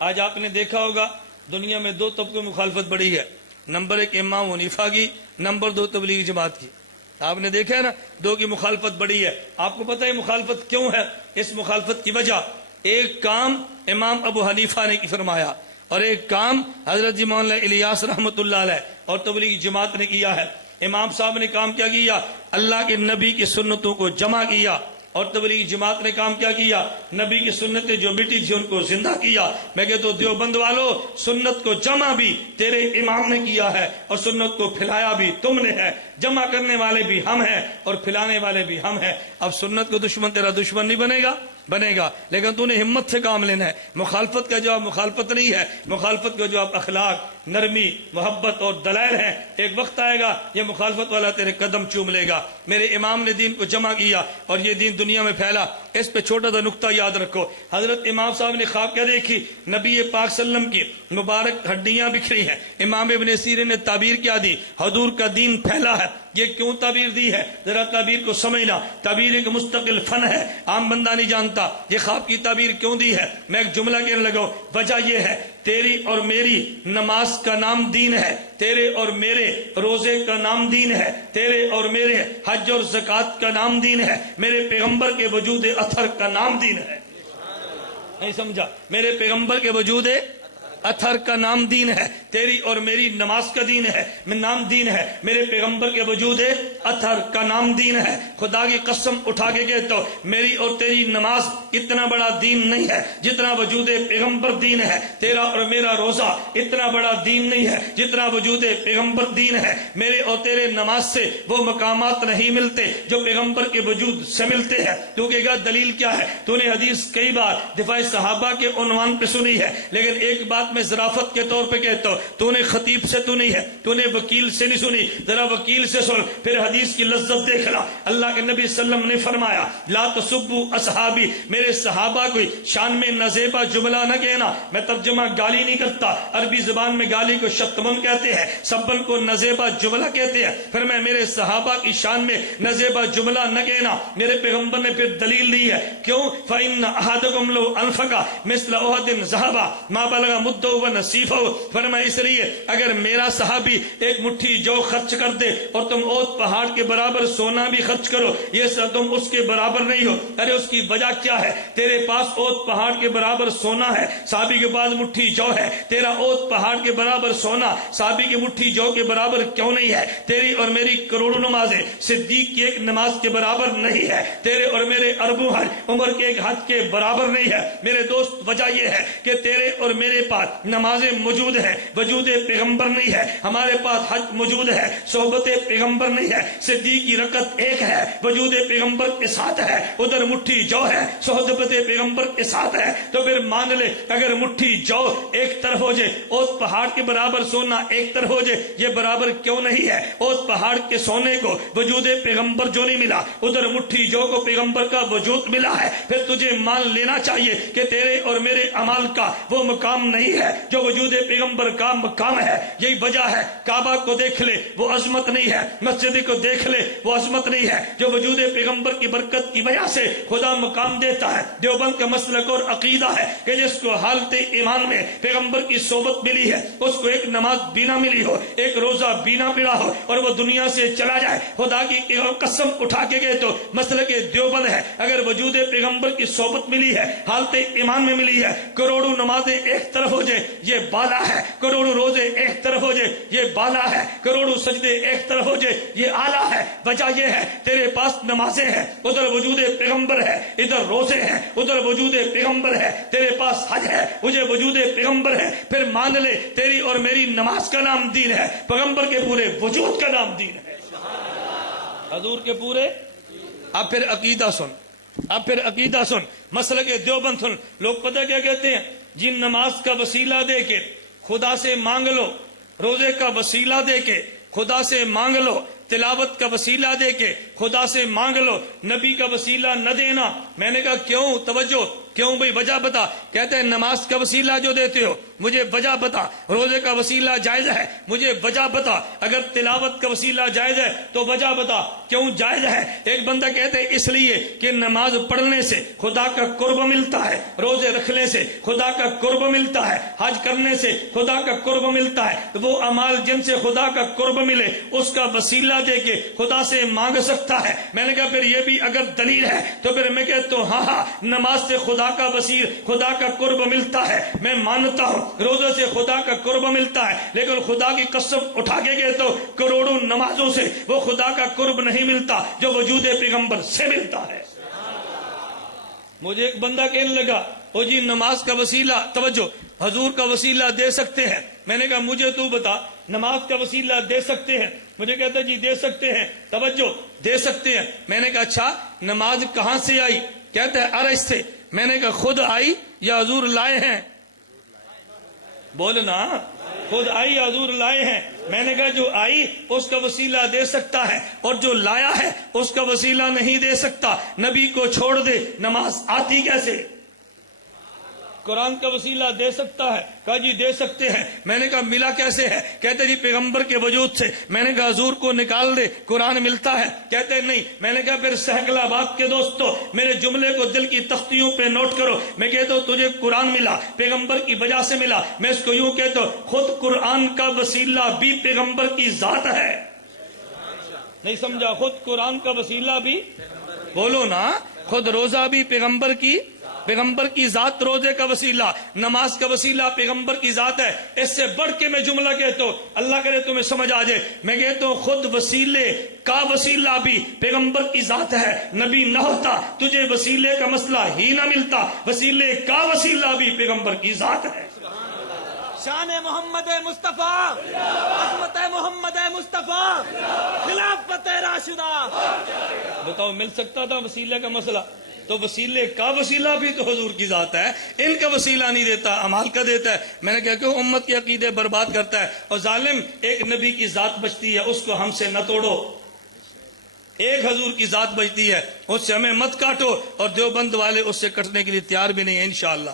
آج آپ نے دیکھا ہوگا دنیا میں دو طبقوں میں مخالفت بڑی ہے، نمبر ایک امام حنیفہ کی، نمبر دو تبلیغی جماعت کی۔ آپ نے دیکھا ہے نا، دو کی مخالفت بڑی ہے۔ آپ کو پتہ ہے مخالفت کیوں ہے؟ اس مخالفت کی وجہ ایک کام امام ابو حنیفہ نے فرمایا اور ایک کام حضرت جی مولانا الیاس رحمۃ اللہ علیہ اور تبلیغی جماعت نے کیا ہے۔ امام صاحب نے کام کیا کیا؟ اللہ کے نبی کی سنتوں کو جمع کیا، اور تبلیغی جماعت نے کام کیا کیا؟ نبی کی سنتیں جو مٹی تھی ان کو زندہ کیا۔ میں کہتا ہوں دیوبند والو، سنت کو جمع بھی تیرے امام نے کیا ہے اور سنت کو پھیلایا بھی تم نے ہے۔ جمع کرنے والے بھی ہم ہیں اور پھیلانے والے بھی ہم ہیں۔ اب سنت کو دشمن تیرا دشمن نہیں بنے گا، بنے گا، لیکن تو نے ہمت سے کام لینا ہے۔ مخالفت کا جواب مخالفت نہیں ہے، مخالفت کا جواب اخلاق، نرمی، محبت اور دلائل ہے۔ ایک وقت آئے گا یہ مخالفت والا تیرے قدم چوم لے گا۔ میرے امام نے دین کو جمع کیا اور یہ دین دنیا میں پھیلا۔ اس پہ چھوٹا سا نقطہ یاد رکھو، حضرت امام صاحب نے خواب کیا دیکھی؟ نبی پاک صلی اللہ علیہ وسلم کی مبارک ہڈیاں بکھری ہیں۔ امام ابن سیرین نے تعبیر کیا دی؟ حضور کا دین پھیلا ہے۔ یہ کیوں تعبیر دی ہے؟ ذرا تعبیر کو سمجھنا، تعبیر ایک مستقل فن ہے، عام بندہ نہیں جانتا۔ یہ خواب کی تعبیر کیوں دی ہے؟ میں ایک جملہ کہنے لگا، وجہ یہ ہے تیری اور میری نماز کا نام دین ہے، تیرے اور میرے روزے کا نام دین ہے، تیرے اور میرے حج اور زکوٰۃ کا نام دین ہے، میرے پیغمبر کے وجود اثر کا نام دین ہے۔ نہیں سمجھا؟ میرے پیغمبر کے وجود اثر کا نام دین ہے، تیری اور میری نماز کا دین ہے، نام دین ہے، میرے پیغمبر کے وجود اثر کا نام دین ہے۔ خدا کی قسم اٹھا کے کہتا ہوں میری اور تیری نماز اتنا بڑا دین نہیں ہے جتنا وجود پیغمبر دین ہے۔ تیرا اور میرا روزہ اتنا بڑا دین نہیں ہے جتنا وجود پیغمبر دین ہے۔ میرے اور تیرے نماز سے وہ مقامات نہیں ملتے جو پیغمبر کے وجود سے ملتے ہیں۔ تو کہے گا دلیل کیا ہے؟ تو نے حدیث کئی بار دفاع صحابہ کے عنوان پہ سنی ہے، لیکن ایک بات میں ظرافت کے طور پہ کہتا ہوں، تو نے خطیب سے تو نہیں ہے، تو نے وکیل سے نہیں سنی، ذرا وکیل سے سن، پھر حدیث کی لذت دیکھ لا۔ اللہ کے نبی صلی اللہ علیہ وسلم نے فرمایا لا تسبوا اصحابی، میرے صحابہ کوئی شان میں نزیبہ جملہ نہ کہنا۔ میں ترجمہ گالی نہیں کرتا، عربی زبان میں گالی کو شتمن کہتے ہیں، سبن کو نزیبہ جملہ کہتے ہیں۔ پھر میں میرے صحابہ کی شان میں نزیبہ جملہ نہ کہنا۔ میرے پیغمبر نے پھر دلیل دی ہے، کیوں؟ فإن أحدكم لو أنفق مثل أحد ذهبا ما بلغ مده ونصيفه، فرمایا اس لیے اگر میرا صحابی ایک مٹھی جو خرچ کر دے اور تم اوت پہاڑ کے برابر سونا بھی خرچ کرو، یہ سب تم اس کے برابر نہیں ہو۔ ارے اس کی وجہ کیا ہے؟ تیرے پاس اوت پہاڑ کے برابر سونا ہے، صحابی کے پاس مٹھی جو ہے۔ تیرا اوت پہاڑ کے برابر سونا صحابی کی مٹھی جو کے برابر کیوں نہیں ہے؟ تیری اور میری کروڑوں نمازیں صدیق کی ایک نماز کے برابر نہیں ہے، تیرے اور میرے اربوں حج عمر کے ایک حج کے برابر نہیں ہے۔ میرے دوست وجہ یہ ہے کہ تیرے اور میرے پاس نمازیں موجود ہیں، وجود پیغمبر نہیں ہے۔ ہمارے پاس حج موجود ہے، صحبت پیغمبر نہیں ہے۔ صدیق کی رکعت ایک ہے، وجود پیغمبر کے ساتھ ہے، ادھر مٹھی جو ہے صحبت پیغمبر کے ساتھ ہے۔ تو پھر مان لے اگر مٹھی جو ایک طرف ہو جائے، اس پہاڑ کے برابر سونا ایک طرف ہو جائے، یہ برابر کیوں نہیں ہے؟ اس پہاڑ کے سونے کو وجود پیغمبر جو نہیں ملا، ادھر مٹھی جو کو پیغمبر کا وجود ملا ہے۔ پھر تجھے مان لینا چاہیے کہ تیرے اور میرے عمال کا وہ مقام نہیں ہے جو وجود پیغمبر کا مقام ہے۔ یہی وجہ ہے کعبہ کو دیکھ لے وہ عظمت نہیں ہے، مسجد کو دیکھ لے وہ عظمت نہیں ہے، جو وجود پیغمبر کی برکت کی وجہ سے خدا مقام دیتا ہے۔ دیوبند کا مسلک اور عقیدہ ہے کہ جس کو حالت ایمان میں پیغمبر کی صحبت ملی ہے، اس کو ایک نماز بھی نہ ملی ہو، ایک روزہ بھی نہ پڑا ہو اور وہ دنیا سے چلا جائے، خدا کی قسم اٹھا کے گئے تو مسلک دیوبند ہے۔ اگر وجود پیغمبر کی صحبت ملی ہے، حالت ایمان میں ملی ہے، کروڑوں نمازیں ایک طرف ہو جائے یہ بالا ہے، کروڑوں روزے ایک طرف ہو جائے یہ بالا ہے، کروڑوں سجدے ایک طرف ہو جائے یہ آلہ ہے۔ وجہ یہ ہے تیرے پاس نمازیں ہیں، ادھر وجود پیغمبر ہے، ادھر روزے ہیں، ادھر وجود پیغمبر ہے، تیرے پاس حج ہے، مجھے وجود پیغمبر ہے۔ پھر مان لے تیری اور میری نماز کا نام دین ہے، پیغمبر کے پورے وجود کا نام دین ہے، حضور کے پورے۔ اب پھر عقیدہ سن، اب پھر عقیدہ سن، مسلک دیوبند سن۔ لوگ پتہ کیا کہتے ہیں؟ جن نماز کا وسیلہ دے کے خدا سے مانگ لو، روزے کا وسیلہ دے کے خدا سے مانگ لو، تلاوت کا وسیلہ دے کے خدا سے مانگ لو، نبی کا وسیلہ نہ دینا۔ میں نے کہا کیوں؟ توجہ، کیوں بھئی وجہ بتا؟ کہتے ہیں نماز کا وسیلہ جو دیتے ہو مجھے وجہ بتا، روزے کا وسیلہ جائز ہے مجھے وجہ بتا، اگر تلاوت کا وسیلہ جائز ہے تو وجہ بتا کیوں جائز ہے۔ ایک بندہ کہتے ہیں اس لیے کہ نماز پڑھنے سے خدا کا قرب ملتا ہے، روزے رکھنے سے خدا کا قرب ملتا ہے، حج کرنے سے خدا کا قرب ملتا ہے، وہ اعمال جن سے خدا کا قرب ملے اس کا وسیلہ دے کے خدا سے مانگ سکتا ہے۔ میں نے کہا پھر یہ بھی اگر دلیل ہے تو پھر میں کہتا ہوں ہاں نماز سے خدا کا وسیل خدا کا قرب ملتا ہے، میں مانتا ہوں روزے سے خدا کا قرب ملتا ہے، لیکن خدا کی قسم اٹھا کے کہتا ہوں کروڑوں نمازوں سے وہ خدا کا قرب نہیں ملتا جو وجود پیغمبر سے ملتا ہے۔ مجھے ایک بندہ کہنے لگا او جی نماز کا وسیلہ، توجہ، حضور کا وسیلہ دے سکتے ہیں؟ میں نے کہا مجھے تو بتا، نماز کا وسیلہ دے سکتے ہیں؟ مجھے کہتا جی دے سکتے ہیں، توجہ دے سکتے ہیں۔ میں نے کہا اچھا نماز کہاں سے آئی؟ کہتا ہے عرش سے۔ میں نے کہا خود آئی یا حضور لائے ہیں؟ بولنا، خود آئی یا حضور لائے ہیں؟ میں نے کہا جو آئی اس کا وسیلہ دے سکتا ہے اور جو لایا ہے اس کا وسیلہ نہیں دے سکتا۔ نبی کو چھوڑ دے نماز آتی کیسے؟ قرآن کا وسیلہ دے سکتا ہے؟ کہا جی دے سکتے ہیں۔ میں نے کہا ملا کیسے ہے؟ کہتے جی پیغمبر کے وجود سے۔ میں نے کہا حضور کو نکال دے قرآن ملتا ہے؟ کہتے نہیں۔ میں نے کہا پھر سہکل آباد کے دوستو میرے جملے کو دل کی تختیوں پہ نوٹ کرو، میں کہتا ہوں تجھے قرآن ملا پیغمبر کی وجہ سے ملا، میں اس کو یوں کہتا ہوں خود قرآن کا وسیلہ بھی پیغمبر کی ذات ہے۔ نہیں سمجھا؟ خود قرآن کا وسیلہ بھی، بولو نا، خود روزہ بھی پیغمبر کی ذات، روزے کا وسیلہ، نماز کا وسیلہ پیغمبر کی ذات ہے۔ اس سے بڑھ کے میں جملہ کہتا ہوں، اللہ کرے تمہیں سمجھ آ جائے، میں کہتا ہوں خود وسیلے کا وسیلہ بھی پیغمبر کی ذات ہے۔ نبی نہ ہوتا تجھے وسیلے کا مسئلہ ہی نہ ملتا، وسیلے کا وسیلہ بھی پیغمبر کی ذات ہے۔ شان محمد مصطفیٰ، عظمت محمد مصطفیٰ، خلافت راشدہ۔ بتاؤ مل سکتا تھا وسیلے کا مسئلہ؟ تو وسیلے کا وسیلہ بھی تو حضور کی ذات ہے، ان کا وسیلہ نہیں دیتا، امال کا دیتا ہے۔ میں نے کہا کہ امت کے عقیدے برباد کرتا ہے، اور ظالم ایک نبی کی ذات بچتی ہے اس کو ہم سے نہ توڑو، ایک حضور کی ذات بچتی ہے اس سے ہمیں مت کاٹو، اور دیوبند والے اس سے کٹنے کے لیے تیار بھی نہیں ہے انشاءاللہ۔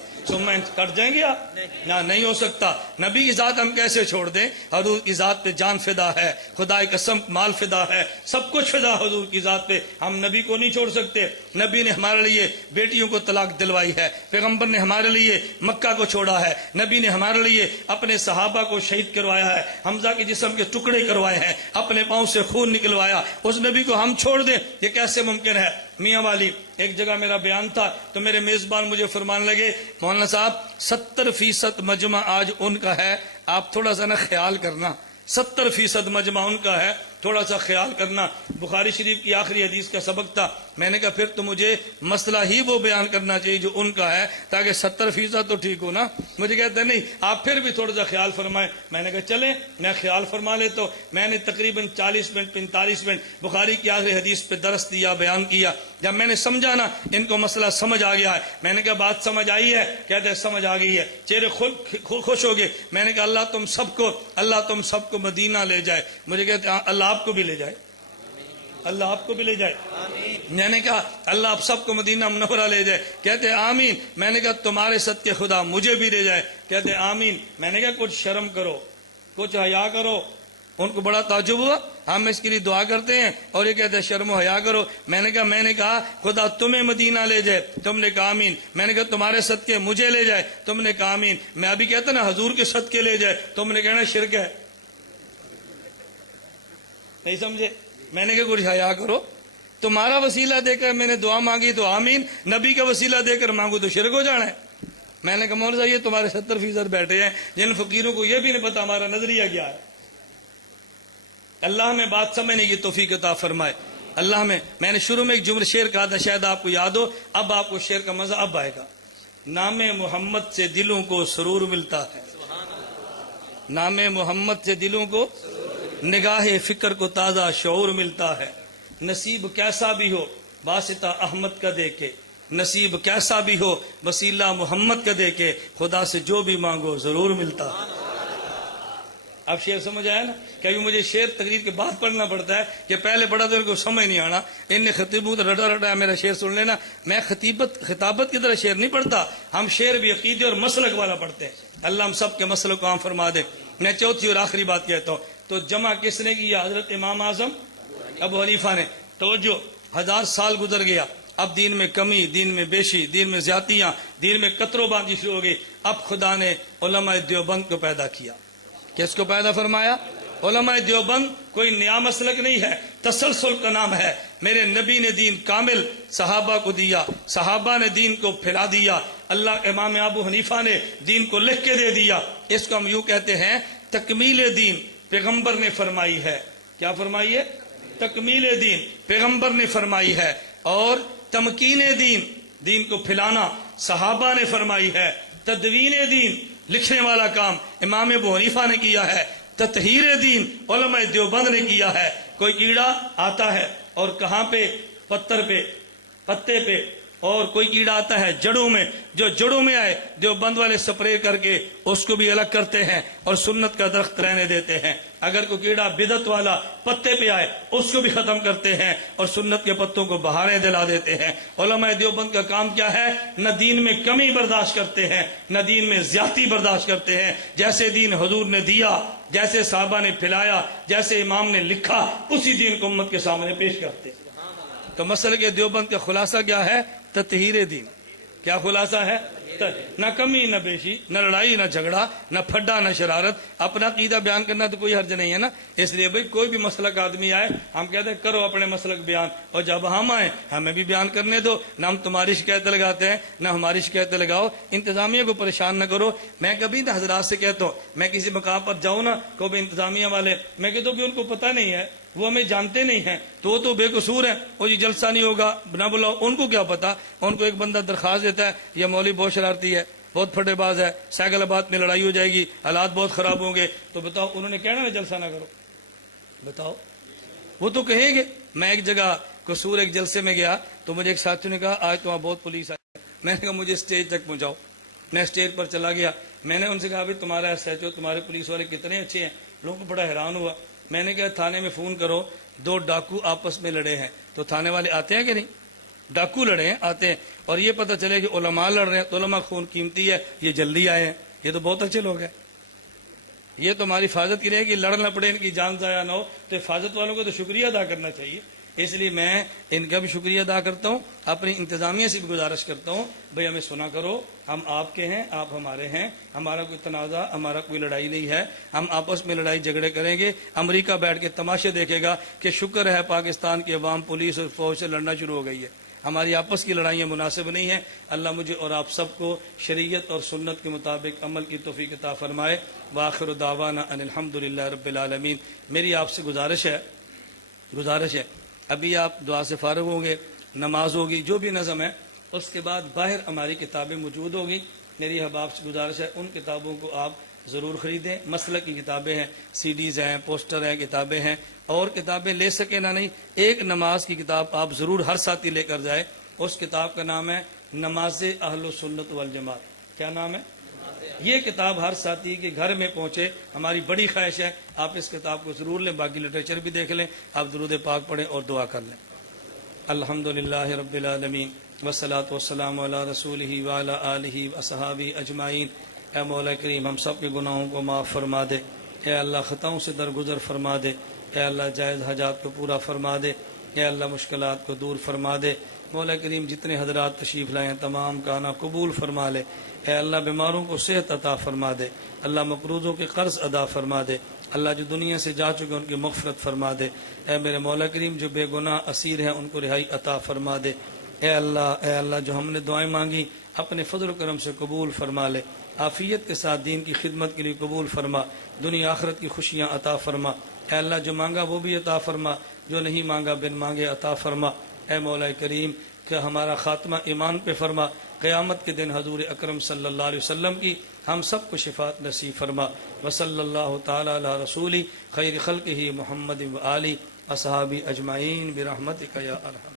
کٹ جائیں گے آپ؟ نہ، نہیں ہو سکتا۔ نبی کی ذات ہم کیسے چھوڑ دیں؟ حضور کی ذات پہ جان فدا ہے، خدا کی قسم مال فدا ہے، سب کچھ فدا حضور کی ذات پہ، ہم نبی کو نہیں چھوڑ سکتے۔ نبی نے ہمارے لیے بیٹیوں کو طلاق دلوائی ہے، پیغمبر نے ہمارے لیے مکہ کو چھوڑا ہے، نبی نے ہمارے لیے اپنے صحابہ کو شہید کروایا ہے، حمزہ کے جسم کے ٹکڑے کروائے ہیں، اپنے پاؤں سے خون نکلوایا، اس نبی کو ہم چھوڑ دیں؟ یہ کیسے ممکن ہے؟ میاں والی ایک جگہ میرا بیان تھا تو میرے میزبان مجھے فرمانے لگے مولانا صاحب 70% مجمع آج ان کا ہے، آپ تھوڑا سا نا خیال کرنا، 70% مجمع ان کا ہے، تھوڑا سا خیال کرنا۔ بخاری شریف کی آخری حدیث کا سبق تھا، میں نے کہا پھر تو مجھے مسئلہ ہی وہ بیان کرنا چاہیے جو ان کا ہے تاکہ 70% تو ٹھیک ہو نا۔ مجھے کہتے نہیں آپ پھر بھی تھوڑا سا خیال فرمائیں۔ میں نے کہا چلیں میں خیال فرما لیتا ہوں۔ میں نے تقریباً 40 منٹ 45 منٹ بخاری کی آخری حدیث پہ درس دیا، بیان کیا۔ جب میں نے سمجھا نا ان کو مسئلہ سمجھ آ گیا ہے، میں نے کہا بات سمجھ آئی ہے؟ کہتے ہیں سمجھ آ گئی ہے، چہرے خوش ہو گئے۔ میں نے کہا اللہ تم سب کو مدینہ لے جائے۔ مجھے کہتے ہیں اللہ آپ کو بھی لے جائے، اللہ آپ کو بھی لے جائے۔ میں نے کہا اللہ آپ سب کو مدینہ منورہ لے جائے۔ کہتے ہیں آمین۔ میں نے کہا تمہارے صدقے خدا مجھے بھی لے جائے۔ کہتے ہیں آمین۔ میں نے کہا کچھ شرم کرو، کچھ حیا کرو۔ ان کو بڑا تعجب ہوا، ہم اس کے لیے دعا کرتے ہیں اور یہ کہتے ہیں شرم و حیا کرو۔ میں نے کہا خدا تمہیں مدینہ لے جائے۔ تم نے کہا آمین۔ میں نے کہا تمہارے صدقے مجھے لے جائے۔ تم نے کہا آمین۔ میں ابھی کہتا نا حضور کے صدقے لے جائے، تم نے کہنا شرک ہے۔ نہیں سمجھے؟ میں نے کہا کچھ حیا کرو، تمہارا وسیلہ دے کر میں نے دعا مانگی تو آمین، نبی کا وسیلہ دے کر مانگو تو شرک ہو جانا ہے۔ میں نے کہا مولانا صاحب یہ تمہارے 70% بیٹھے ہیں جن فقیروں کو یہ بھی نہیں پتا ہمارا نظریہ کیا ہے۔ اللہ ہمیں بات سمجھنے کی توفیق عطا فرمائے۔ اللہ میں نے شروع میں ایک جملہ شعر کہا تھا، شاید آپ کو یاد ہو، اب آپ کو شعر کا مزہ اب آئے گا۔ نام محمد سے دلوں کو سرور ملتا ہے، نام محمد سے دلوں کو نگاہ فکر کو تازہ شعور ملتا ہے۔ نصیب کیسا بھی ہو واسطہ احمد کا دے کے، نصیب کیسا بھی ہو وسیلہ محمد کا دے کے، خدا سے جو بھی مانگو ضرور ملتا ہے۔ اب شعر سمجھ آیا نا کہ ابھی مجھے شعر تقریر کے بعد پڑھنا پڑتا ہے کہ پہلے پڑھا تو ان کو سمجھ نہیں آنا. ان نے خطیبوں تو رٹا رٹا میرا شعر سن لینا. میں خطابت کی طرح شعر نہیں پڑھتا. ہم شعر بھی عقیدے اور مسلک والا پڑھتے ہیں. اللہ ہم سب کے مسلک کو عام فرما دے. میں چوتھی اور آخری بات کہتا ہوں. تو جمع کس نے کیا؟ حضرت امام اعظم ابو حنیفہ نے. توجہ، 1000 سال گزر گیا. اب دین میں کمی، دین میں بیشی، دین میں زیادتیاں، دین میں قطر و باندھی شروع ہو گئی. اب خدا نے علماء دیوبند کو پیدا کیا. کس کو پیدا فرمایا؟ علماء دیوبند کوئی نیا مسلک نہیں ہے، تسلسل کا نام ہے. میرے نبی نے دین کامل صحابہ کو دیا، صحابہ نے دین کو پھیلا دیا. اللہ امام ابو حنیفہ نے دین کو لکھ کے دے دیا. اس کو ہم یوں کہتے ہیں تکمیل دین پیغمبر نے فرمائی ہے. کیا فرمائی ہے؟ تکمیل دین پیغمبر نے فرمائی ہے. اور تمکین دین، دین کو پھیلانا صحابہ نے فرمائی ہے. تدوین دین، لکھنے والا کام امام ابو حنیفہ نے کیا ہے. تطہیر دین علماء دیوبند نے کیا ہے. کوئی کیڑا آتا ہے اور کہاں پہ؟ پتھر پہ، پتے پہ. اور کوئی کیڑا آتا ہے جڑوں میں. جو جڑوں میں آئے دیوبند والے سپرے کر کے اس کو بھی الگ کرتے ہیں اور سنت کا درخت رہنے دیتے ہیں. اگر کوئی کیڑا بدعت والا پتے پہ آئے اس کو بھی ختم کرتے ہیں اور سنت کے پتوں کو بہاریں دلا دیتے ہیں. علماء دیوبند کا کام کیا ہے؟ نہ دین میں کمی برداشت کرتے ہیں، نہ دین میں زیادتی برداشت کرتے ہیں. جیسے دین حضور نے دیا، جیسے صحابہ نے پھیلایا، جیسے امام نے لکھا، اسی دین کو امت کے سامنے پیش کرتے. تو مسلک دیوبند کا خلاصہ کیا ہے؟ تطہیر دین. کیا خلاصہ ہے؟ نہ کمی نہ بیشی، نہ لڑائی نہ جھگڑا، نہ پھڈا نہ شرارت. اپنا عقیدہ بیان کرنا تو کوئی حرج نہیں ہے نا. اس لیے بھائی کوئی بھی مسلک آدمی آئے ہم کہتے ہیں کرو اپنے مسلک بیان، اور جب ہم آئیں ہمیں بھی بیان کرنے دو. نہ ہم تمہاری شکایتیں لگاتے ہیں نہ ہماری شکایتیں لگاؤ. انتظامیہ کو پریشان نہ کرو. میں کبھی نہ حضرات سے کہتا ہوں، میں کسی مقام پر جاؤں نا کو بھی انتظامیہ والے، میں کہتا ہوں کہ ان کو پتہ نہیں ہے، وہ ہمیں جانتے نہیں ہیں، تو وہ تو بے قصور ہیں. وہ یہ جلسہ نہیں ہوگا نہ بلاؤ. ان کو کیا پتا؟ ان کو ایک بندہ درخواست دیتا ہے یہ مولوی بہت شرارتی ہے، بہت پھٹے باز ہے، سائیکل آباد میں لڑائی ہو جائے گی، حالات بہت خراب ہوں گے. تو بتاؤ انہوں نے کہنا نا جلسہ نہ کرو؟ بتاؤ وہ تو کہیں گے. میں ایک جگہ قصور ایک جلسے میں گیا تو مجھے ایک ساتھی نے کہا آج تو وہاں بہت پولیس آئی. میں نے کہا مجھے اسٹیج تک پہنچاؤ. میں اسٹیج پر چلا گیا. میں نے ان سے کہا بھائی تمہارا ایس ایچ او، تمہارے پولیس والے کتنے اچھے ہیں. لوگوں کو بڑا حیران ہوا. میں نے کہا تھانے میں فون کرو، 2 ڈاکو آپس میں لڑے ہیں تو تھانے والے آتے ہیں کہ نہیں؟ ڈاکو لڑے ہیں آتے ہیں. اور یہ پتہ چلے کہ علماء لڑ رہے ہیں تو علماء خون قیمتی ہے، یہ جلدی آئے ہیں. یہ تو بہت اچھے لوگ ہیں. یہ تو ہماری حفاظت کی رہے کہ لڑ نہ پڑے، ان کی جان ضائع نہ ہو. تو حفاظت والوں کو تو شکریہ ادا کرنا چاہیے. اس لیے میں ان کا بھی شکریہ ادا کرتا ہوں. اپنی انتظامیہ سے بھی گزارش کرتا ہوں بھئی ہمیں سنا کرو. ہم آپ کے ہیں، آپ ہمارے ہیں. ہمارا کوئی تنازع، ہمارا کوئی لڑائی نہیں ہے. ہم آپس میں لڑائی جھگڑے کریں گے. امریکہ بیٹھ کے تماشے دیکھے گا کہ شکر ہے پاکستان کی عوام پولیس اور فوج سے لڑنا شروع ہو گئی ہے. ہماری آپس کی لڑائیاں مناسب نہیں ہیں. اللہ مجھے اور آپ سب کو شریعت اور سنت کے مطابق عمل کی توفیق عطا فرمائے. وآخر دعوانا ان الحمدللہ رب العالمین. میری آپ سے گزارش ہے ابھی آپ دعا سے فارغ ہوں گے، نماز ہوگی، جو بھی نظم ہے، اس کے بعد باہر ہماری کتابیں موجود ہوگی. میری آپ سے گزارش ہے ان کتابوں کو آپ ضرور خریدیں. مسلک کی کتابیں ہیں، سی ڈیز ہیں، پوسٹر ہیں، کتابیں ہیں. اور کتابیں لے سکیں نہ نہیں، ایک نماز کی کتاب آپ ضرور ہر ساتھی لے کر جائے. اس کتاب کا نام ہے نماز اہل سنت والجماعت. کیا نام ہے؟ یہ کتاب ہر ساتھی کے گھر میں پہنچے. ہماری بڑی خواہش ہے آپ اس کتاب کو ضرور لیں. باقی لٹریچر بھی دیکھ لیں. آپ درود پاک پڑھیں اور دعا کر لیں. الحمدللہ رب العالمین والصلاۃ والسلام علی رسولہ وعلی آلہ واصحابہ اجمعین. اے مولا کریم ہم سب کے گناہوں کو معاف فرما دے. اے اللہ خطاؤں سے درگزر فرما دے. اے اللہ جائز حاجات کو پورا فرما دے. اے اللہ مشکلات کو دور فرما دے. مولا کریم جتنے حضرات تشریف لائے ہیں تمام کا نا قبول فرما لے. اے اللہ بیماروں کو صحت عطا فرما دے. اللہ مقروضوں کے قرض ادا فرما دے. اللہ جو دنیا سے جا چکے ان کی مغفرت فرما دے. اے میرے مولا کریم جو بے گناہ اسیر ہیں ان کو رہائی عطا فرما دے. اے اللہ جو ہم نے دعائیں مانگی اپنے فضل و کرم سے قبول فرما لے. عافیت کے ساتھ دین کی خدمت کے لیے قبول فرما. دنیا آخرت کی خوشیاں عطا فرما. اے اللہ جو مانگا وہ بھی عطا فرما، جو نہیں مانگا بن مانگے عطا فرما. اے مولا کریم کہ ہمارا خاتمہ ایمان پہ فرما. قیامت کے دن حضور اکرم صلی اللہ علیہ وسلم کی ہم سب کو شفاعت نصیب فرما. وصلی اللہ تعالی علی رسولی خیر خلقہ محمد و آلہ اصحابہ اجمعین برحمتک یا ارحم.